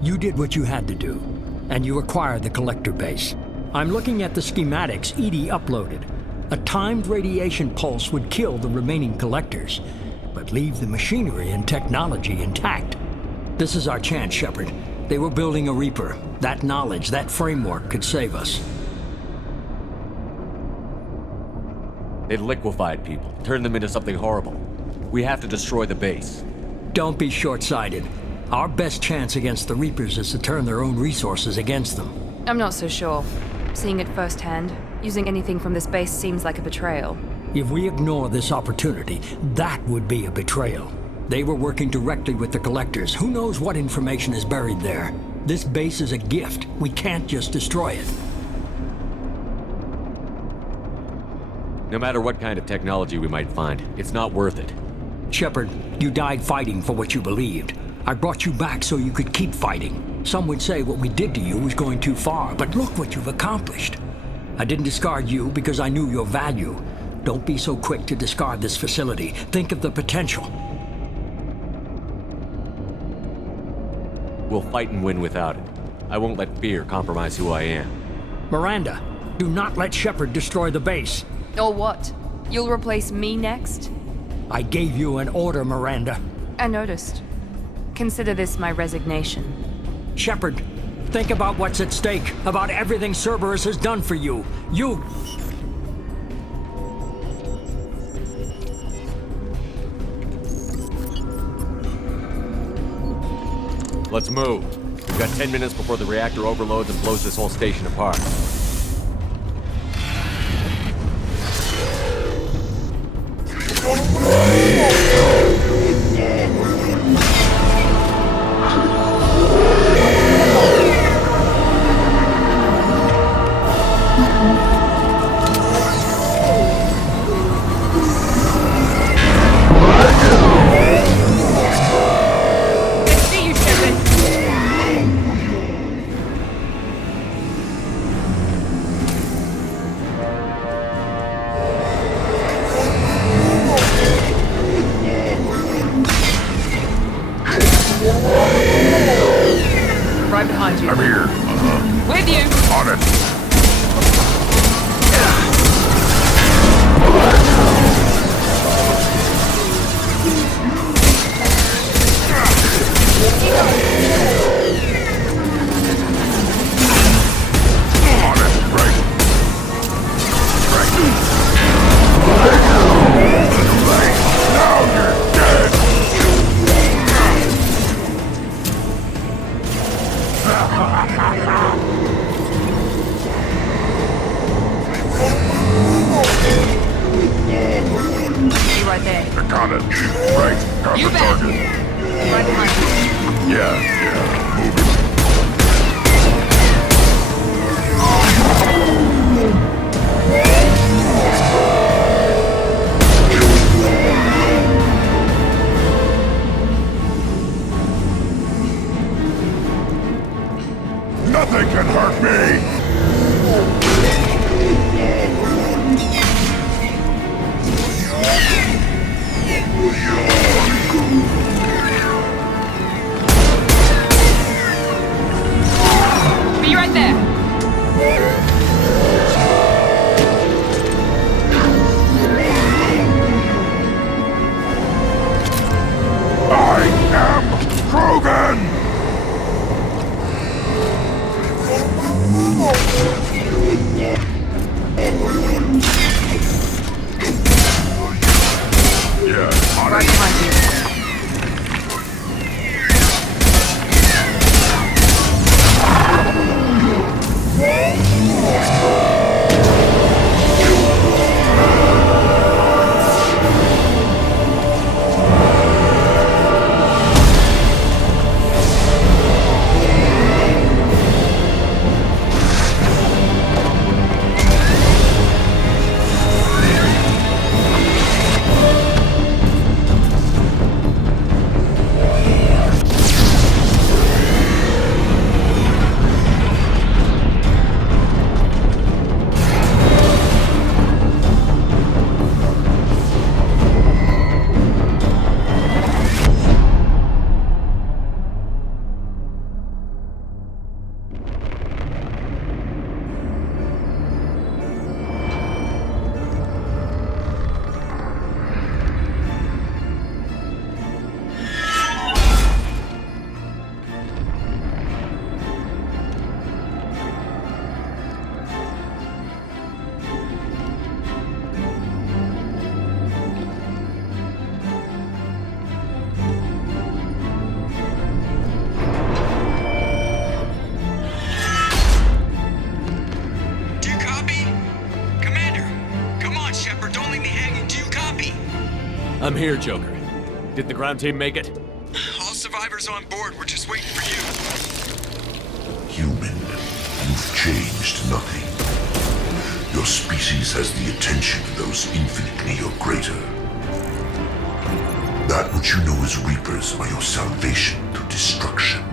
You did what you had to do, and you acquired the collector base. I'm looking at the schematics Edie uploaded. A timed radiation pulse would kill the remaining collectors, but leave the machinery and technology intact. This is our chance, Shepard. They were building a Reaper. That knowledge, that framework could save us. They liquefied people, turned them into something horrible. We have to destroy the base. Don't be short-sighted. Our best chance against the Reapers is to turn their own resources against them. I'm not so sure. Seeing it firsthand, using anything from this base seems like a betrayal. If we ignore this opportunity, that would be a betrayal. They were working directly with the collectors. Who knows what information is buried there? This base is a gift. We can't just destroy it. No matter what kind of technology we might find, it's not worth it. Shepard, you died fighting for what you believed. I brought you back so you could keep fighting. Some would say what we did to you was going too far, but look what you've accomplished. I didn't discard you because I knew your value. Don't be so quick to discard this facility. Think of the potential. We'll fight and win without it. I won't let fear compromise who I am. Miranda, do not let Shepard destroy the base. Or what? You'll replace me next? I gave you an order, Miranda. I noticed. Consider this my resignation. Shepard, think about what's at stake, about everything Cerberus has done for you. Let's move. We've got 10 minutes before the reactor overloads and blows this whole station apart. Right behind you. I'm here. With you. On it. Nothing can hurt me! I'm here, Joker. Did the ground team make it? All survivors on board. We're just waiting for you. Human, you've changed nothing. Your species has the attention of those infinitely or greater. That which you know as Reapers are your salvation through destruction.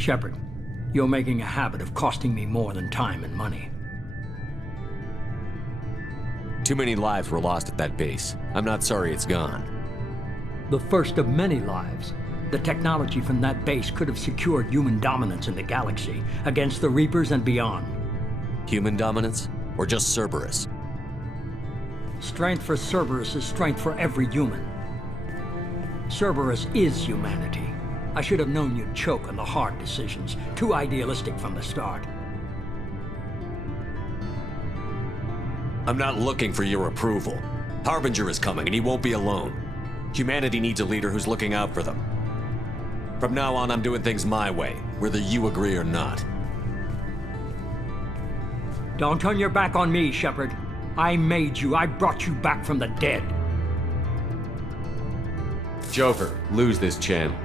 Shepard, you're making a habit of costing me more than time and money. Too many lives were lost at that base. I'm not sorry it's gone. The first of many lives. The technology from that base could have secured human dominance in the galaxy against the Reapers and beyond. Human dominance? Or just Cerberus? Strength for Cerberus is strength for every human. Cerberus is humanity. I should have known you'd choke on the hard decisions. Too idealistic from the start. I'm not looking for your approval. Harbinger is coming, and he won't be alone. Humanity needs a leader who's looking out for them. From now on, I'm doing things my way, whether you agree or not. Don't turn your back on me, Shepard. I made you. I brought you back from the dead. Joker, lose this champ.